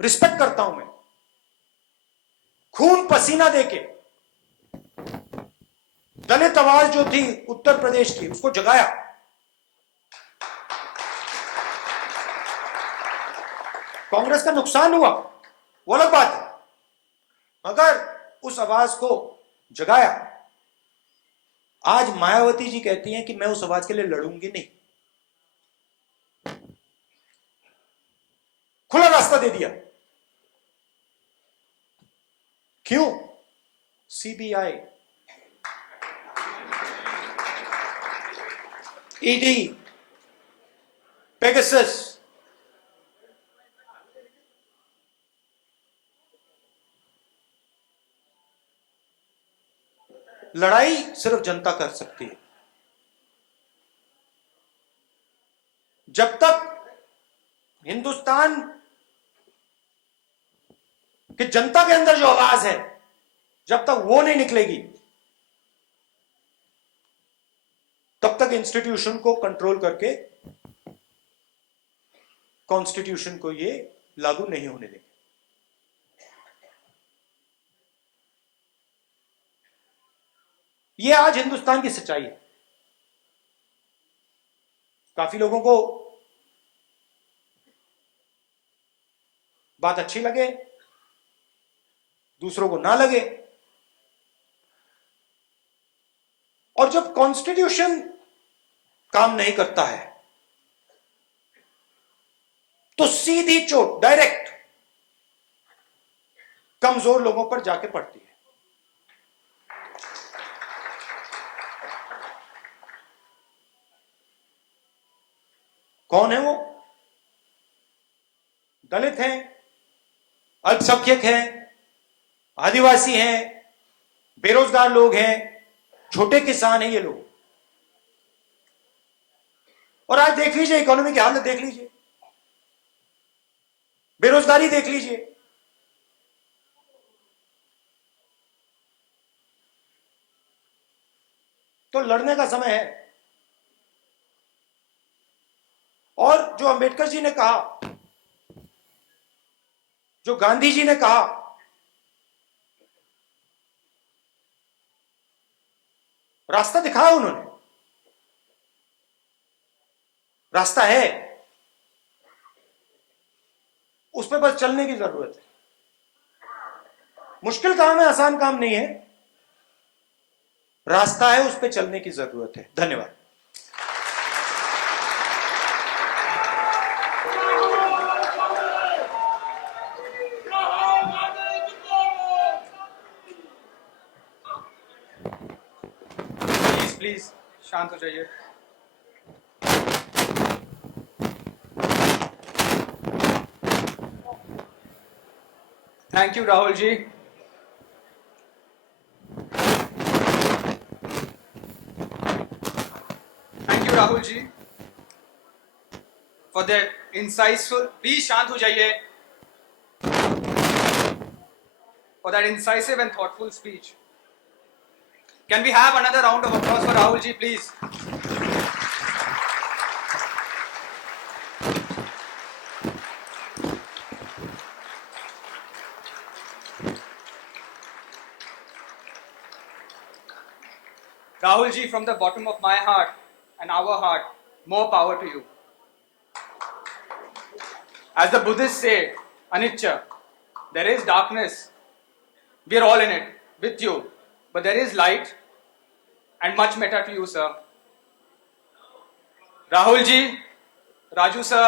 रिस्पेक्ट करता हूं मैं, खून पसीना देके दलित आवाज जो थी उत्तर प्रदेश की, उसको जगाया। कांग्रेस का नुकसान हुआ, वो अलग बात है, मगर उस आवाज को जगाया। आज मायावती जी कहती हैं कि मैं उस आवाज के लिए लड़ूंगी नहीं। रास्ता दे दिया। क्यों? सीबीआई, ईडी, पेगासस, लड़ाई सिर्फ जनता कर सकती है। जब तक हिंदुस्तान कि जनता के अंदर जो आवाज है, जब तक वो नहीं निकलेगी, तब तक इंस्टीट्यूशन को कंट्रोल करके कॉन्स्टिट्यूशन को ये लागू नहीं होने देंगे। ये आज हिंदुस्तान की सच्चाई है। काफी लोगों को बात अच्छी लगे, दूसरों को ना लगे, और जब कॉन्स्टिट्यूशन काम नहीं करता है तो सीधी चोट डायरेक्ट कमजोर लोगों पर जाके पड़ती है। कौन है वो? दलित हैं, अल्पसंख्यक हैं, आदिवासी हैं, बेरोजगार लोग हैं, छोटे किसान हैं ये लोग। और आज देख लीजिए इकोनॉमी की हालत, देख लीजिए बेरोजगारी, देख लीजिए। तो लड़ने का समय है। और जो अंबेडकर जी ने कहा, जो गांधी जी ने कहा, रास्ता दिखाया उन्होंने, रास्ता है, उस पर बस चलने की जरूरत है। मुश्किल काम है, आसान काम नहीं है, रास्ता है, उस पर चलने की जरूरत है। धन्यवाद। प्लीज शांत हो जाइए। Thank you Rahul ji. Thank you Rahul ji for the insightful, please शांत हो जाइए, for that incisive and thoughtful speech. Can we have another round of applause for Rahul ji, please? Rahul ji, from the bottom of my heart and our heart, more power to you. As the Buddhists say, anicca, there is darkness. We are all in it with you. But there is light, and much metta to you, sir. Rahul ji, Raju sir,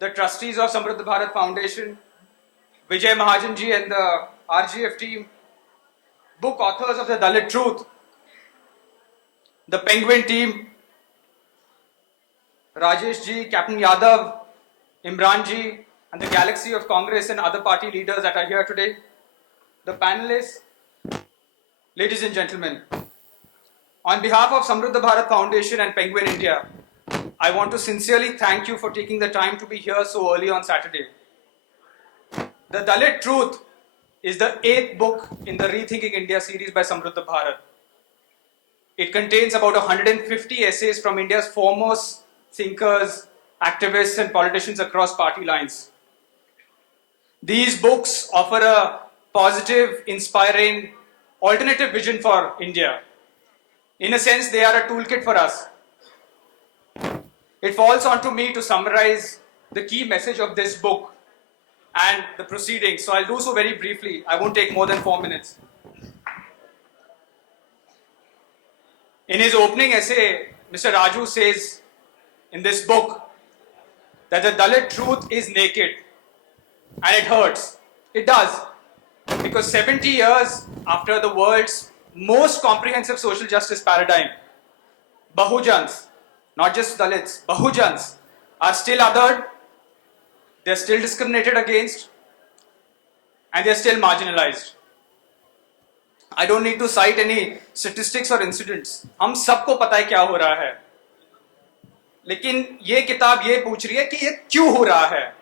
the trustees of Samruddha Bharat Foundation, Vijay Mahajan ji and the RGF team, book authors of the Dalit Truth, the Penguin team, Rajesh ji, Captain Yadav, Imran ji, and the galaxy of Congress and other party leaders that are here today, the panelists, ladies and gentlemen, on behalf of Samruddha Bharat Foundation and Penguin India, I want to sincerely thank you for taking the time to be here so early on Saturday. The Dalit Truth is the 8th book in the Rethinking India series by Samruddha Bharat. It contains about 150 essays from India's foremost thinkers, activists and politicians across party lines. These books offer a positive, inspiring, alternative vision for India. In a sense, they are a toolkit for us. It falls on to me to summarize the key message of this book and the proceedings. So I'll do so very briefly. I won't take more than 4 minutes. In his opening essay, Mr. Raju says in this book that the Dalit truth is naked And it hurts. It does. Because 70 years after the world's most comprehensive social justice paradigm, Bahujans, not just Dalits, Bahujans are still othered, they're still discriminated against, and they're still marginalized. I don't need to cite any statistics or incidents. हम सबको पता है क्या हो रहा है. लेकिन ये किताब ये पूछ रही है कि ये क्यों हो रहा है?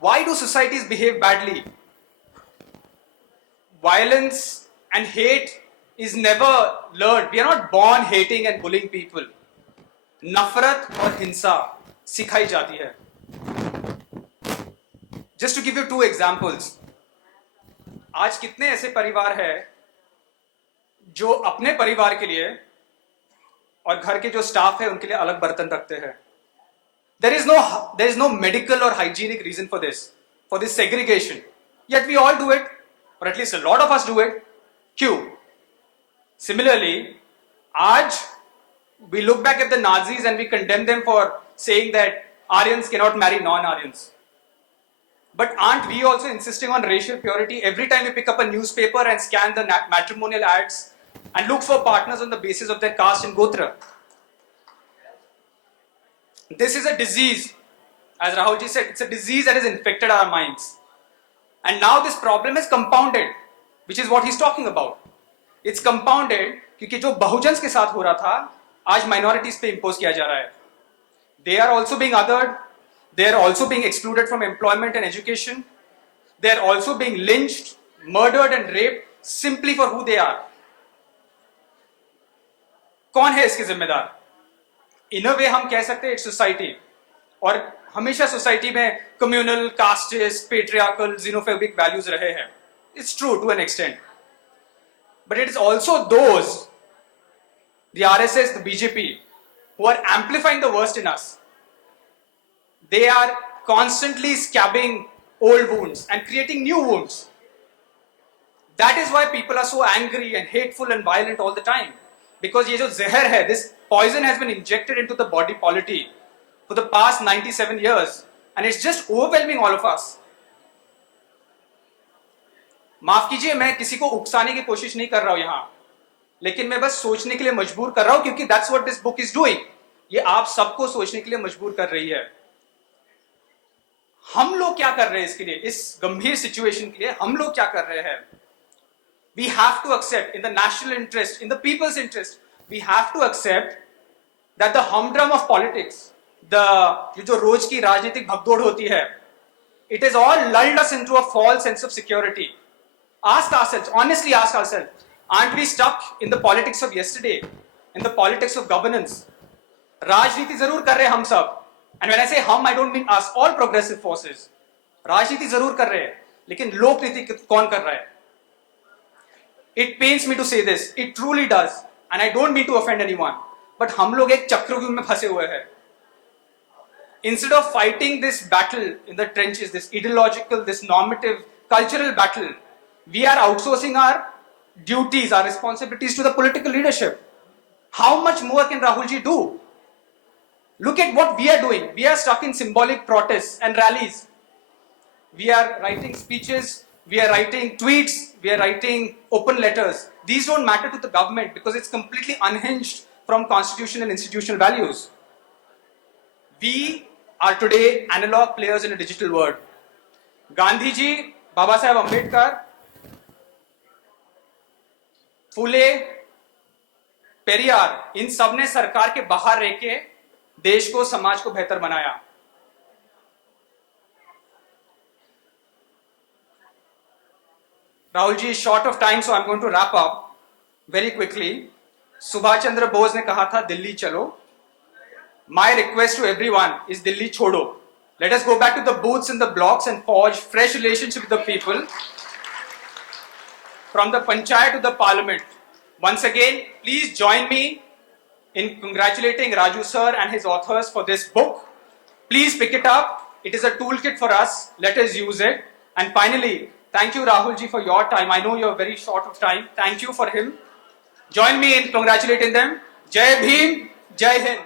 Why do societies behave badly? Violence and hate is never learned. We are not born hating and bullying people. नफरत और हिंसा सिखाई जाती है. Just to give you two examples. आज कितने ऐसे परिवार हैं जो अपने परिवार के लिए और घर के जो स्टाफ है उनके लिए अलग बर्तन रखते हैं. There is no medical or hygienic reason for this segregation. Yet we all do it, or at least a lot of us do it. क्यों? Similarly, आज we look back at the Nazis and we condemn them for saying that Aryans cannot marry non-Aryans. But aren't we also insisting on racial purity every time we pick up a newspaper and scan the matrimonial ads and look for partners on the basis of their caste and gotra? This is a disease. As Rahulji said, it's a disease that has infected our minds. And now this problem is compounded, which is what he's talking about. It's compounded क्योंकि जो बहुजन्स के साथ हो रहा था, आज minorities पे impose किया जा रहा है. They are also being othered. They are also being excluded from employment and education. They are also being lynched, murdered and raped simply for who they are. कौन है इसके जिम्मेदार? इन अ वे हम कह सकते हैं इट्स सोसाइटी. और हमेशा सोसाइटी में communal, casteist, patriarchal, xenophobic values रहे हैं. It's true to an extent. But it is also those, the RSS, the BJP, who are amplifying the worst in us. They are constantly scabbing old wounds and creating new wounds. That is why people are so angry and hateful and violent all the time. Because ये जो जहर है, this poison has been injected into the body polity for the past 97 years. And it's just overwhelming all of us. माफ कीजिए, मैं किसी को उकसाने की कोशिश नहीं कर रहा हूं यहां, लेकिन मैं बस सोचने के लिए मजबूर कर रहा हूं क्योंकि that's what this book is doing. ये आप सबको सोचने के लिए मजबूर कर रही है. हम लोग क्या कर रहे हैं इसके लिए, इस गंभीर सिचुएशन के लिए हम लोग क्या कर रहे हैं? We have to accept, in the national interest, in the people's interest, we have to accept that the humdrum of politics, जो रोज की राजनीतिक भगदौड़ होती है, it has all lulled us into a false sense of security. Ask ourselves, honestly ask ourselves, aren't we stuck in the politics of yesterday, in the politics of governance? राजनीति जरूर कर रहे हैं हम सब. And when I say हम, I don't mean us, all progressive forces. राजनीति जरूर कर रहे हैं, लेकिन लोक नीति कौन कर रहा है? It pains me to say this, it truly does, and I don't mean to offend anyone, but हम लोग एक चक्रव्यूह में फंसे हुए हैं. Instead of fighting this battle in the trenches, this ideological, this normative, cultural battle, we are outsourcing our duties, our responsibilities to the political leadership. How much more can Rahulji do? Look at what we are doing. We are stuck in symbolic protests and rallies. We are writing speeches, we are writing tweets, we are writing open letters. These don't matter to the government because it's completely unhinged from constitutional and institutional values. We are today analog players in a digital world. Gandhi ji, Baba Saheb Ambedkar, फुले, पेरियार, इन सब ने सरकार के बाहर रह के देश को, समाज को बेहतर बनाया. Rahul ji is short of time, so I'm going to wrap up very quickly. Subhash Chandra Bose ने कहा था दिल्ली चलो. My request to everyone is Delhi छोड़ो. Let us go back to the booths and the blocks and forge fresh relationships with the people. From the panchayat to the parliament. Once again, please join me in congratulating Raju sir and his authors for this book. Please pick it up. It is a toolkit for us. Let us use it. And finally, thank you Rahul ji for your time. I know you are very short of time. Thank you for him. Join me in congratulating them. Jai Bhim, Jai Hind.